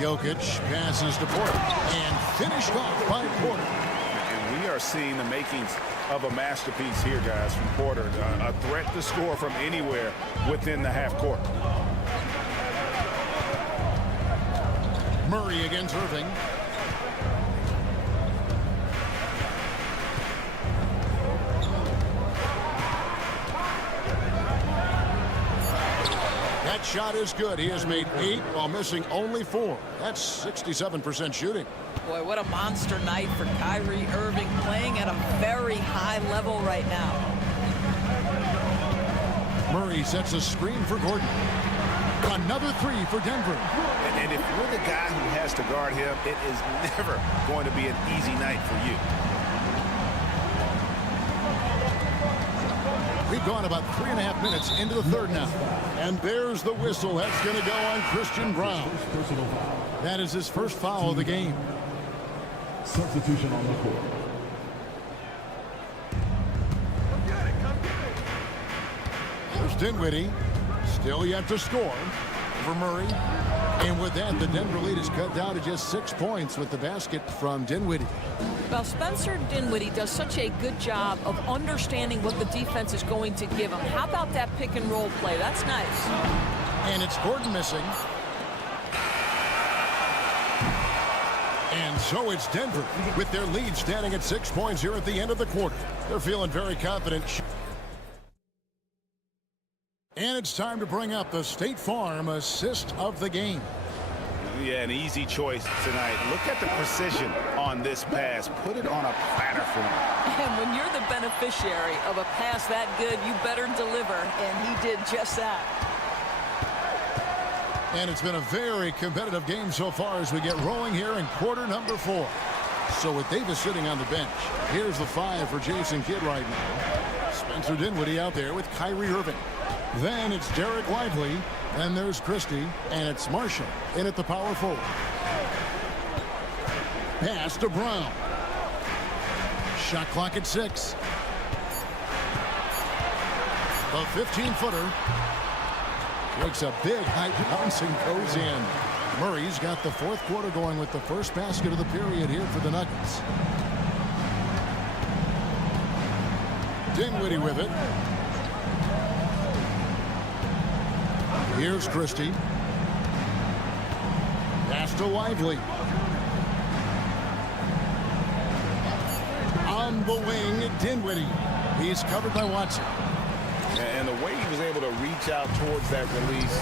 Jokic passes to Porter and finished off by Porter. And we are seeing the makings of a masterpiece here, guys, from Porter. A threat to score from anywhere within the half court. Murray against Irving. That shot is good. He has made 8 while missing only 4. That's 67% shooting. Boy, what a monster night for Kyrie Irving, playing at a very high level right now. Murray sets a screen for Gordon. Another 3 for Denver. And if you're the guy who has to guard him, it is never going to be an easy night for you. We've gone about 3.5 minutes into the third now. And there's the whistle. That's going to go on Christian Brown. That is his first foul of the game. Substitution on the court. There's Dinwiddie. Still yet to score for Murray. And with that, the Denver lead is cut down to just 6 points with the basket from Dinwiddie. Well, Spencer Dinwiddie does such a good job of understanding what the defense is going to give him. How about that pick and roll play? That's nice. And it's Gordon missing. And so it's Denver with their lead standing at 6 points here at the end of the quarter. They're feeling very confident. And it's time to bring up the State Farm assist of the game. Yeah, an easy choice tonight. Look at the precision on this pass. Put it on a platter for him. And when you're the beneficiary of a pass that good, you better deliver, and he did just that. And it's been a very competitive game so far as we get rolling here in quarter number 4. So with Davis sitting on the bench, here's the 5 for Jason Kidd right now. Spencer Dinwiddie out there with Kyrie Irving. Then it's Derek Lively. Then there's Christie. And it's Marshall in at the power forward. Pass to Brown. Shot clock at 6. A 15-footer. Takes a big high bounce and goes in. Murray's got the 4th quarter going with the first basket of the period here for the Nuggets. Dinwiddie with it. Here's Christie. Pass to Lively. On the wing, Dinwiddie. He's covered by Watson. And the way he was able to reach out towards that release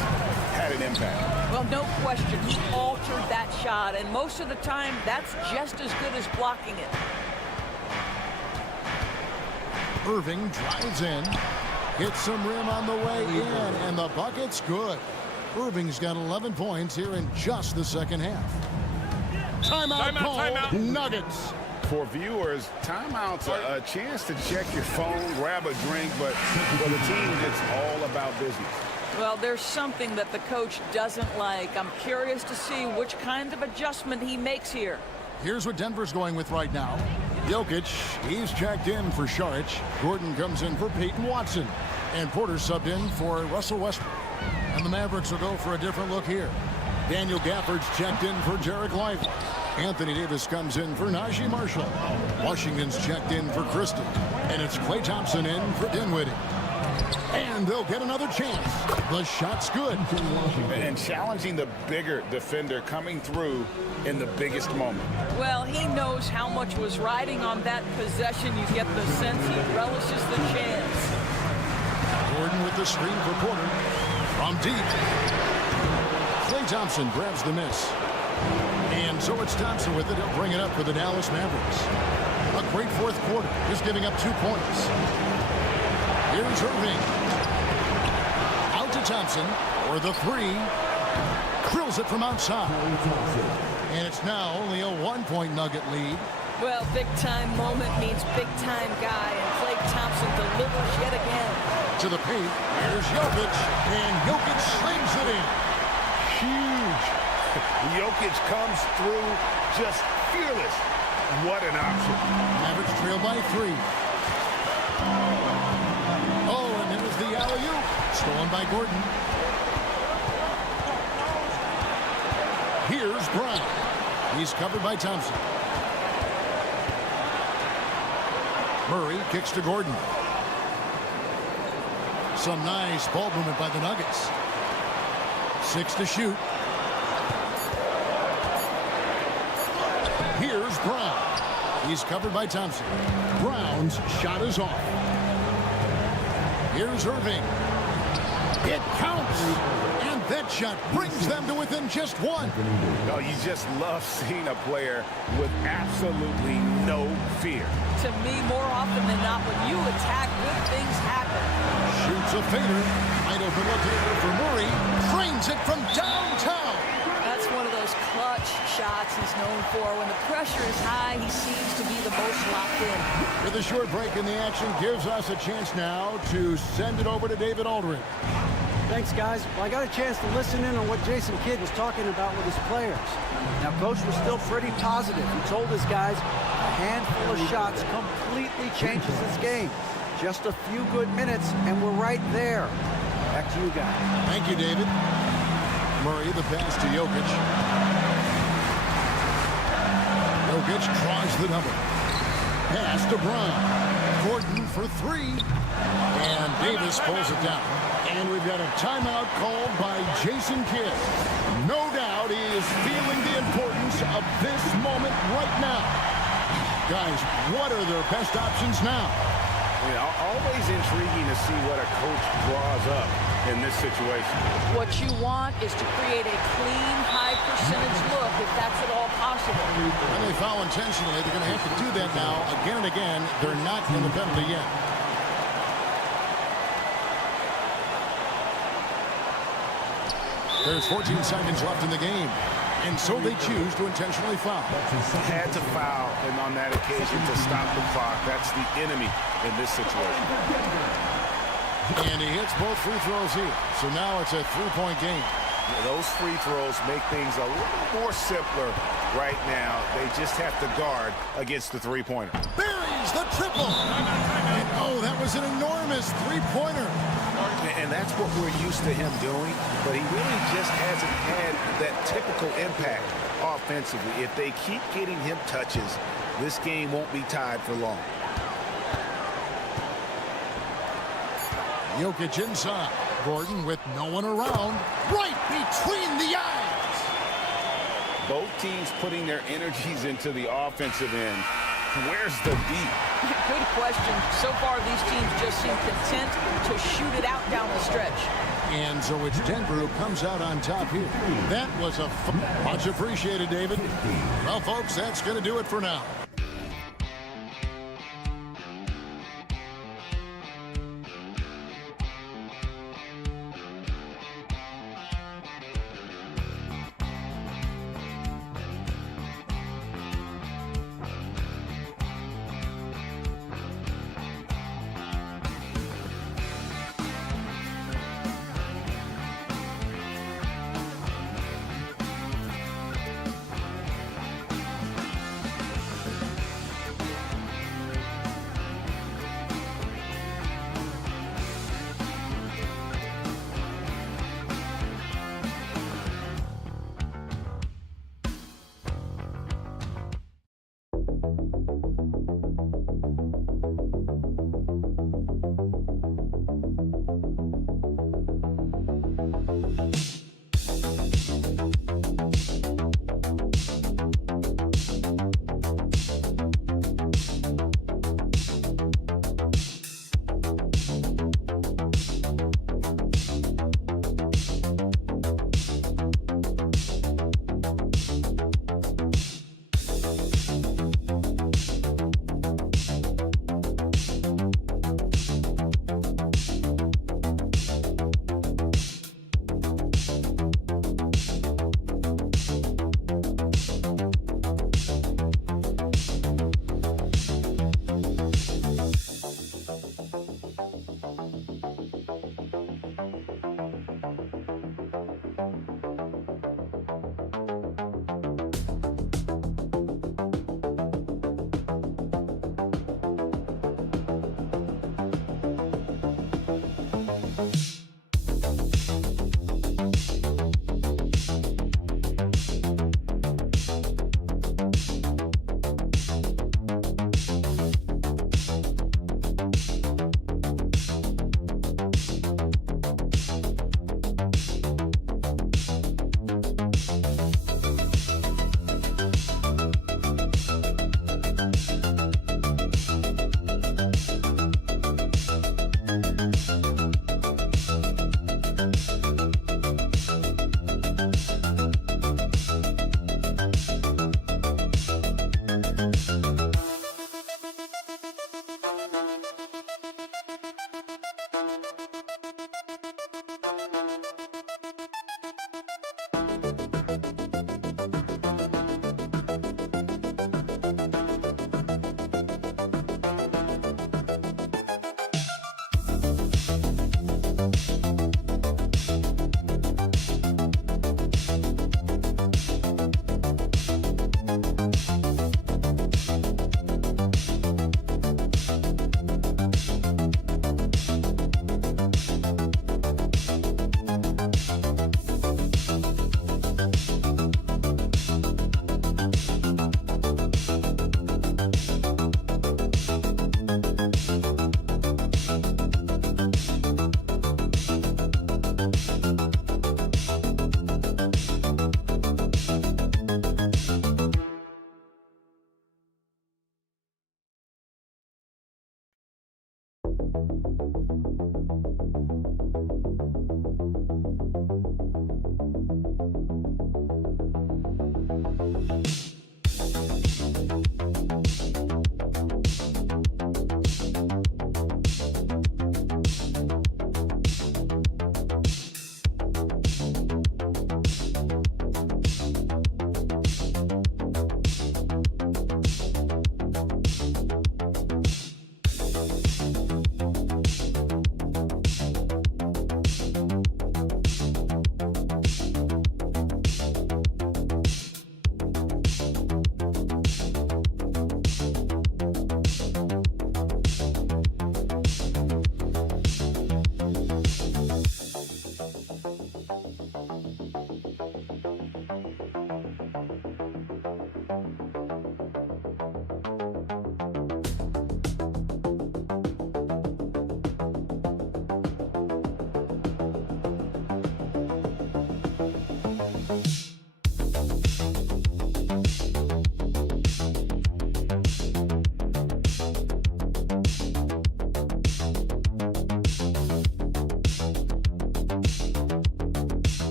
had an impact. Well, no question. He altered that shot, and most of the time, that's just as good as blocking it. Irving drives in. Hits some rim on the way in, and the bucket's good. Irving's got 11 points here in just the second half. Timeout called. Nuggets. For viewers, timeout's a chance to check your phone, grab a drink, but for the team, it's all about business. Well, there's something that the coach doesn't like. I'm curious to see which kind of adjustment he makes here. Here's what Denver's going with right now. Jokic, he's checked in for Šarić. Gordon comes in for Peyton Watson. And Porter subbed in for Russell Westbrook. And the Mavericks will go for a different look here. Daniel Gafford's checked in for Derek Lively. Anthony Davis comes in for Najee Marshall. Washington's checked in for Christie. And it's Klay Thompson in for Dinwiddie. And they'll get another chance. The shot's good. And challenging the bigger defender coming through in the biggest moment. Well, he knows how much was riding on that possession. You get the sense he relishes the chance. Gordon with the screen for Porter. From deep. Klay Thompson grabs the miss. And so it's Thompson with it. He'll bring it up for the Dallas Mavericks. A great 4th quarter. Just giving up 2 points. Here's Irving. Out to Thompson for the 3. Drills it from outside. And it's now only a 1-point Nugget lead. Well, big-time moment means big-time guy, and Klay Thompson delivers yet again. To the paint. Here's Jokic. And Jokic slings it in. Huge. Jokic comes through just fearless. What an option. Mavericks trail by 3. Oh, and there's the alley-oop. Stolen by Gordon. Here's Brown. He's covered by Thompson. Murray kicks to Gordon. Some nice ball movement by the Nuggets. 6 to shoot. Here's Brown. He's covered by Thompson. Brown's shot is off. Here's Irving. It counts. And that shot brings them to within just 1. No, you just love seeing a player with absolutely no fear. To me, more often than not, when you attack, good things happen. Shoots a fader. Wide open look here for Murray. Drains it from downtown. That's one of those clutch shots he's known for. When the pressure is high, he seems to be the most locked in. With a short break in the action, gives us a chance now to send it over to David Aldridge. Thanks, guys. Well, I got a chance to listen in on what Jason Kidd was talking about with his players. Now, Coach was still pretty positive. He told his guys a handful of shots completely changes this game. Just a few good minutes, and we're right there. Back to you guys. Thank you, David. Murray, the pass to Jokic. Jokic draws the double. Pass to Brown. Gordon for 3. And Davis pulls it down. And we've got a timeout called by Jason Kidd. No doubt he is feeling the importance of this moment right now. Guys, what are their best options now? Always intriguing to see what a coach draws up in this situation. What you want is to create a clean, high percentage look if that's at all possible. And they foul intentionally. They're going to have to do that now again and again. They're not in the penalty yet. There's 14 seconds left in the game. And so they choose to intentionally foul. Had to foul, and on that occasion to stop the clock. That's the enemy in this situation. And he hits both free throws here. So now it's a three-point game. Those free throws make things a little more simpler right now. They just have to guard against the three-pointer. Buries the triple. And oh, that was an enormous three-pointer. And that's what we're used to him doing, but he really just hasn't had that typical impact offensively. If they keep getting him touches, this game won't be tied for long. Jokic inside. Gordon with no one around. Right between the eyes. Both teams putting their energies into the offensive end. Where's the D? Good question. So far, these teams just seem content to shoot it out down the stretch. And so it's Denver who comes out on top here. That was much appreciated, David. Well, folks, that's going to do it for now.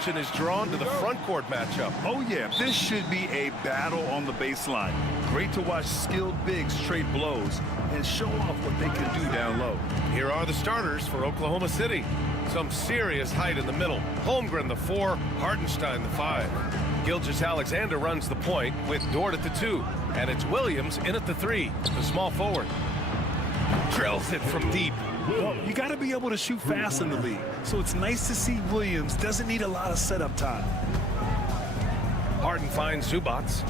attention is drawn to the front court matchup. Oh, yeah, this should be a battle on the baseline. Great to watch skilled bigs trade blows and show off what they can do down low. Here are the starters for Oklahoma City. Some serious height in the middle. Holmgren, the 4, Hartenstein, the 5. Gilgeous-Alexander runs the point with Dort at the 2. And it's Williams in at the 3, the small forward. Drills it from deep. Well, you got to be able to shoot fast in the league. So it's nice to see Williams doesn't need a lot of setup time. Harden finds Zubats.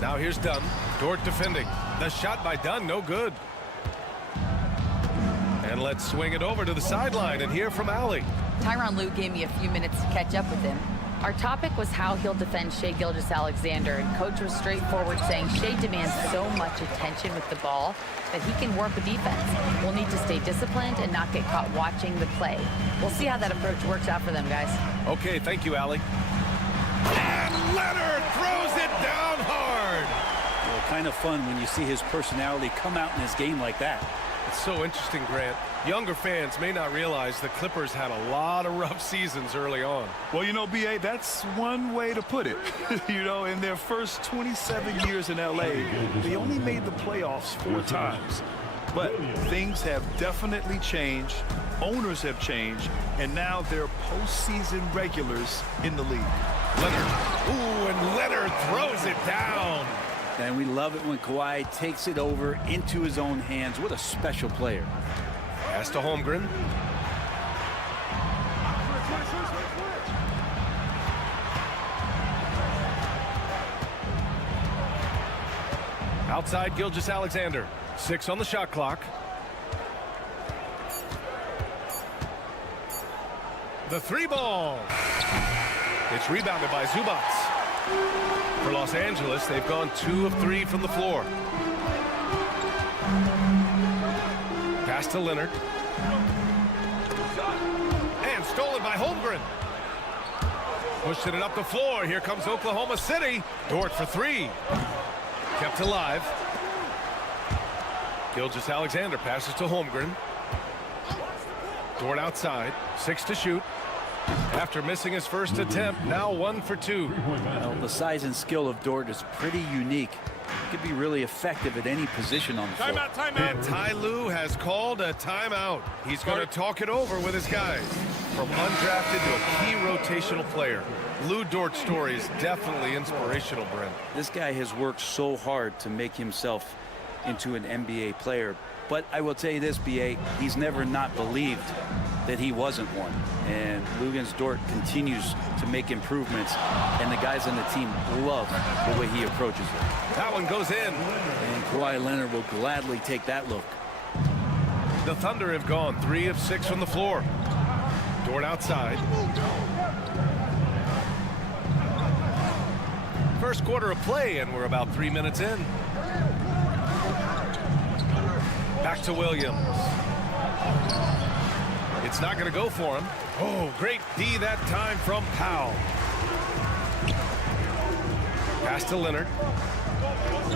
Now here's Dunn. Dort defending. The shot by Dunn, no good. And let's swing it over to the sideline and hear from Allie. Tyronn Lue gave me a few minutes to catch up with him. Our topic was how he'll defend Shai Gilgeous-Alexander, and Coach was straightforward, saying Shai demands so much attention with the ball that he can work with defense. We'll need to stay disciplined and not get caught watching the play. We'll see how that approach works out for them, guys. Okay, thank you, Allie. And Leonard throws it down hard. Well, kind of fun when you see his personality come out in his game like that. It's so interesting, Grant. Younger fans may not realize the Clippers had a lot of rough seasons early on. Well, you know, B.A., that's one way to put it. You know, in their first 27 years in L.A., they only made the playoffs 4 times. But things have definitely changed. Owners have changed. And now they're postseason regulars in the league. Leonard. Ooh, and Leonard throws it down. And we love it when Kawhi takes it over into his own hands. What a special player. Pass to Holmgren. Outside Gilgeous-Alexander. 6 on the shot clock. The 3 ball. It's rebounded by Zubats. For Los Angeles, they've gone 2 of 3 from the floor. Pass to Leonard. And stolen by Holmgren. Pushing it up the floor. Here comes Oklahoma City. Dort for 3. Kept alive. Gilgeous-Alexander passes to Holmgren. Dort outside. 6 to shoot. After missing his first attempt, now 1 for 2. Well, the size and skill of Dort is pretty unique. He could be really effective at any position on the floor. Timeout. And Ty Lue has called a timeout. He's going to talk it over with his guys. From undrafted to a key rotational player, Lou Dort's story is definitely inspirational, Brent. This guy has worked so hard to make himself into an NBA player. But I will tell you this, B.A., he's never not believed that he wasn't one. And Luguentz Dort continues to make improvements, and the guys on the team love the way he approaches it. That one goes in. And Kawhi Leonard will gladly take that look. The Thunder have gone 3 of 6 from the floor. Dort outside. First quarter of play, and we're about 3 minutes in. Back to Williams. It's not going to go for him. Oh, great D that time from Powell. Pass to Leonard.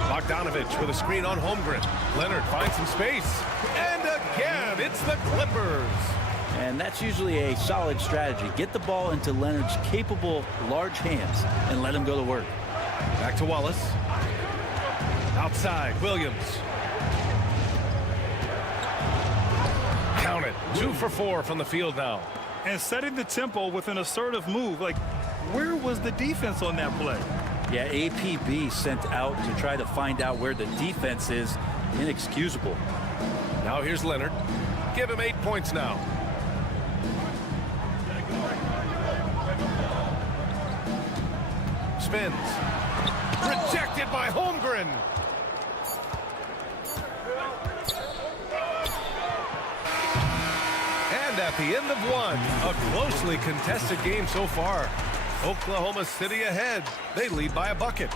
Bogdanovich with a screen on Holmgren. Leonard finds some space. And again, it's the Clippers. And that's usually a solid strategy. Get the ball into Leonard's capable, large hands and let him go to work. Back to Wallace. Outside, Williams. Count it. 2 for 4 from the field now. And setting the tempo with an assertive move. Like, where was the defense on that play? Yeah, APB sent out to try to find out where the defense is. Inexcusable. Now here's Leonard. Give him 8 points now. Spins. Rejected by Holmgren. And at the end of one, a closely contested game so far. Oklahoma City ahead. They lead by a bucket.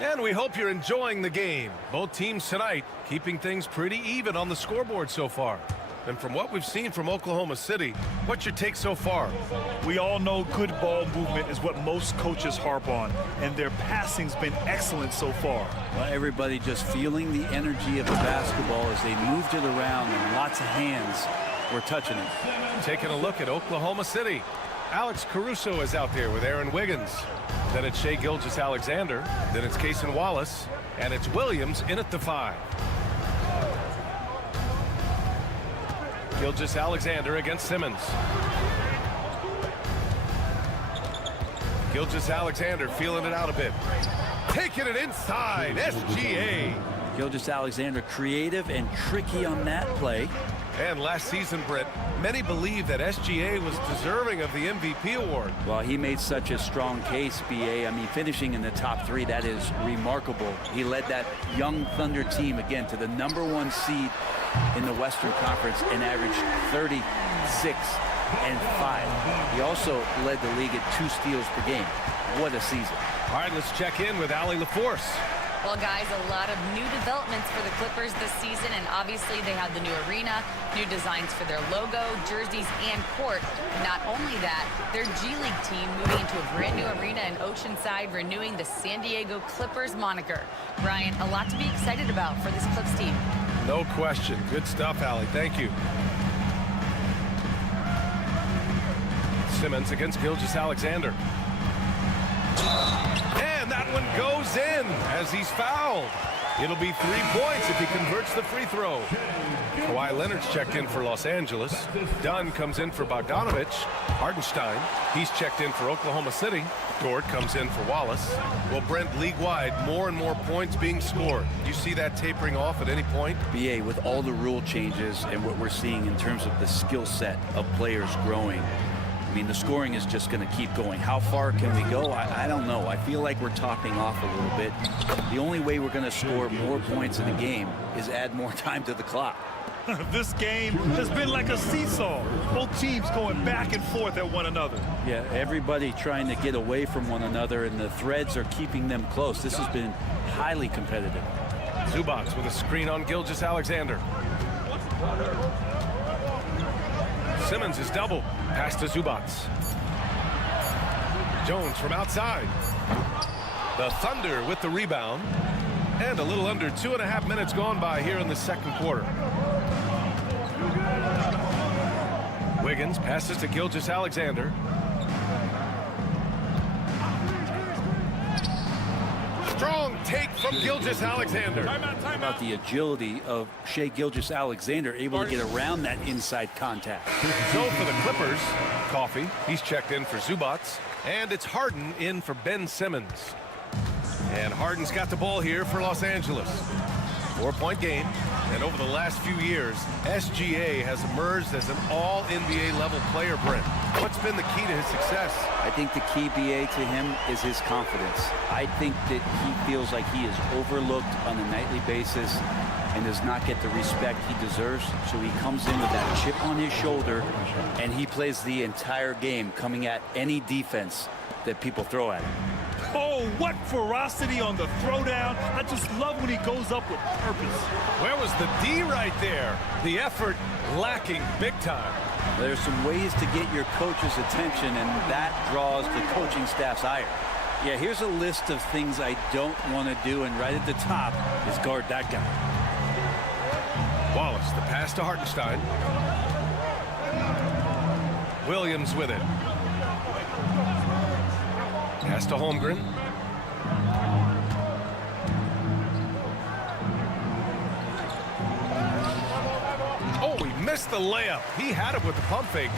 And we hope you're enjoying the game. Both teams tonight keeping things pretty even on the scoreboard so far. And from what we've seen from Oklahoma City, what's your take so far? We all know good ball movement is what most coaches harp on, and their passing's been excellent so far. Well, everybody just feeling the energy of the basketball as they moved it around and lots of hands we're touching it. Taking a look at Oklahoma City. Alex Caruso is out there with Aaron Wiggins. Then it's Shai Gilgeous-Alexander. Then it's Cason Wallace. And it's Williams in at the 5. Gilgeous-Alexander against Simmons. Gilgeous-Alexander feeling it out a bit. Taking it inside. SGA. Gilgeous-Alexander creative and tricky on that play. And last season, Brett, many believe that SGA was deserving of the MVP award. Well, he made such a strong case, BA. I mean, finishing in the top 3, that is remarkable. He led that young Thunder team, again, to the #1 seed in the Western Conference and averaged 36 and 5. He also led the league at 2 steals per game. What a season. All right, let's check in with Allie LaForce. Well, guys, a lot of new developments for the Clippers this season, and obviously they have the new arena, new designs for their logo, jerseys, and court. Not only that, their G League team moving into a brand new arena in Oceanside, renewing the San Diego Clippers moniker. Brian, a lot to be excited about for this Clips team. No question. Good stuff, Allie. Thank you. Simmons against Gilgeous-Alexander. And that one goes in as he's fouled. It'll be 3 points if he converts the free throw. Kawhi Leonard's checked in for Los Angeles. Dunn comes in for Bogdanovich. Hartenstein, he's checked in for Oklahoma City. Dort comes in for Wallace. Well, Brent, league-wide, more and more points being scored. You see that tapering off at any point? BA, with all the rule changes and what we're seeing in terms of the skill set of players growing, I mean, the scoring is just going to keep going. How far can we go? I don't know. I feel like we're topping off a little bit. The only way we're going to score more points in the game is add more time to the clock. This game has been like a seesaw. Both teams going back and forth at one another. Yeah, everybody trying to get away from one another, and the threads are keeping them close. This has been highly competitive. Zubac with a screen on Gilgeous-Alexander. Simmons is double. Pass to Zubac. Jones from outside. The Thunder with the rebound. And a little under 2.5 minutes gone by here in the second quarter. Wiggins passes to Gilgeous-Alexander. Strong take from Gilgeous-Alexander. How about the agility of Shai Gilgeous-Alexander, able to get around that inside contact? So for the Clippers, Coffey, he's checked in for Zubac. And it's Harden in for Ben Simmons. And Harden's got the ball here for Los Angeles. 4-point game. And over the last few years, SGA has emerged as an all-NBA level player, Brent. What's been the key to his success? I think the key, BA, to him is his confidence. I think that he feels like he is overlooked on a nightly basis and does not get the respect he deserves. So he comes in with that chip on his shoulder, and he plays the entire game, coming at any defense that people throw at him. Oh, what ferocity on the throwdown. I just love when he goes up with purpose. Where was the D right there? The effort lacking big time. There's some ways to get your coach's attention, and that draws the coaching staff's ire. Yeah, here's a list of things I don't want to do, and right at the top is guard that guy. Wallace, the pass to Hartenstein. Williams with it. Pass to Holmgren. Oh, he missed the layup. He had it with the pump fake.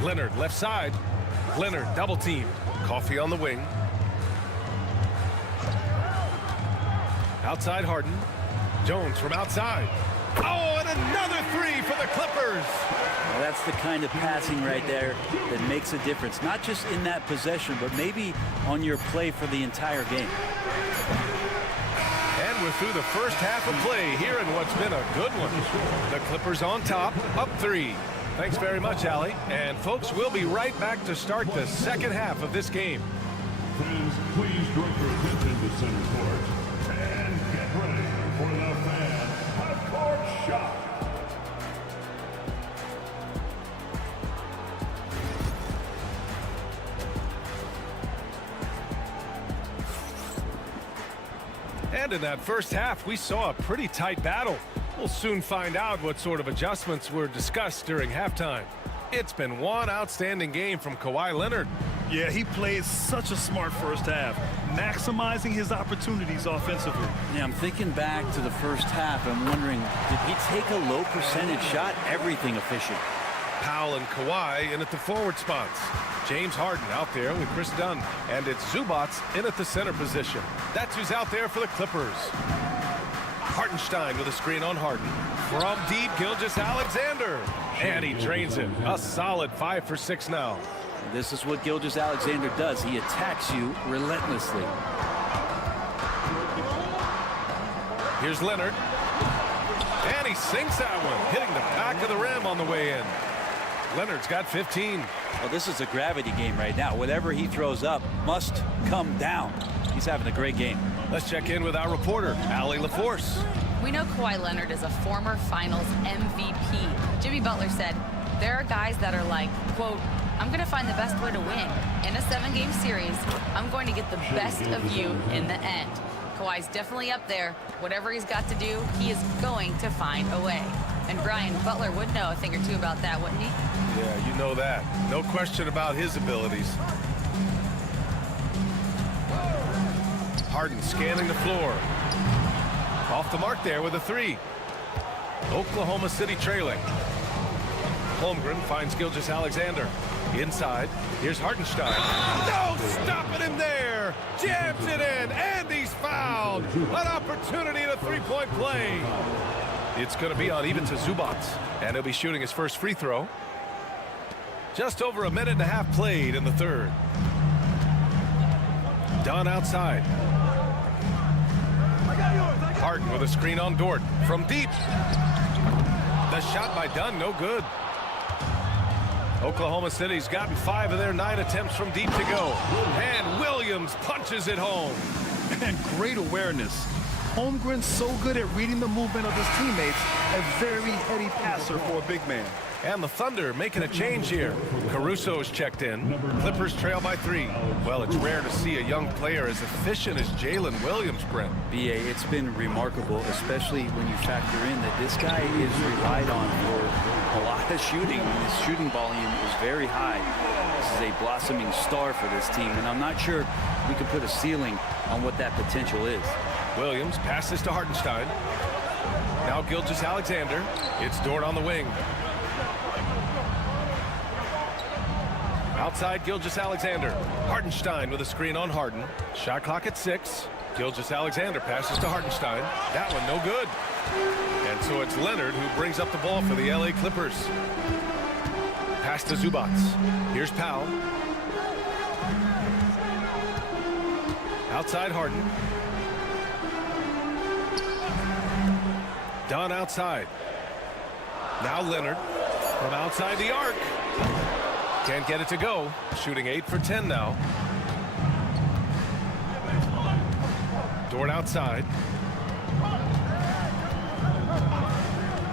Leonard, left side. Leonard, double team. Coffey on the wing. Outside Harden. Jones from outside. Oh, and another three for the Clippers. Well, that's the kind of passing right there that makes a difference. Not just in that possession, but maybe on your play for the entire game. And we're through the first half of play here in what's been a good one. The Clippers on top, up 3. Thanks very much, Allie. And folks, we'll be right back to start the second half of this game. Fans, please direct your attention to center court. And get ready for the fan half-court shot. And in that first half, we saw a pretty tight battle. We'll soon find out what sort of adjustments were discussed during halftime. It's been one outstanding game from Kawhi Leonard. Yeah, he played such a smart first half, maximizing his opportunities offensively. Yeah, I'm thinking back to the first half. I'm wondering, did he take a low percentage shot? Everything efficient. Powell and Kawhi in at the forward spots. James Harden out there with Chris Dunn. And it's Zubats in at the center position. That's who's out there for the Clippers. Hartenstein with a screen on Harden. From deep, Gilgeous-Alexander. And he drains it. A solid 5 for 6 now. This is what Gilgeous-Alexander does. He attacks you relentlessly. Here's Leonard. And he sinks that one, hitting the back of the rim on the way in. Leonard's got 15. Well, this is a gravity game right now. Whatever he throws up must come down. He's having a great game. Let's check in with our reporter, Allie LaForce. We know Kawhi Leonard is a former Finals MVP. Jimmy Butler said, there are guys that are like, quote, I'm going to find the best way to win. In a 7-game series, I'm going to get the best of you in the end. Kawhi's definitely up there. Whatever he's got to do, he is going to find a way. And Brian, Butler would know a thing or two about that, wouldn't he? Yeah, you know that. No question about his abilities. Harden scanning the floor. Off the mark there with a 3. Oklahoma City trailing. Holmgren finds Gilgeous-Alexander. Inside, here's Hartenstein. No, stopping him there. Jams it in, and he's fouled. An opportunity at a 3-point play. It's going to be on even to Zubats, and he'll be shooting his first free throw. Just over a minute and a half played in the third. Dunn outside. Harden with a screen on Dort from deep. The shot by Dunn, no good. Oklahoma City's gotten 5 of their 9 attempts from deep to go. And Williams punches it home. And great awareness. Holmgren's so good at reading the movement of his teammates. A very heady passer for a big man. And the Thunder making a change here. Caruso's checked in. Clippers trail by 3. Well, it's rare to see a young player as efficient as Jalen Williams, Brent. B.A., it's been remarkable, especially when you factor in that this guy is relied on for a lot of shooting. His shooting volume is very high. This is a blossoming star for this team, and I'm not sure we can put a ceiling on what that potential is. Williams passes to Hartenstein. Now Gilgeous-Alexander. It's Dort on the wing. Outside Gilgeous-Alexander. Hartenstein with a screen on Harden. Shot clock at 6. Gilgeous-Alexander passes to Hartenstein. That one no good. And so it's Leonard who brings up the ball for the LA Clippers. Pass to Zubats. Here's Powell. Outside Harden. Dunn outside. Now Leonard from outside the arc. Can't get it to go. Shooting 8 for 10 now. Dort outside.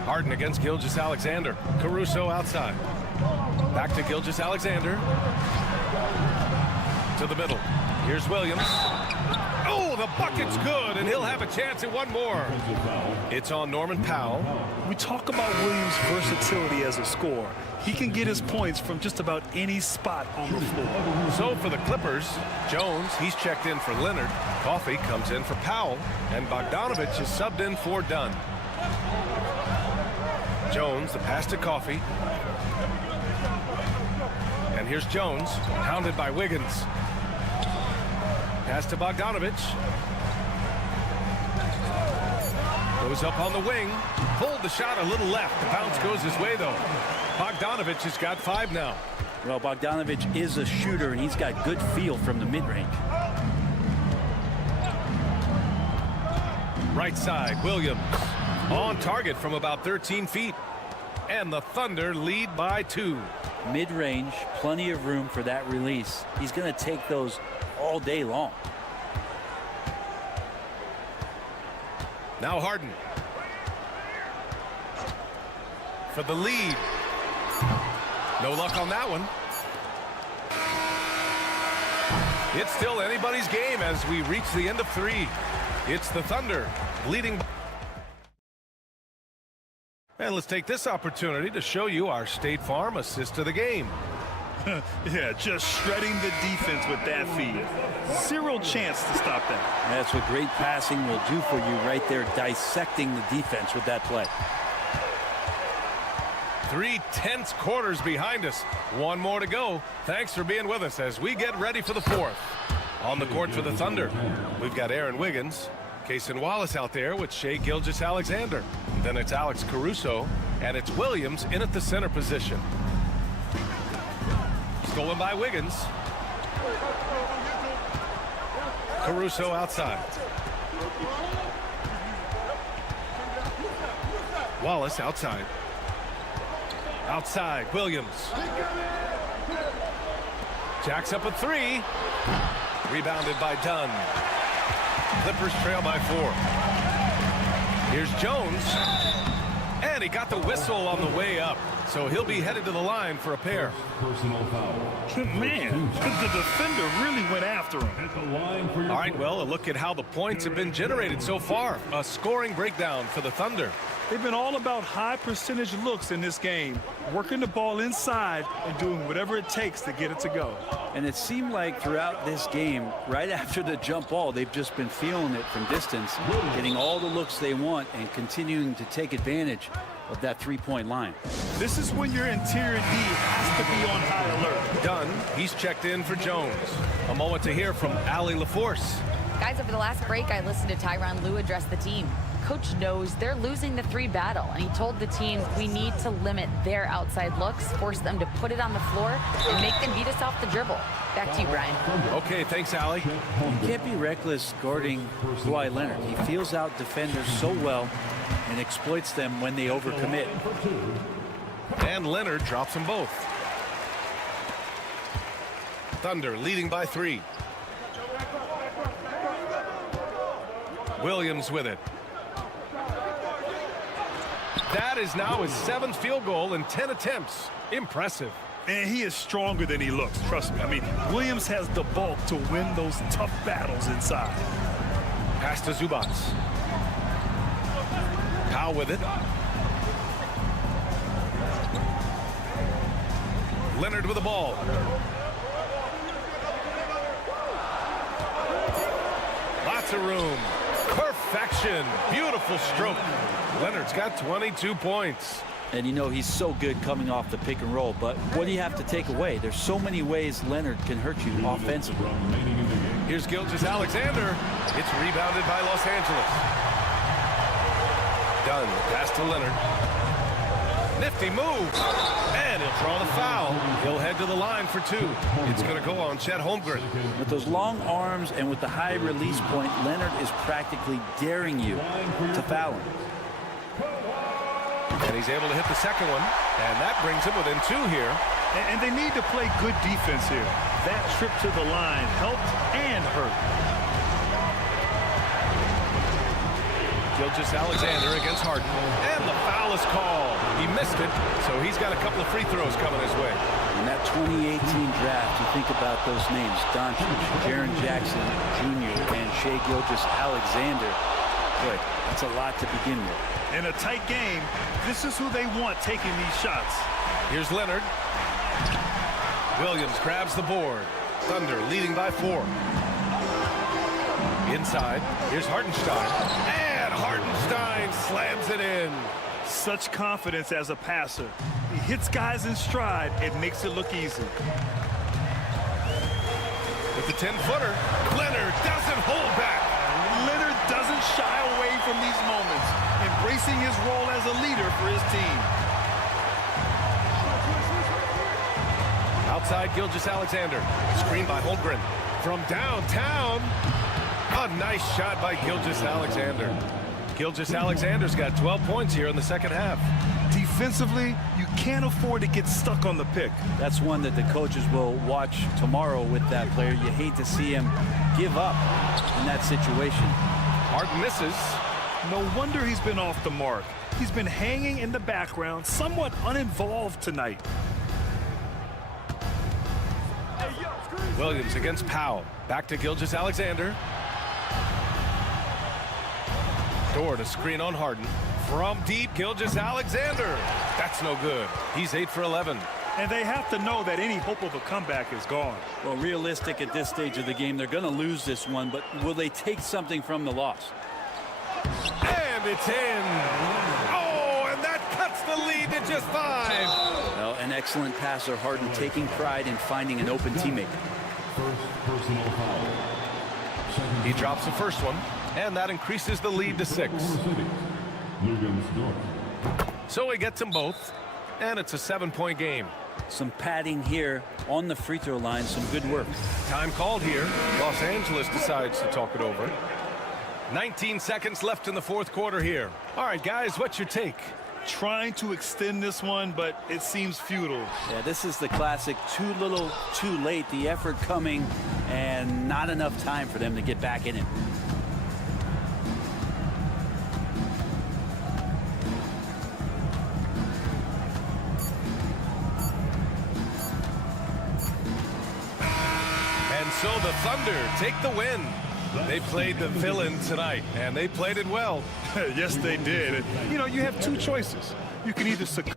Harden against Gilgeous-Alexander. Caruso outside. Back to Gilgeous-Alexander. To the middle. Here's Williams. Oh, the bucket's good, and he'll have a chance at one more. It's on Norman Powell. We talk about Williams' versatility as a scorer. He can get his points from just about any spot on the floor. So for the Clippers, Jones, he's checked in for Leonard. Coffey comes in for Powell, and Bogdanovich is subbed in for Dunn. Jones, the pass to Coffey. And here's Jones, hounded by Wiggins. Pass to Bogdanovich. Goes up on the wing. Pulled the shot a little left. The bounce goes his way, though. Bogdanovich has got 5 now. Well, Bogdanovich is a shooter, and he's got good feel from the mid-range. Right side, Williams. On target from about 13 feet. And the Thunder lead by 2. Mid-range, plenty of room for that release. He's going to take those all day long. Now Harden. For the lead. No luck on that one. It's still anybody's game as we reach the end of 3. It's the Thunder leading. And let's take this opportunity to show you our State Farm assist of the game. Yeah, just shredding the defense with that feed. Zero chance to stop that. That's what great passing will do for you right there, dissecting the defense with that play. 3 tense quarters behind us. One more to go. Thanks for being with us as we get ready for the fourth. On the court for the Thunder, we've got Aaron Wiggins, Cason Wallace out there with Shai Gilgeous-Alexander. Then it's Alex Caruso, and it's Williams in at the center position. Stolen by Wiggins. Caruso outside. Wallace outside. Outside, Williams. Jacks up a 3. Rebounded by Dunn. Clippers trail by 4. Here's Jones. And he got the whistle on the way up. So he'll be headed to the line for a pair. Personal foul. Man, the defender really went after him. At the line for your All right, well, a look at how the points have been generated so far. A scoring breakdown for the Thunder. They've been all about high percentage looks in this game, working the ball inside and doing whatever it takes to get it to go. And it seemed like throughout this game, right after the jump ball, they've just been feeling it from distance, getting all the looks they want and continuing to take advantage of that three-point line. This is when your interior D has to be on high alert. Dunn, he's checked in for Jones. A moment to hear from Allie LaForce. Guys, over the last break, I listened to Tyronn Lue address the team. Coach knows they're losing the 3 battle, and he told the team we need to limit their outside looks, force them to put it on the floor, and make them beat us off the dribble. Back to you, Brian. Okay, thanks, Allie. You can't be reckless guarding Kawhi Leonard. He feels out defenders so well and exploits them when they overcommit. And Leonard drops them both. Thunder leading by 3. Williams with it. That is now his 7th field goal in 10 attempts. Impressive. And he is stronger than he looks, trust me. I mean, Williams has the bulk to win those tough battles inside. Pass to Zubac. Powell with it. Leonard with the ball. Lots of room. Perfection. Beautiful stroke. Leonard's got 22 points. And you know he's so good coming off the pick and roll, but what do you have to take away? There's so many ways Leonard can hurt you offensively. Here's Gilgeous-Alexander. It's rebounded by Los Angeles. Dunn, pass to Leonard. Nifty move. And he'll draw the foul. He'll head to the line for 2. It's going to go on Chet Holmgren. With those long arms and with the high release point, Leonard is practically daring you to foul him. And he's able to hit the second one. And that brings him within 2 here. And they need to play good defense here. That trip to the line helped and hurt. Gilgeous-Alexander against Harden. And the foul is called. He missed it, so he's got a couple of free throws coming his way. In that 2018 draft, you think about those names, Doncic, Jaren Jackson Jr., and Shai Gilgeous-Alexander. Boy, that's a lot to begin with. In a tight game, this is who they want taking these shots. Here's Leonard. Williams grabs the board. Thunder leading by 4. Inside, here's Hartenstein. And Hartenstein slams it in. Such confidence as a passer. He hits guys in stride and makes it look easy. With the 10-footer, Leonard doesn't hold back. Leonard doesn't shy away from these moments, embracing his role as a leader for his team. Outside, Gilgeous-Alexander. Screen by Holmgren. From downtown. A nice shot by Gilgeous-Alexander. Gilgeous-Alexander's got 12 points here in the second half. Defensively, you can't afford to get stuck on the pick. That's one that the coaches will watch tomorrow with that player. You hate to see him give up in that situation. Harden misses. No wonder he's been off the mark. He's been hanging in the background, somewhat uninvolved tonight. Williams against Powell. Back to Gilgeous-Alexander. Dort, a screen on Harden. From deep, Gilgeous-Alexander. That's no good. He's 8 for 11. And they have to know that any hope of a comeback is gone. Well, realistic at this stage of the game, they're going to lose this one, but will they take something from the loss? And it's in. Oh, and that cuts the lead to just 5. Well, an excellent passer, Harden taking pride in finding an open teammate. First personal foul. He drops the first one, and that increases the lead to 6. So he gets them both, and it's a 7-point game. Some padding here on the free throw line, some good work. Time called here. Los Angeles decides to talk it over. 19 seconds left in the fourth quarter here. All right, guys, what's your take? Trying to extend this one, but it seems futile. Yeah, this is the classic too little, too late. The effort coming and not enough time for them to get back in it. And so the Thunder take the win. They played the villain tonight, and they played it well. Yes, they did. You know, you have two choices. You can either succumb.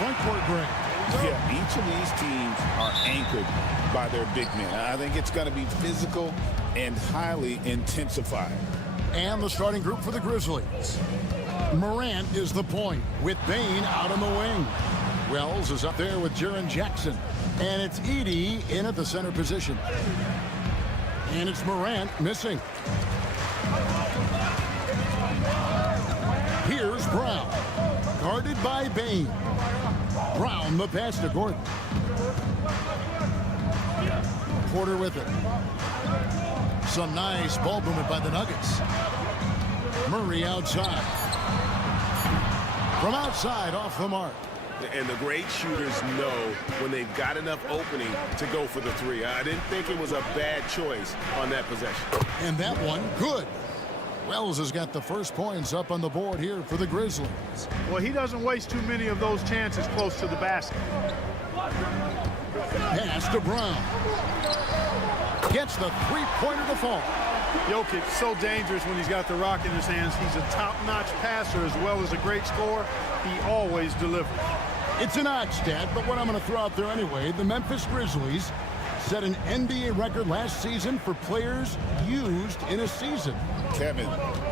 front court break. Yeah, each of these teams are anchored by their big men. I think it's going to be physical and highly intensified. And the starting group for the Grizzlies. Morant is the point with Bane out on the wing. Wells is up there with Jaren Jackson. And it's Edey in at the center position. And it's Morant missing. Here's Brown. Guarded by Bane. Brown the pass to Gordon. Porter with it. Some nice ball movement by the Nuggets. Murray outside. From outside off the mark. And the great shooters know when they've got enough opening to go for the three. I didn't think it was a bad choice on that possession. And that one, good. Wells has got the first points up on the board here for the Grizzlies. Well, he doesn't waste too many of those chances close to the basket. Pass to Brown. Gets the three-pointer to fall. Jokic so dangerous when he's got the rock in his hands. He's a top-notch passer as well as a great scorer. He always delivers. It's an odd stat, but what I'm going to throw out there anyway, the Memphis Grizzlies set an NBA record last season for players used in a season. Kevin,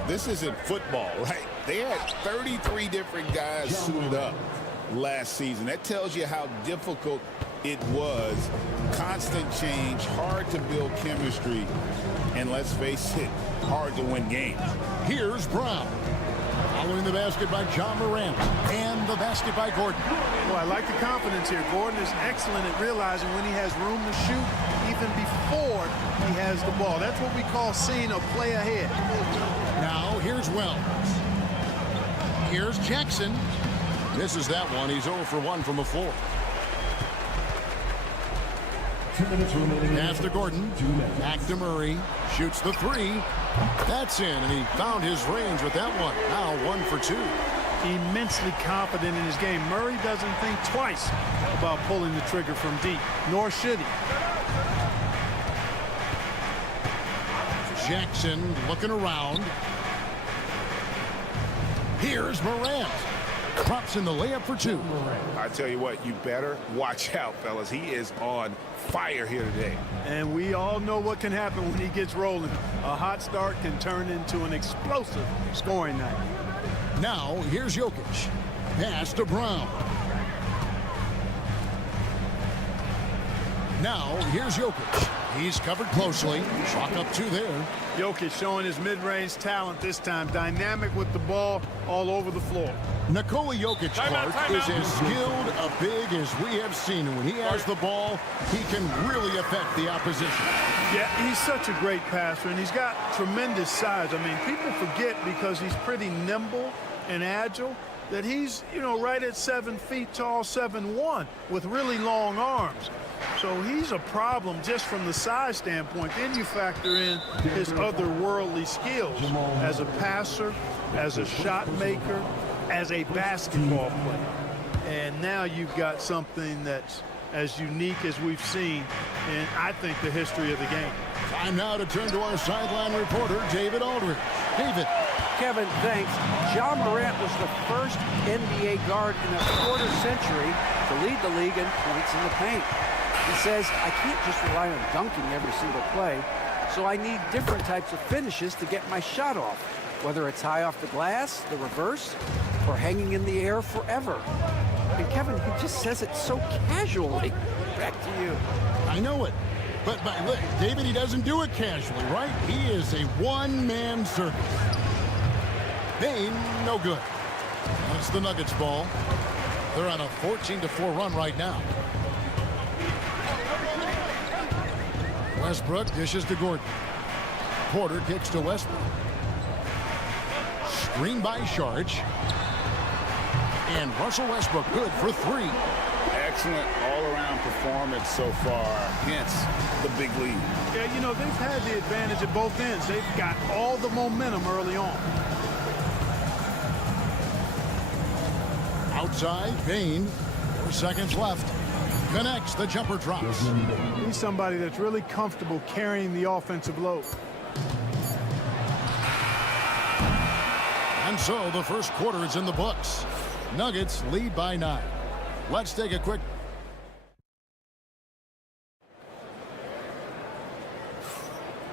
this isn't football, right? They had 33 different guys suited up last season. That tells you how difficult it was. Constant change, hard to build chemistry, and let's face it, hard to win games. Here's Brown. Following the basket by John Morant. And the basket by Gordon. Well, I like the confidence here. Gordon is excellent at realizing when he has room to shoot even before he has the ball. That's what we call seeing a play ahead. Now, here's Wells. Here's Jackson. Misses that one. He's 0 for 1 from the floor. 2 minutes remaining. Pass to Gordon. Back to Murray. Shoots the three. That's in, and he found his range with that one. Now 1 for 2. immensely confident in his game. Murray doesn't think twice about pulling the trigger from deep, nor should he. Jackson looking around. Here's Morant. Drops in the layup for two. I tell you what, you better watch out, fellas. He is on fire here today. And we all know what can happen when he gets rolling. A hot start can turn into an explosive scoring night. Now, here's Jokic. Pass to Brown. Now, here's Jokic. He's covered closely. Chalk up two there. Jokic showing his mid-range talent this time. Dynamic with the ball all over the floor. Nikola Jokic, Clark, is as skilled a big as we have seen. And when he has the ball, he can really affect the opposition. Yeah, he's such a great passer, and he's got tremendous size. I mean, people forget because he's pretty nimble and agile that he's, you know, right at 7 feet tall, 7'1", with really long arms. So he's a problem just from the size standpoint. Then you factor in his otherworldly skills as a passer, as a shot maker, as a basketball player. And now you've got something that's as unique as we've seen in, I think, the history of the game. Time now to turn to our sideline reporter, David Aldridge. David. Kevin, thanks. Ja Morant was the first NBA guard in a quarter century to lead the league in points in the paint. He says, I can't just rely on dunking every single play, so I need different types of finishes to get my shot off, whether it's high off the glass, the reverse, or hanging in the air forever. And Kevin, he just says it so casually. Back to you. I know it. But look, David, he doesn't do it casually, right? He is a one-man circus. Bane, no good. That's the Nuggets ball. They're on a 14-4 run right now. Westbrook dishes to Gordon. Porter kicks to Westbrook. Screen by Sharge. And Russell Westbrook good for three. Excellent all-around performance so far, hence the big lead. Yeah, you know, they've had the advantage at both ends. They've got all the momentum early on. Outside, Bane. 4 seconds left. Connects, the jumper drops. He's somebody that's really comfortable carrying the offensive load. And so the first quarter is in the books. Nuggets lead by 9. Let's take a quick.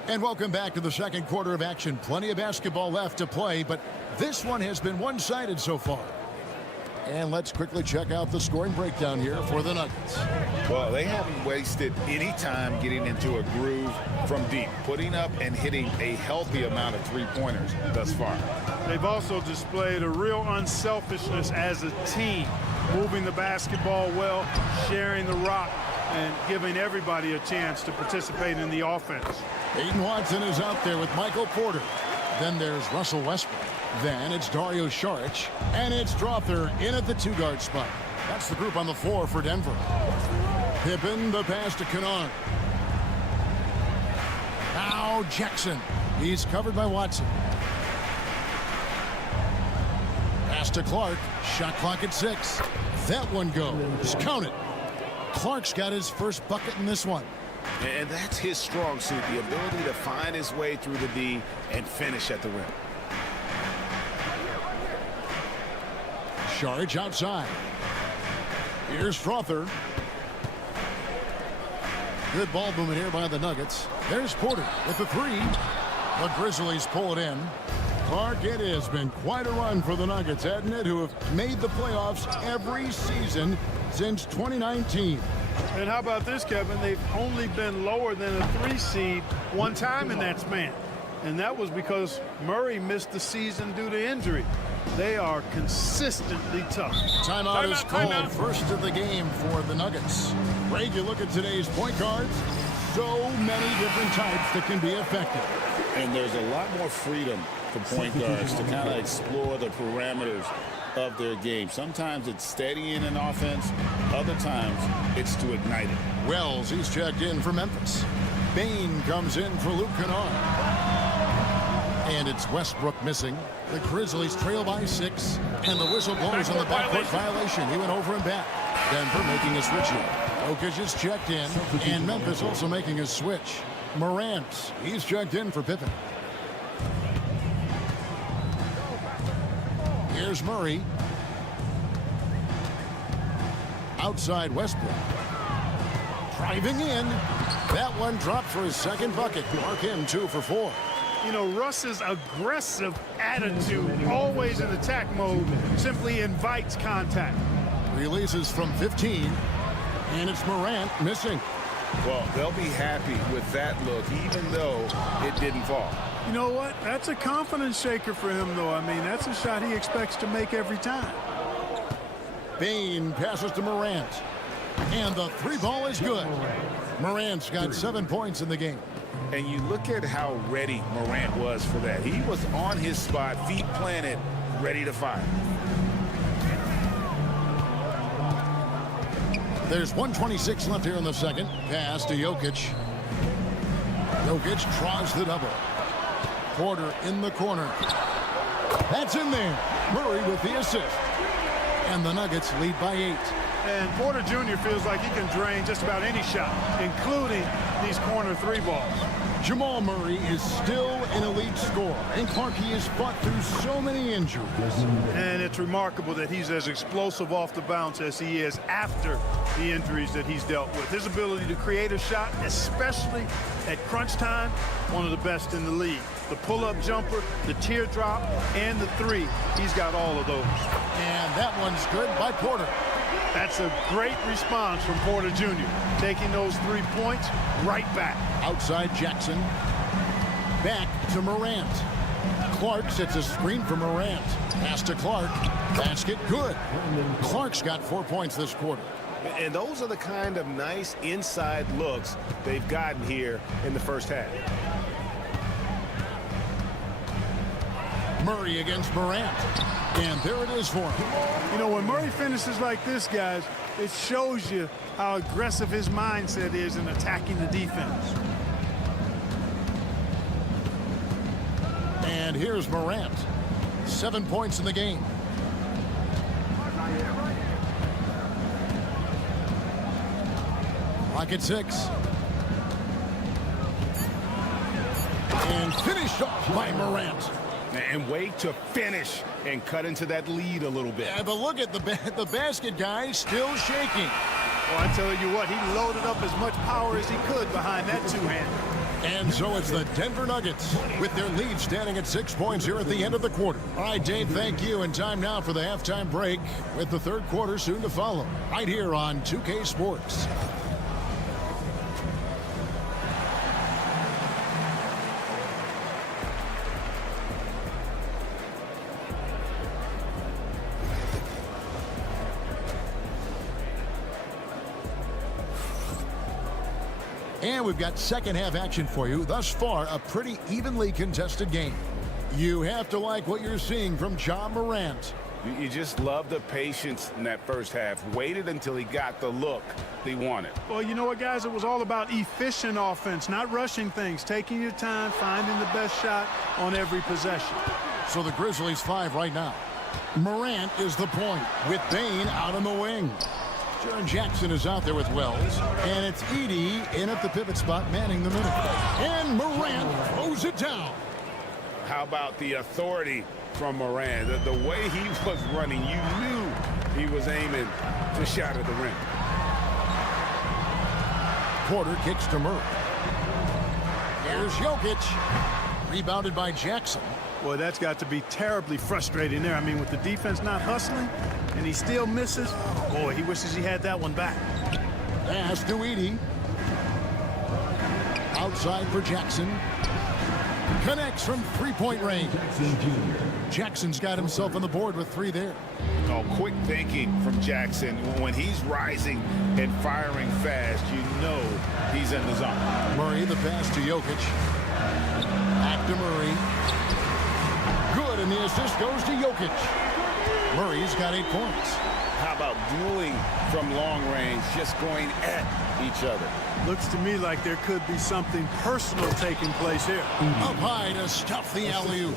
And welcome back to the second quarter of action. Plenty of basketball left to play, but this one has been one-sided so far. And let's quickly check out the scoring breakdown here for the Nuggets. Well, they haven't wasted any time getting into a groove from deep, putting up and hitting a healthy amount of three-pointers thus far. They've also displayed a real unselfishness as a team, moving the basketball well, sharing the rock, and giving everybody a chance to participate in the offense. Aiden Watson is out there with Michael Porter. Then there's Russell Westbrook. Then it's Dario Saric. And it's Strother in at the 2-guard spot. That's the group on the floor for Denver. Pippen, the pass to Kennard. Now Jackson. He's covered by Watson. Pass to Clark. Shot clock at 6. That one goes. Count it. Clark's got his first bucket in this one. And that's his strong suit, the ability to find his way through the D and finish at the rim. Saric outside. Here's Strother. Good ball movement here by the Nuggets. There's Porter with the 3. The Grizzlies pull it in. Clark, it has been quite a run for the Nuggets, hasn't it, who have made the playoffs every season since 2019. And how about this, Kevin? They've only been lower than a 3 seed one time in that span. And that was because Murray missed the season due to injury. They are consistently tough. Timeout is called. First of the game for the Nuggets. Greg, you look at today's point guards. So many different types that can be effective. And there's a lot more freedom for point guards to kind of explore the parameters of their game. Sometimes it's steadying an offense. Other times it's to ignite it. Wells, he's checked in for Memphis. Bane comes in for Luke Kennard. And it's Westbrook missing. The Grizzlies trail by 6. And the whistle blows on the backcourt violation. He went over and back. Denver making a switch here. Jokic is checked in. And Memphis also making a switch. Morant, he's checked in for Pippen. Here's Murray. Outside Westbrook. Driving in. That one dropped for his second bucket. Mark him 2 for 4. You know, Russ's aggressive attitude, always in attack mode, simply invites contact. Releases from 15. And it's Morant missing. Well, they'll be happy with that look, even though it didn't fall. You know what? That's a confidence shaker for him, though. I mean, that's a shot he expects to make every time. Bain passes to Morant. And the 3 ball is good. Morant's got 7 points in the game. And you look at how ready Morant was for that. He was on his spot, feet planted, ready to fire. There's 1:26 left here in the second. Pass to Jokic. Jokic draws the double. Porter in the corner. That's in there. Murray with the assist. And the Nuggets lead by 8. And Porter Jr. feels like he can drain just about any shot, including these corner 3 balls. Jamal Murray is still an elite scorer. And Clark, he has fought through so many injuries. And it's remarkable that he's as explosive off the bounce as he is after the injuries that he's dealt with. His ability to create a shot, especially at crunch time, one of the best in the league. The pull-up jumper, the teardrop, and the 3. He's got all of those. And that one's good by Porter. That's a great response from Porter Jr. Taking those 3 points right back. Outside Jackson. Back to Morant. Clark sets a screen for Morant. Pass to Clark. Basket good. Clark's got 4 points this quarter. And those are the kind of nice inside looks they've gotten here in the first half. Murray against Morant. And there it is for him. You know, when Murray finishes like this, guys, it shows you how aggressive his mindset is in attacking the defense. And here's Morant. 7 points in the game. Clock at 6. And finished off by Morant. And wait to finish and cut into that lead a little bit. Yeah, but look at the basket guy still shaking. Well, I tell you what, he loaded up as much power as he could behind that 2-hander. And so it's the Denver Nuggets with their lead standing at 6 points here at the end of the quarter. All right, Dave, thank you. And time now for the halftime break with the third quarter soon to follow right here on 2K Sports. And we've got second half action for you. Thus far, a pretty evenly contested game. You have to like what you're seeing from Ja Morant. You just love the patience in that first half. Waited until he got the look he wanted. Well, you know what, guys? It was all about efficient offense, not rushing things, taking your time, finding the best shot on every possession. So the Grizzlies 5 right now. Morant is the point with Bain out on the wing. Jaren Jackson is out there with Wells. And it's Edey in at the pivot spot, manning the middle. And Morant throws it down. How about the authority from Morant? The way he was running, you knew he was aiming to shatter the rim. Porter kicks to Murray. Here's Jokic. Rebounded by Jackson. Boy, that's got to be terribly frustrating there. I mean, with the defense not hustling and he still misses, boy, he wishes he had that one back. Pass to Edey. Outside for Jackson. Connects from three-point range. Jackson's got himself on the board with 3 there. Oh, quick thinking from Jackson. When he's rising and firing fast, you know he's in the zone. Murray, the pass to Jokic. Back to Murray. Good, and the assist goes to Jokic. Murray's got 8 points. How about dueling from long range, just going at each other? Looks to me like there could be something personal taking place here. Up high to stuff the alley-oop.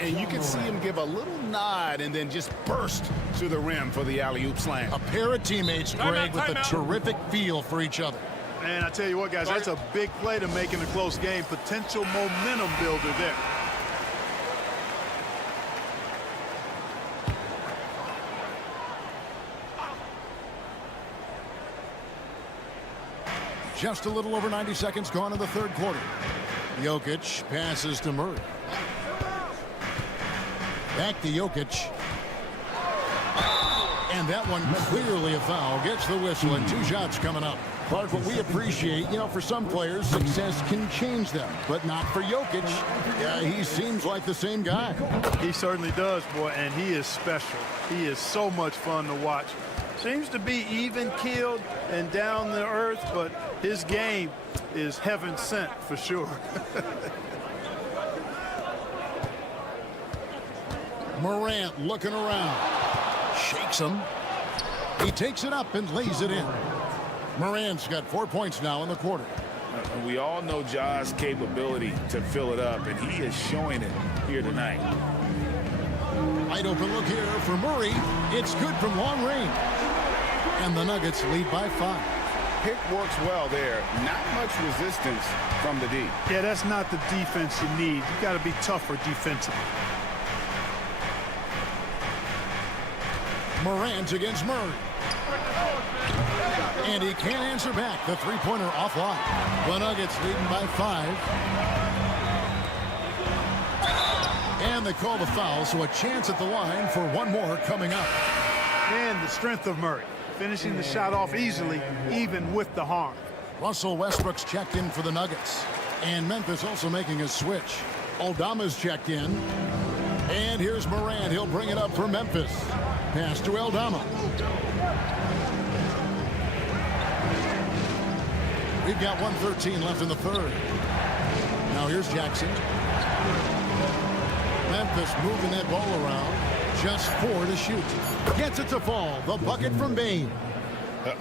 And you can see him give a little nod and then just burst to the rim for the alley-oop slam. A pair of teammates, Greg, with a terrific feel for each other. And I tell you what, guys, that's a big play to make in a close game. Potential momentum builder there. Just a little over 90 seconds gone in the third quarter. Jokic passes to Murray. Back to Jokic. And that one clearly a foul. Gets the whistle and 2 shots coming up. But what we appreciate, you know, for some players, success can change them. But not for Jokic. Yeah, he seems like the same guy. He certainly does, boy, and he is special. He is so much fun to watch. Seems to be even-keeled and down to earth, but his game is heaven sent for sure. Morant looking around. Shakes him. He takes it up and lays it in. Morant's got 4 points now in the quarter. We all know Ja's capability to fill it up, and he is showing it here tonight. Wide open look here for Murray. It's good from long range. And the Nuggets lead by 5. Pick works well there. Not much resistance from the D. Yeah, that's not the defense you need. You got to be tougher defensively. Morant against Murray. And he can't answer back. The three-pointer offline. The Nuggets leading by 5. And they call the foul, so a chance at the line for one more coming up. And the strength of Murray. Finishing the shot off easily, even with the harm. Russell Westbrook's checked in for the Nuggets. And Memphis also making a switch. Aldama's checked in. And here's Morant. He'll bring it up for Memphis. Pass to Aldama. We've got 1:13 left in the third. Now here's Jackson. Memphis moving that ball around. Just 4 to shoot. Gets it to fall. The bucket from Bane.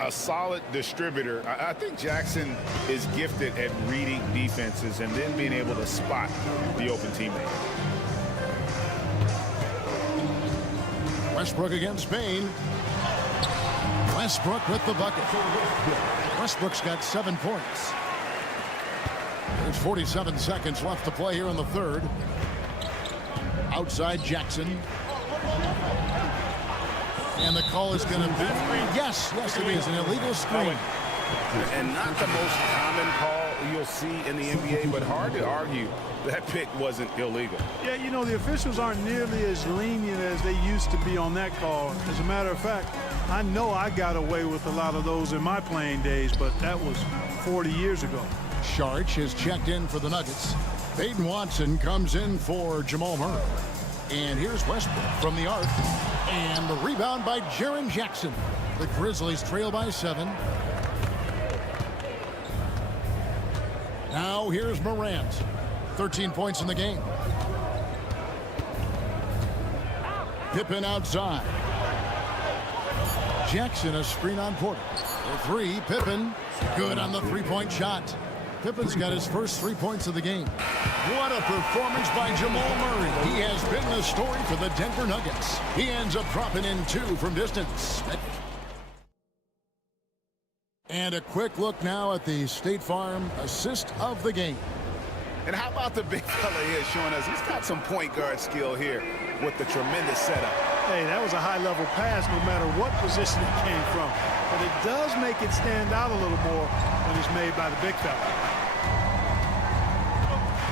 A solid distributor. I think Jackson is gifted at reading defenses and then being able to spot the open teammate. Westbrook against Bane. Westbrook with the bucket. Westbrook's got 7 points. There's 47 seconds left to play here in the third. Outside Jackson. And the call is going to be... Yes, it is an illegal screen. And not the most common call you'll see in the NBA, but hard to argue that pick wasn't illegal. Yeah, you know, the officials aren't nearly as lenient as they used to be on that call. As a matter of fact, I know I got away with a lot of those in my playing days, but that was 40 years ago. Sharch has checked in for the Nuggets. Peyton Watson comes in for Jamal Murray. And here's Westbrook from the arc. And the rebound by Jaren Jackson. The Grizzlies trail by 7. Now here's Morant. 13 points in the game. Pippen outside. Jackson a screen on Porter. For 3, Pippen. Good on the three-point shot. Pippen's got his first 3 points of the game. What a performance by Jamal Murray. He has been the story for the Denver Nuggets. He ends up dropping in 2 from distance. And a quick look now at the State Farm assist of the game. And how about the big fella here showing us he's got some point guard skill here with the tremendous setup. Hey, that was a high-level pass no matter what position it came from. But it does make it stand out a little more when it's made by the big fella.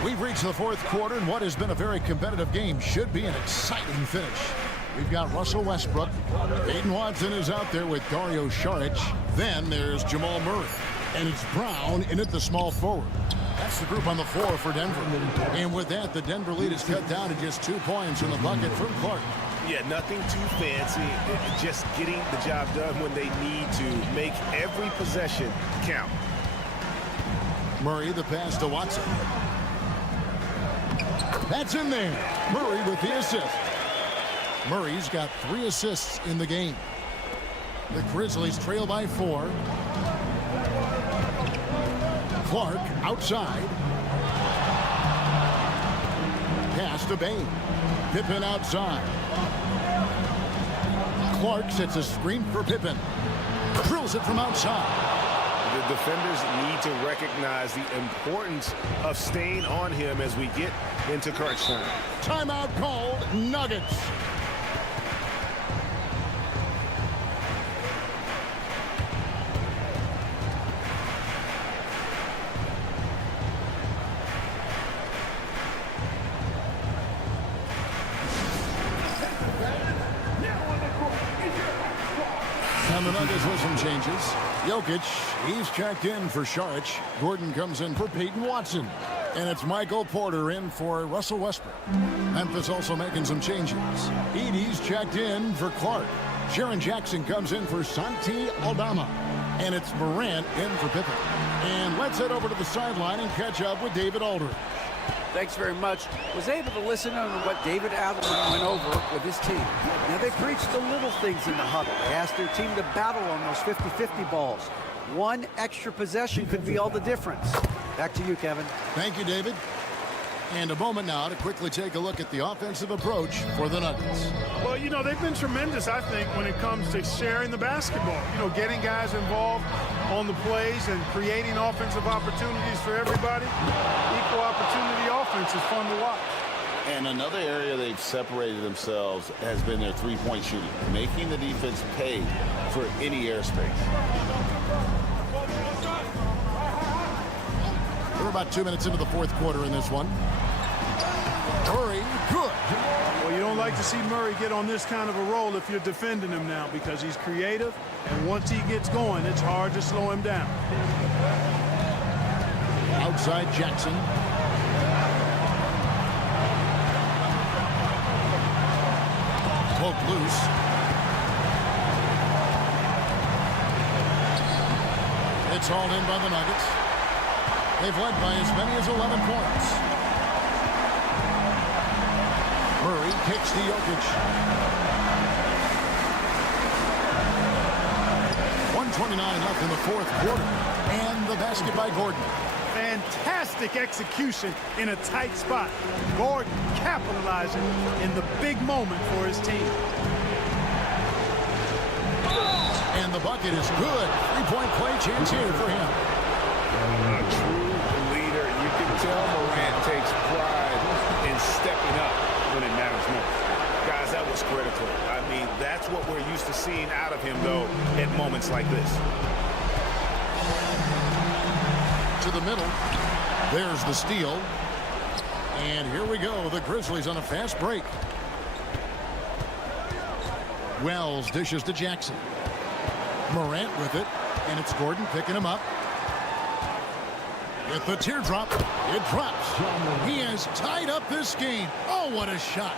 We've reached the fourth quarter, and what has been a very competitive game should be an exciting finish. We've got Russell Westbrook. Peyton Watson is out there with Dario Saric. Then there's Jamal Murray. And it's Brown in at the small forward. That's the group on the floor for Denver. And with that, the Denver lead is cut down to just 2 points in the bucket from Clark. Yeah, nothing too fancy. Just getting the job done when they need to. Make every possession count. Murray, the pass to Watson. That's in there. Murray with the assist. Murray's got 3 assists in the game. The Grizzlies trail by 4. Clark outside. Pass to Bain. Pippen outside. Clark sets a screen for Pippen. Drills it from outside. The defenders need to recognize the importance of staying on him as we get into crunch time. Timeout called, Nuggets. And the Nuggets with some changes. Jokic, he's checked in for Saric. Gordon comes in for Peyton Watson. And it's Michael Porter in for Russell Westbrook. Memphis also making some changes. Edey's checked in for Clark. Jaren Jackson comes in for Santi Aldama. And it's Morant in for Pippen. And let's head over to the sideline and catch up with David Aldridge. Thanks very much. Was able to listen on what David Adelman went over with his team. Now, they preached the little things in the huddle. They asked their team to battle on those 50-50 balls. One extra possession could be all the difference. Back to you, Kevin. Thank you, David. And a moment now to quickly take a look at the offensive approach for the Nuggets. Well, you know, they've been tremendous, I think, when it comes to sharing the basketball. You know, getting guys involved on the plays and creating offensive opportunities for everybody. Equal opportunity offense is fun to watch. And another area they've separated themselves has been their three-point shooting, making the defense pay for any airspace. We're about 2 minutes into the fourth quarter in this one. Murray, good. Well, you don't like to see Murray get on this kind of a roll if you're defending him now, because he's creative, and once he gets going, it's hard to slow him down. Outside Jackson. Poke loose. It's hauled in by the Nuggets. They've led by as many as 11 points. Murray kicks to Jokic. 1:29 left in the fourth quarter. And the basket by Gordon. Fantastic execution in a tight spot. Gordon capitalizing in the big moment for his team. And the bucket is good. Three-point play chance here for him. A true leader. You can tell Morant takes pride in stepping up when it matters most. Guys, that was critical. I mean, that's what we're used to seeing out of him, though, at moments like this. To the middle. There's the steal. And here we go. The Grizzlies on a fast break. Wells dishes to Jackson. Morant with it. And it's Gordon picking him up. With the teardrop, it drops. He has tied up this game. Oh, what a shot.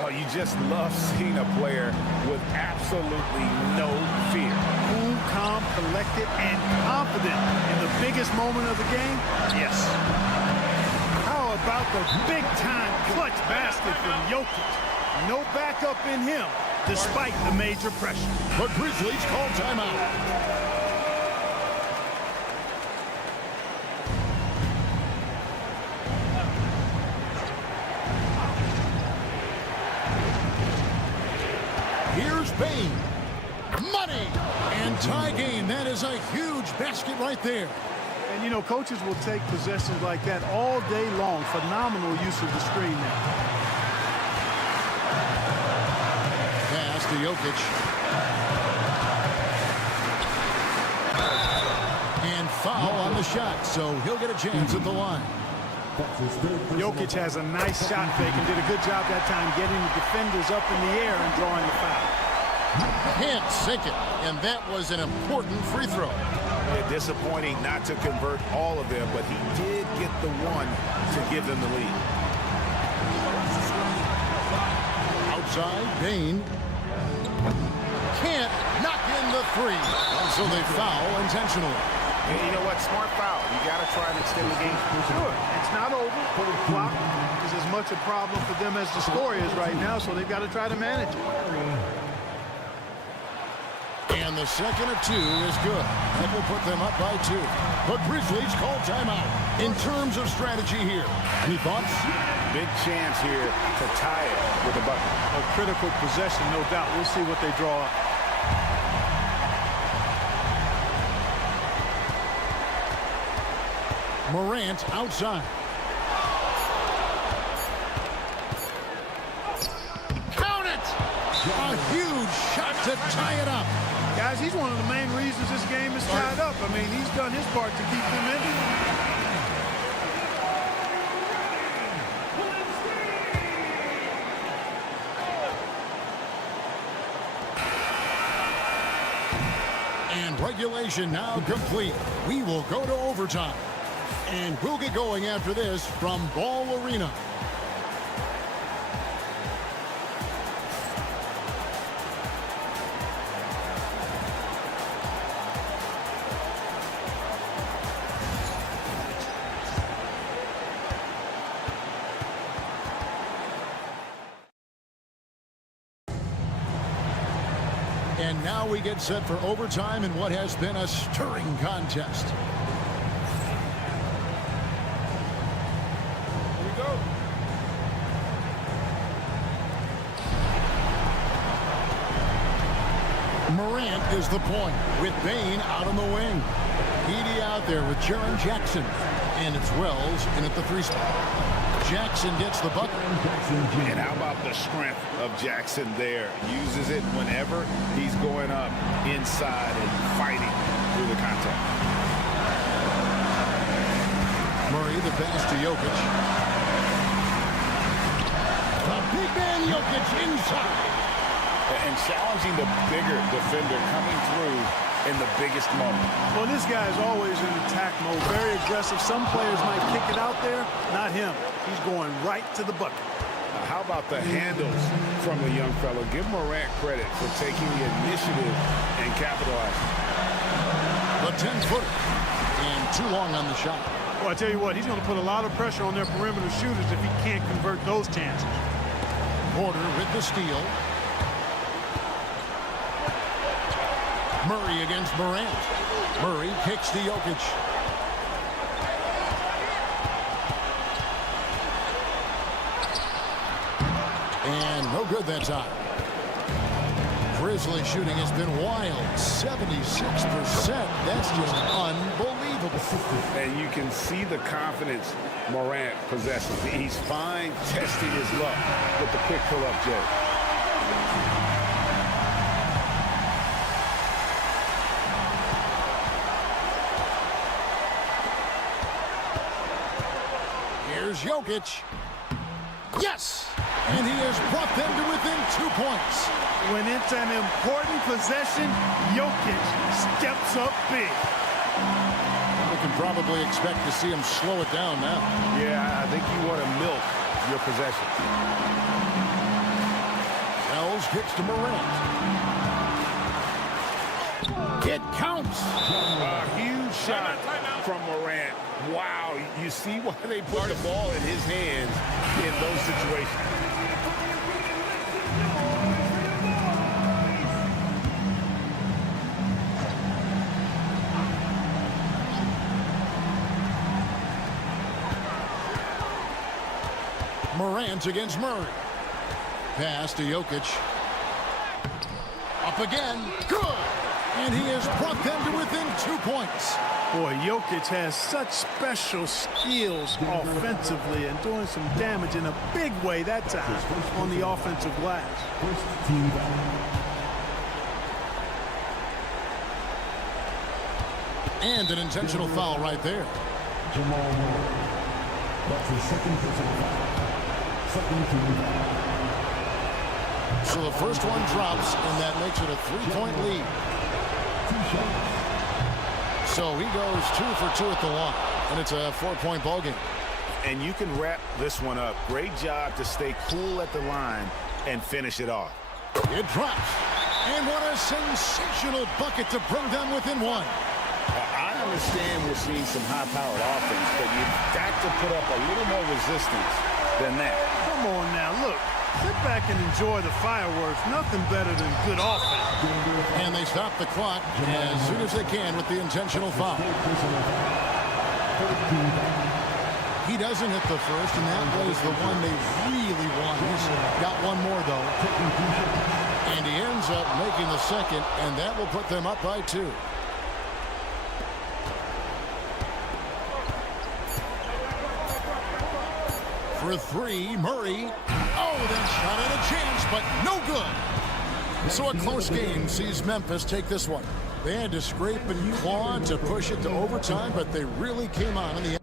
Oh, you just love seeing a player with absolutely no fear. Cool, calm, collected, and confident in the biggest moment of the game? Yes. How about the big-time clutch basket from Jokic? No backup in him, despite the major pressure. The Grizzlies call timeout. Here's Bain. Money! And tie game. That is a huge basket right there. And, you know, coaches will take possessions like that all day long. Phenomenal use of the screen now. Pass to Jokic. And foul on the shot, so he'll get a chance at the line. Jokic has a nice shot fake and did a good job that time getting the defenders up in the air and drawing the foul. Can't sink it, and that was an important free throw. Yeah, disappointing not to convert all of them, but he did get the one to give them the lead. Outside, Bain. Can't knock in the three. So they foul intentionally. And you know what? Smart foul. You got to try and extend the game. Sure. It's not over. The clock is as much a problem for them as the score is right now, so they've got to try to manage it. And And the second of 2 is good. That will put them up by 2. The Grizzlies call timeout. In terms of strategy here, any thoughts? Big chance here to tie it with a bucket. A critical possession, no doubt. We'll see what they draw up. Morant outside. Count it! A huge shot to tie it up. Guys, he's one of the main reasons this game is tied up. I mean, he's done his part to keep them in it. And regulation now complete. We will go to overtime. And we'll get going after this from Ball Arena. And now we get set for overtime in what has been a stirring contest. Here we go. Morant is the point with Bane out on the wing. Edey out there with Jaren Jackson. And it's Wells in at the 3 spot. Jackson gets the bucket. And how about the strength of Jackson there? Uses it whenever he's going up inside and fighting through the contact. Murray, the pass to Jokic. The big man Jokic inside. And challenging the bigger defender coming through in the biggest moment. Well, this guy is always in attack mode, very aggressive. Some players might kick it out there, not him. He's going right to the bucket. How about the handles from the young fellow? Give Morant credit for taking the initiative and capitalizing. The 10-footer. And too long on the shot. Well, I tell you what, he's going to put a lot of pressure on their perimeter shooters if he can't convert those chances. Porter with the steal. Murray against Morant. Murray kicks to Jokic. And no good that time. Grizzlies shooting has been wild. 76%. That's just unbelievable. And you can see the confidence Morant possesses. He's fine testing his luck with the quick pull-up Jay. Here's Jokic. Yes! And he has brought them to within 2 points. When it's an important possession, Jokic steps up big. We can probably expect to see him slow it down now. Yeah, I think you want to milk your possession. Wells kicks to Morant. It counts. A huge shot from Morant. Wow, you see why they put the ball in his hands in those situations. Morant against Murray. Pass to Jokic. Up again. Good. And he has brought them to within 2 points. Boy, Jokic has such special skills offensively and doing some damage in a big way that time on the offensive glass. And an intentional foul right there. Jamal Murray. That's his second personal foul. Second team foul. So the first one drops, and that makes it a 3-point lead. 2 shots. So he goes 2 for 2 at the line, and it's a 4-point ball game. And you can wrap this one up. Great job to stay cool at the line and finish it off. It drops. And what a sensational bucket to bring them within 1. I understand we're seeing some high-powered offense, but you've got to put up a little more resistance than that. Come on now, look. Sit back and enjoy the fireworks. Nothing better than good offense. And they they stop the clock as soon as they can with the intentional foul. He doesn't hit the first, and that was the one they really won. He's got one more, though. And he ends up making the second, and that will put them up by 2. For 3, Murray. Oh, that shot had a chance, but no good. So a close game sees Memphis take this one. They had to scrape and claw to push it to overtime, but they really came on in the end.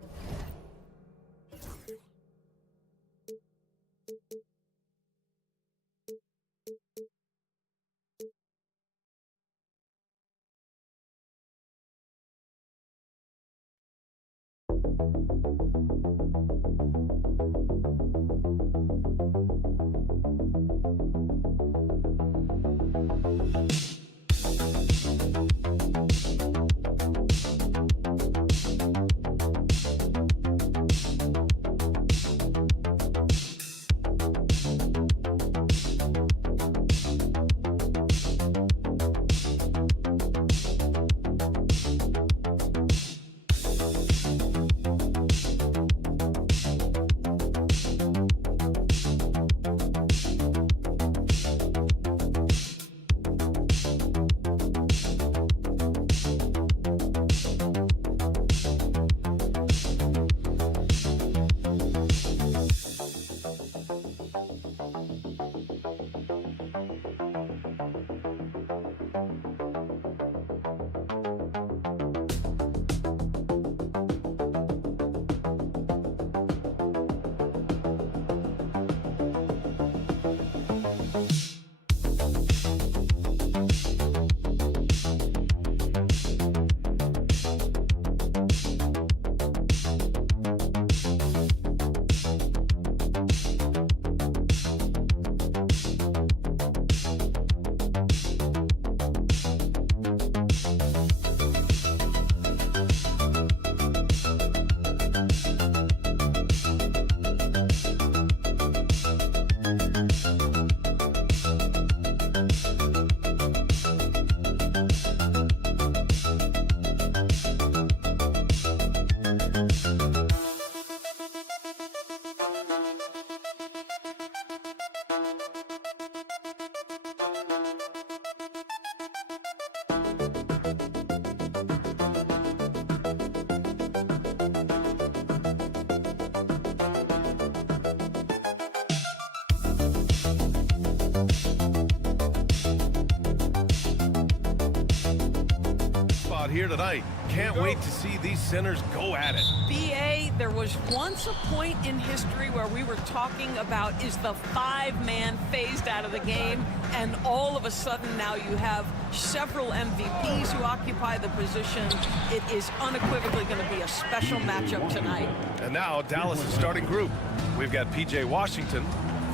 Here tonight. Can't wait to see these centers go at it. BA, there was once a point in history where we were talking about is the 5-man phased out of the game, and all of a sudden now you have several MVPs who occupy the position. It is unequivocally going to be a special matchup tonight. And now Dallas' starting group. We've got P.J. Washington,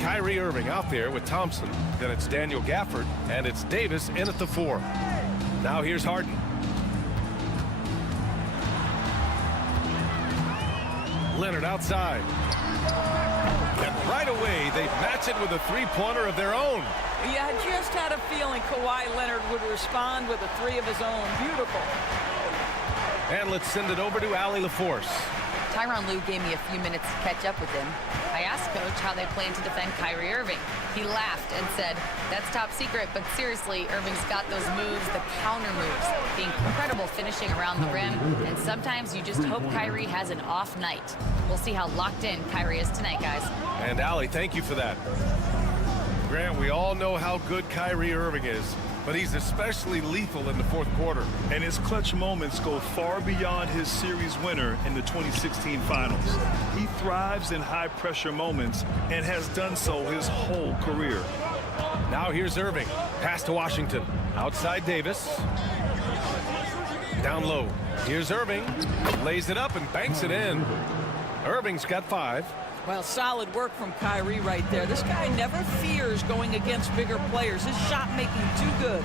Kyrie Irving out there with Thompson. Then it's Daniel Gafford, and it's Davis in at the 4. Now here's Harden. Leonard outside. And right away, they match it with a three-pointer of their own. Yeah, I just had a feeling Kawhi Leonard would respond with a 3 of his own. Beautiful. And let's send it over to Allie LaForce. Tyronn Lue gave me a few minutes to catch up with him. I asked Coach how they plan to defend Kyrie Irving. He laughed and said, "That's top secret, but seriously, Irving's got those moves, the counter moves, the incredible finishing around the rim, and sometimes you just hope Kyrie has an off night." We'll see how locked in Kyrie is tonight, guys. And Allie, thank you for that. Grant, we all know how good Kyrie Irving is, but he's especially lethal in the fourth quarter. And his clutch moments go far beyond his series winner in the 2016 finals. He thrives in high-pressure moments and has done so his whole career. Now here's Irving. Pass to Washington. Outside Davis. Down low. Here's Irving. Lays it up and banks it in. Irving's got 5. Well, solid work from Kyrie right there. This guy never fears going against bigger players. His shot making too good.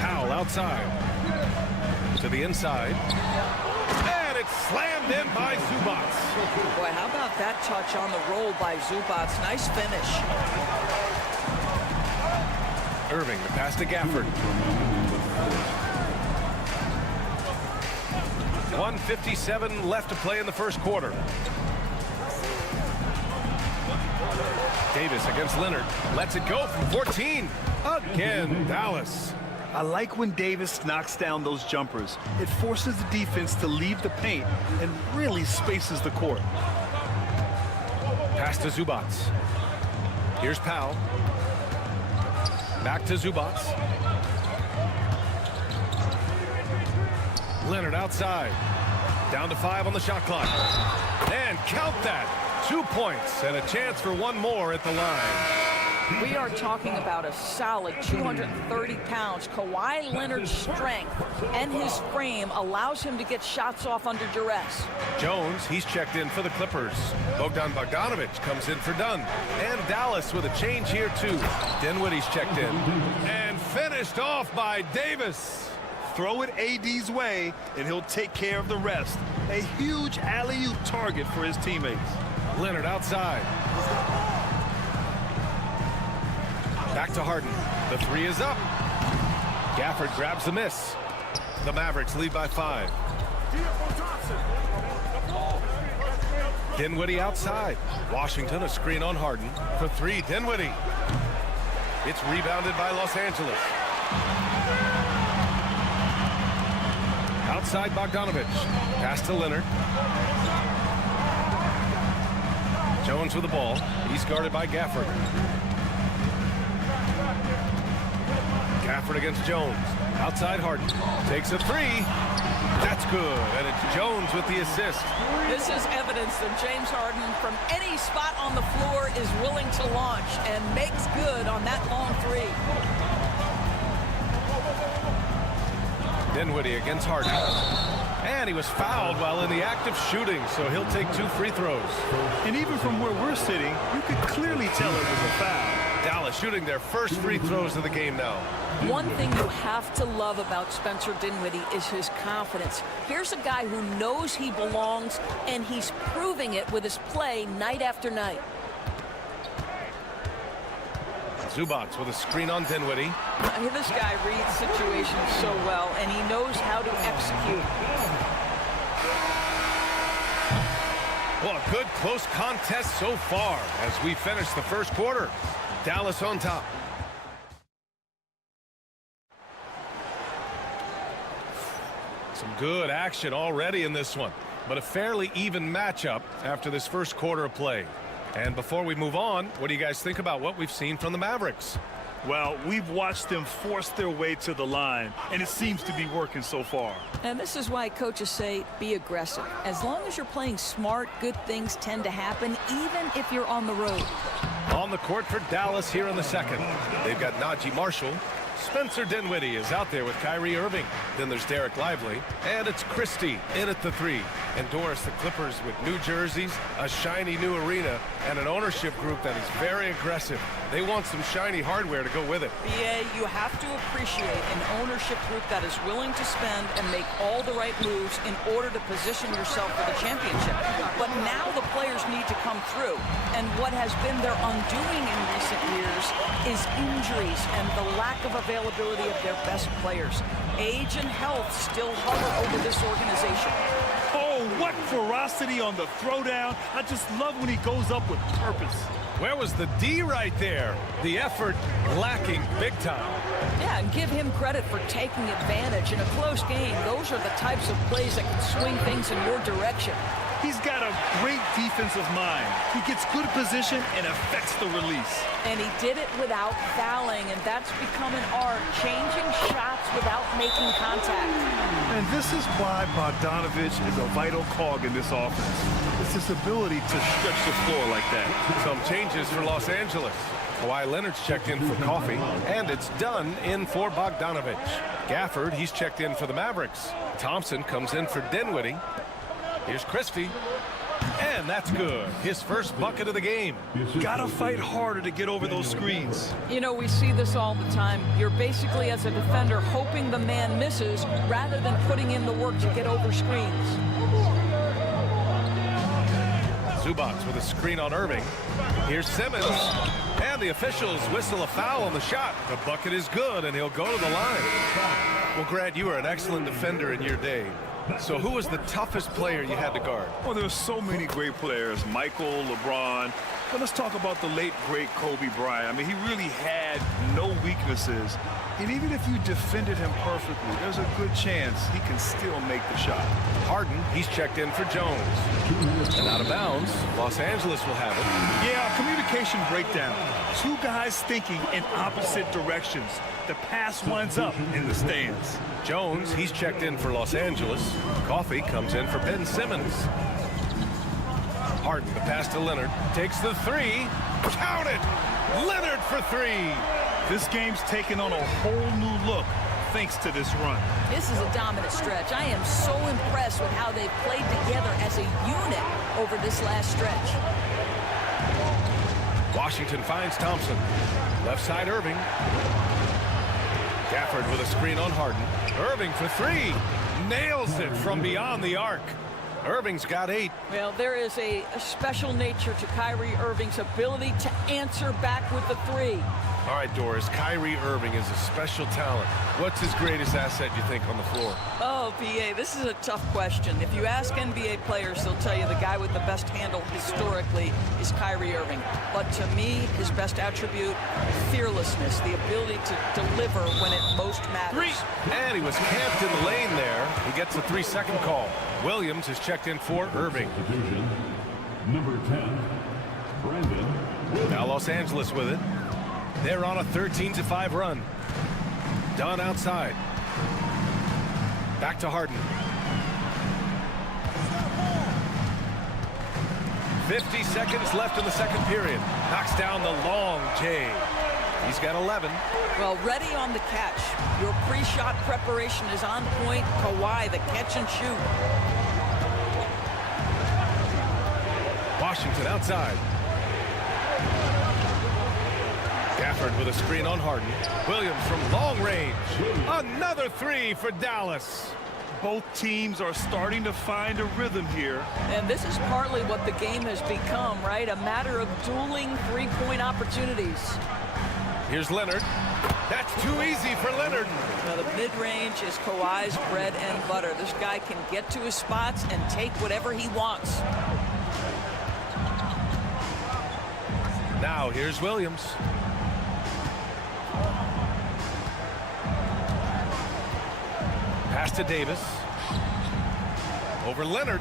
Powell outside. To the inside. And it's slammed in by Zubats. Boy, how about that touch on the roll by Zubats? Nice finish. Irving, the pass to Gafford. 1:57 left to play in the first quarter. Davis against Leonard. Lets it go from 14. Again, Dallas. I like when Davis knocks down those jumpers. It forces the defense to leave the paint and really spaces the court. Pass to Zubats. Here's Powell. Back to Zubats. Leonard outside. Down to 5 on the shot clock. And count that. 2 points and a chance for one more at the line. We are talking about a solid 230 pounds. Kawhi Leonard's strength and his frame allows him to get shots off under duress. Jones, he's checked in for the Clippers. Bogdanovic comes in for Dunn. And Dallas with a change here too. Dinwiddie's checked in. And finished off by Davis. Throw it AD's way, and he'll take care of the rest. A huge alley-oop target for his teammates. Leonard outside. Back to Harden. The 3 is up. Gafford grabs the miss. The Mavericks lead by 5. Dinwiddie outside. Washington a screen on Harden. For 3, Dinwiddie. It's rebounded by Los Angeles. Outside Bogdanovic. Pass to Leonard. Jones with the ball. He's guarded by Gafford. Gafford against Jones. Outside Harden. Takes a 3. That's good. And it's Jones with the assist. This is evidence that James Harden from any spot on the floor is willing to launch and makes good on that long 3. Dinwiddie against Harden. And he was fouled while in the act of shooting, so he'll take 2 free throws. And even from where we're sitting, you could clearly tell it was a foul. Dallas shooting their first free throws of the game now. One thing you have to love about Spencer Dinwiddie is his confidence. Here's a guy who knows he belongs, and he's proving it with his play night after night. Zubats with a screen on Dinwiddie. This guy reads situations so well, and he knows how to execute. Well, a good close contest so far as we finish the first quarter. Dallas on top. Some good action already in this one, but a fairly even matchup after this first quarter of play. And before we move on, what do you guys think about what we've seen from the Mavericks? Well, we've watched them force their way to the line, and it seems to be working so far. And this is why coaches say be aggressive. As long as you're playing smart, good things tend to happen, even if you're on the road. On the court for Dallas here in the second. They've got Najee Marshall. Spencer Dinwiddie is out there with Kyrie Irving. Then there's Derek Lively. And it's Christie in at the 3. And Doris, the Clippers with new jerseys, a shiny new arena, and an ownership group that is very aggressive. They want some shiny hardware to go with it. BA, you have to appreciate an ownership group that is willing to spend and make all the right moves in order to position yourself for the championship. But now the players need to come through. And what has been their undoing in recent years is injuries and the lack of availability of their best players. Age and health still hover over this organization. Oh, what ferocity on the throwdown. I just love when he goes up with purpose. Where was the D right there? The effort lacking big time. Yeah, and give him credit for taking advantage. In a close game, those are the types of plays that can swing things in your direction. He's got a great defensive mind. He gets good position and affects the release. And he did it without fouling, and that's become an art, changing shots without making contact. And this is why Bogdanovic is a vital cog in this offense. It's his ability to stretch the floor like that. Some changes for Los Angeles. Kawhi Leonard's checked in for Coffee, and it's Dunn in for Bogdanovic. Gafford, he's checked in for the Mavericks. Thompson comes in for Dinwiddie. Here's Christie. And that's good. His first bucket of the game. Gotta fight harder to get over those screens. You know, we see this all the time. You're basically, as a defender, hoping the man misses rather than putting in the work to get over screens. Zubats with a screen on Irving. Here's Simmons. And the officials whistle a foul on the shot. The bucket is good, and he'll go to the line. Well, Grant, you were an excellent defender in your day. So who was the toughest player you had to guard? Well, there's so many great players. Michael, LeBron. But let's talk about the late, great Kobe Bryant. I mean, he really had no weaknesses. And even if you defended him perfectly, there's a good chance he can still make the shot. Harden, he's checked in for Jones. And out of bounds, Los Angeles will have it. Yeah, communication breakdown. Two guys thinking in opposite directions. The pass winds up in the stands. Jones, he's checked in for Los Angeles. Coffey comes in for Ben Simmons. Harden, the pass to Leonard. Takes the three. Count it! Leonard for three. This game's taken on a whole new look thanks to this run. This is a dominant stretch. I am so impressed with how they've played together as a unit over this last stretch. Washington finds Thompson. Left side, Irving. Gafford with a screen on Harden. Irving for three. Nails it from beyond the arc. Irving's got 8. Well, there is a special nature to Kyrie Irving's ability to answer back with the three. All right, Doris, Kyrie Irving is a special talent. What's his greatest asset, you think, on the floor? Oh, PA, this is a tough question. If you ask NBA players, they'll tell you the guy with the best handle historically is Kyrie Irving. But to me, his best attribute, fearlessness, the ability to deliver when it most matters. And he was camped in the lane there. He gets a 3-second call. Williams is checked in for Irving. Number 10, Brandon. Now Los Angeles with it. They're on a 13-5 run. Dunn outside. Back to Harden. 50 seconds left in the second period. Knocks down the long J. He's got 11. Well, ready on the catch. Your pre-shot preparation is on point. Kawhi, the catch and shoot. Washington outside. Gafford with a screen on Harden. Williams from long range. Another three for Dallas. Both teams are starting to find a rhythm here. And this is partly what the game has become, right? A matter of dueling three-point opportunities. Here's Leonard. That's too easy for Leonard. Now, the mid-range is Kawhi's bread and butter. This guy can get to his spots and take whatever he wants. Now here's Williams. Pass to Davis. Over Leonard.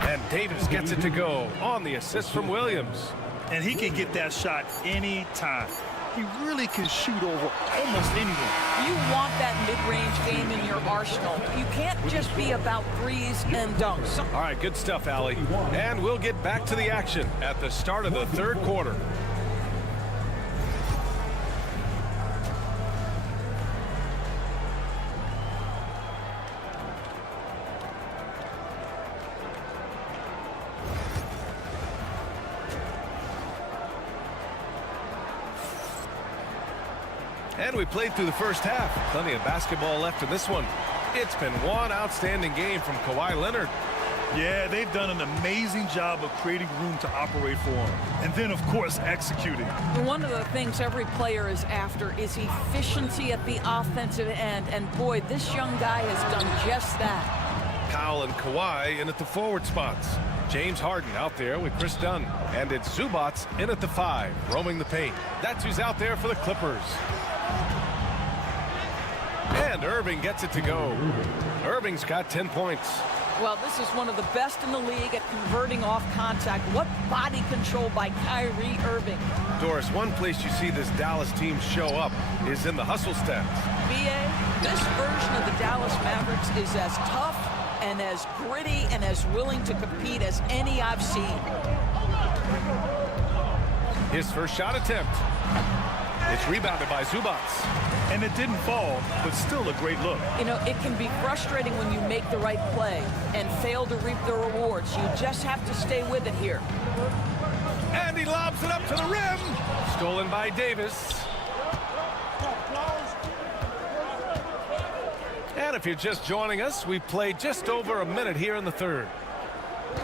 And Davis gets it to go on the assist from Williams. And he can get that shot anytime. He really can shoot over almost anyone. You want that mid-range game in your arsenal. You can't just be about threes and dunks. All right, good stuff, Allie. And we'll get back to the action at the start of the third quarter. And we played through the first half. Plenty of basketball left in this one. It's been one outstanding game from Kawhi Leonard. Yeah, they've done an amazing job of creating room to operate for him. And then, of course, executing. One of the things every player is after is efficiency at the offensive end. And boy, this young guy has done just that. Powell and Kawhi in at the forward spots. James Harden out there with Chris Dunn. And it's Zubats in at the 5, roaming the paint. That's who's out there for the Clippers. And Irving gets it to go. Irving's got 10 points. Well, this is one of the best in the league at converting off contact. What body control by Kyrie Irving. Doris, one place you see this Dallas team show up is in the hustle stats. BA, this version of the Dallas Mavericks is as tough and as gritty and as willing to compete as any I've seen. His first shot attempt. It's rebounded by Zubats. And it didn't fall, but still a great look. You know, it can be frustrating when you make the right play and fail to reap the rewards. You just have to stay with it here. And he lobs it up to the rim. Stolen by Davis. And if you're just joining us, we played just over a minute here in the third.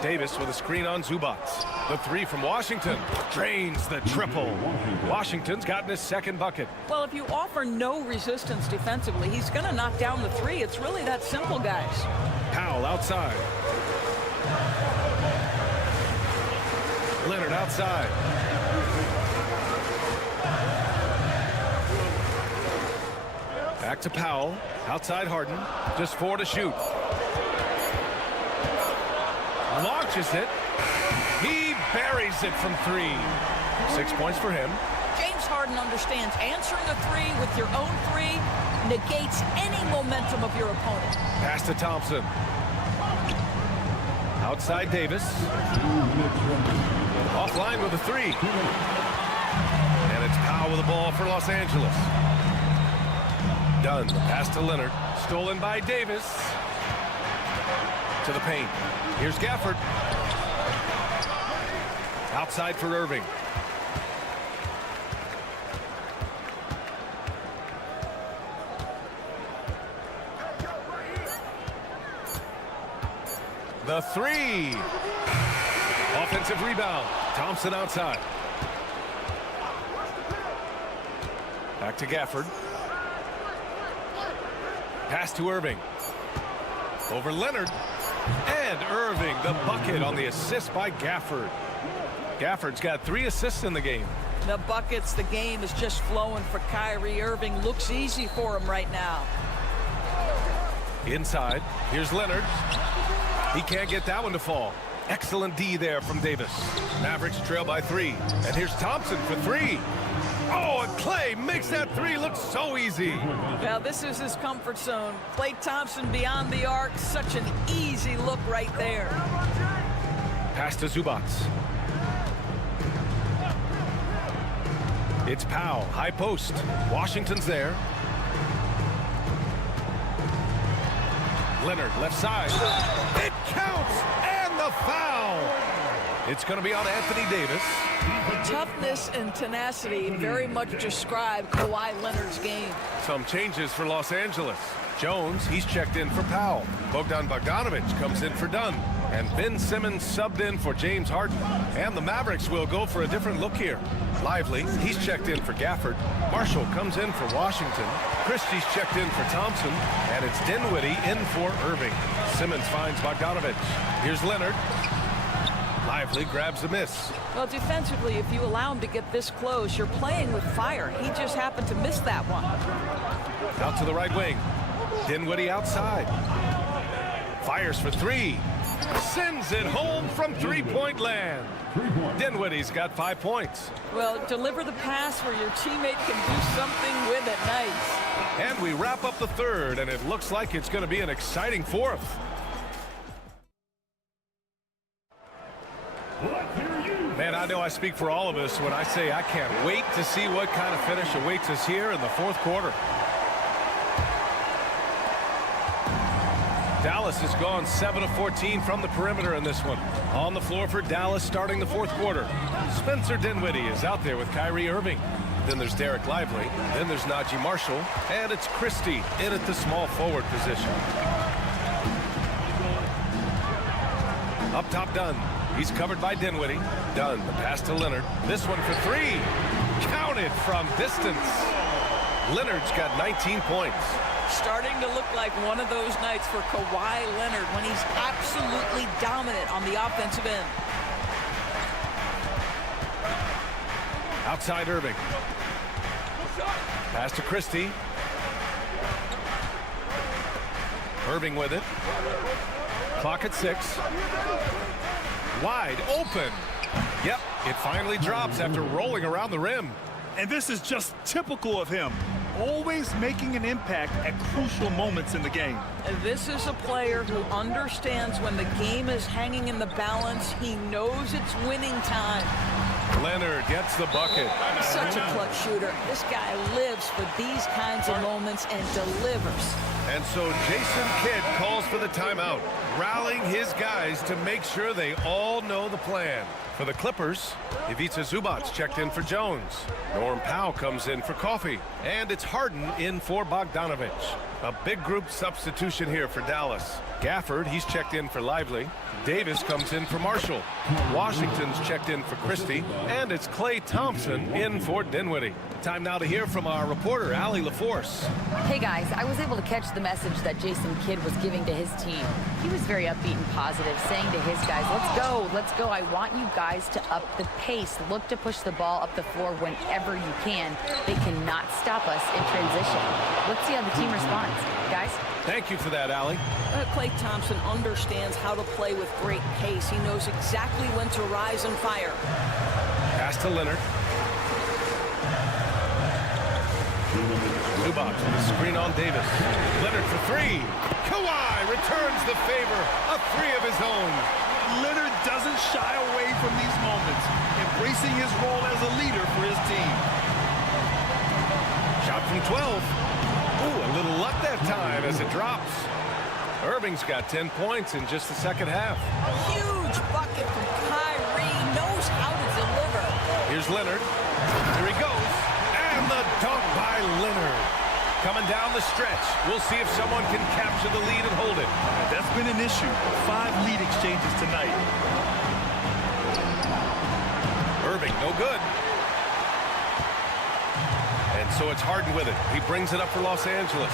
Davis with a screen on Zubats. The three from Washington drains the triple. Washington's gotten his second bucket. Well, if you offer no resistance defensively, he's going to knock down the three. It's really that simple, guys. Powell outside. Leonard outside. Back to Powell. Outside Harden. Just 4 to shoot. Launches it. He buries it from 3. 6 points for him. James Harden understands answering a three with your own three negates any momentum of your opponent. Pass to Thompson. Outside Davis. Offline with a 3. And it's Powell with the ball for Los Angeles. Dunn. Pass to Leonard. Stolen by Davis. To the paint. Here's Gafford. Outside for Irving. The 3. Offensive rebound. Thompson outside. Back to Gafford. Pass to Irving. Over Leonard. And Irving, the bucket on the assist by Gafford. Gafford's got 3 assists in the game. The buckets, the game is just flowing for Kyrie Irving. Looks easy for him right now. Inside. Here's Leonard. He can't get that one to fall. Excellent D there from Davis. Mavericks trail by 3. And here's Thompson for 3. Oh, and Clay makes that 3 look so easy. Now, this is his comfort zone. Klay Thompson beyond the arc. Such an easy look right there. Pass to Zubac. It's Powell. High post. Washington's there. Leonard, left side. It counts! And the foul! It's going to be on Anthony Davis. Toughness and tenacity very much describe Kawhi Leonard's game. Some changes for Los Angeles. Jones, he's checked in for Powell. Bogdan Bogdanović comes in for Dunn. And Ben Simmons subbed in for James Harden. And the Mavericks will go for a different look here. Lively, he's checked in for Gafford. Marshall comes in for Washington. Christie's checked in for Thompson. And it's Dinwiddie in for Irving. Simmons finds Bogdanović. Here's Leonard. Lively grabs a miss. Well, defensively, if you allow him to get this close, you're playing with fire. He just happened to miss that one. Out to the right wing. Dinwiddie outside. Fires for 3. Sends it home from 3-point land. Dinwiddie's got 5 points. Well, deliver the pass where your teammate can do something with it. Nice. And we wrap up the third, and it looks like it's going to be an exciting fourth. Man, I know I speak for all of us when I say I can't wait to see what kind of finish awaits us here in the fourth quarter. Dallas has gone 7 of 14 from the perimeter in this one. On the floor for Dallas starting the fourth quarter. Spencer Dinwiddie is out there with Kyrie Irving. Then there's Derek Lively. Then there's Najee Marshall. And it's Christie in at the small forward position. Up top, Dunn. He's covered by Dinwiddie. Dunn, the pass to Leonard. This one for 3. Counted from distance. Leonard's got 19 points. Starting to look like one of those nights for Kawhi Leonard when he's absolutely dominant on the offensive end. Outside Irving. Pass to Christie. Irving with it. Clock at 6. Wide open. Yep, it finally drops after rolling around the rim. And this is just typical of him. Always making an impact at crucial moments in the game. This is a player who understands when the game is hanging in the balance. He knows it's winning time. Leonard gets the bucket. Such a clutch shooter. This guy lives for these kinds of moments and delivers. And so Jason Kidd calls for the timeout, rallying his guys to make sure they all know the plan. For the Clippers, Ivica Zubac checked in for Jones. Norm Powell comes in for Coffey. And it's Harden in for Bogdanović. A big group substitution here for Dallas. Gafford, he's checked in for Lively. Davis comes in for Marshall. Washington's checked in for Christie. And it's Klay Thompson in for Dinwiddie. Time now to hear from our reporter, Allie LaForce. Hey guys, I was able to catch the message that Jason Kidd was giving to his team. He was very upbeat and positive, saying to his guys, let's go. I want you guys to up the pace. Look to push the ball up the floor whenever you can. They cannot stop us in transition. Let's see how the team responds. Guys? Thank you for that, Allie. Klay Thompson understands how to play with great pace. He knows exactly when to rise and fire. Pass to Leonard. Zubac with a screen on Davis. Leonard for three. Kawhi returns the favor. A three of his own. Leonard doesn't shy away from these moments, embracing his role as a leader for his team. Shot from 12. Ooh, a little luck that time as it drops. Irving's got 10 points in just the second half. Huge bucket from Kyrie. Knows how to deliver. Here's Leonard. Here he goes. And the dunk by Leonard. Coming down the stretch. We'll see if someone can capture the lead and hold it. That's been an issue. 5 lead exchanges tonight. Irving, no good. And so it's Harden with it. He brings it up for Los Angeles.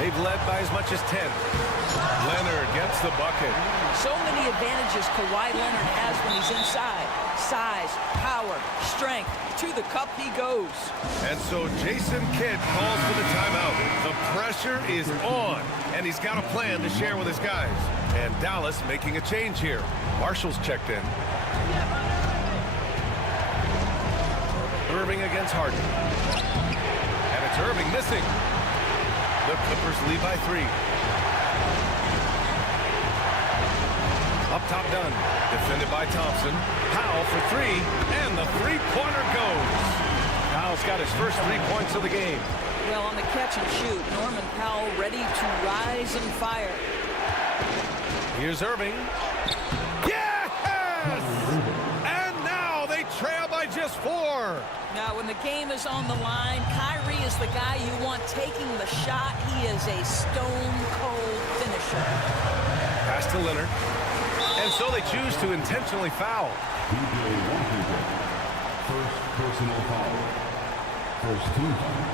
They've led by as much as 10. Leonard gets the bucket. So many advantages Kawhi Leonard has when he's inside. Size, power, strength. To the cup he goes. And so Jason Kidd calls for the timeout. The pressure is on, and he's got a plan to share with his guys. And Dallas making a change here. Marshall's checked in. Irving against Harden. And it's Irving missing. The Clippers lead by 3. Up top done. Defended by Thompson. Powell for 3. And the three-pointer goes. Powell's got his first 3 points of the game. Well, on the catch and shoot, Norman Powell ready to rise and fire. Here's Irving. Yes! And now they trail by just 4. Now, when the game is on the line, Kyrie is the guy you want taking the shot. He is a stone-cold finisher. Pass to Leonard. And so they choose to intentionally foul. First personal foul. First team foul.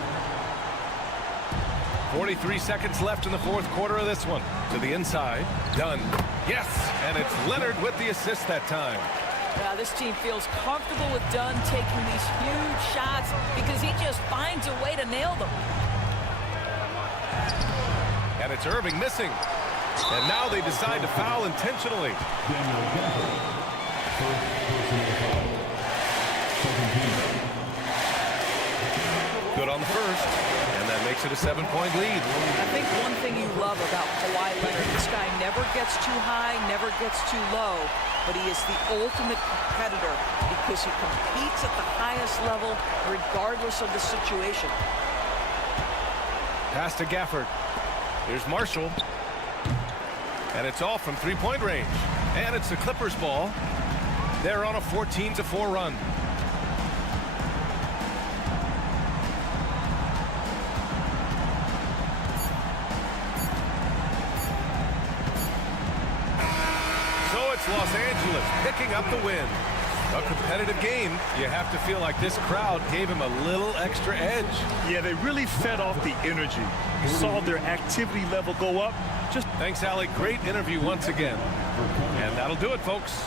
43 seconds left in the fourth quarter of this one. To the inside. Done. Yes! And it's Leonard with the assist that time. This team feels comfortable with Dunn taking these huge shots because he just finds a way to nail them. And it's Irving missing. And now they decide to foul intentionally. Good on the first. And that makes it a 7-point lead. I think one thing you love about Kawhi Leonard, this guy never gets too high, never gets too low, but he is the ultimate competitor because he competes at the highest level regardless of the situation. Pass to Gafford. Here's Marshall. And it's all from three-point range. And it's the Clippers' ball. They're on a 14-4 run. So it's Los Angeles picking up the win. A competitive game. You have to feel like this crowd gave him a little extra edge. Yeah, they really fed off the energy. You saw their activity level go up. Thanks, Allie. Great interview once again. And that'll do it, folks.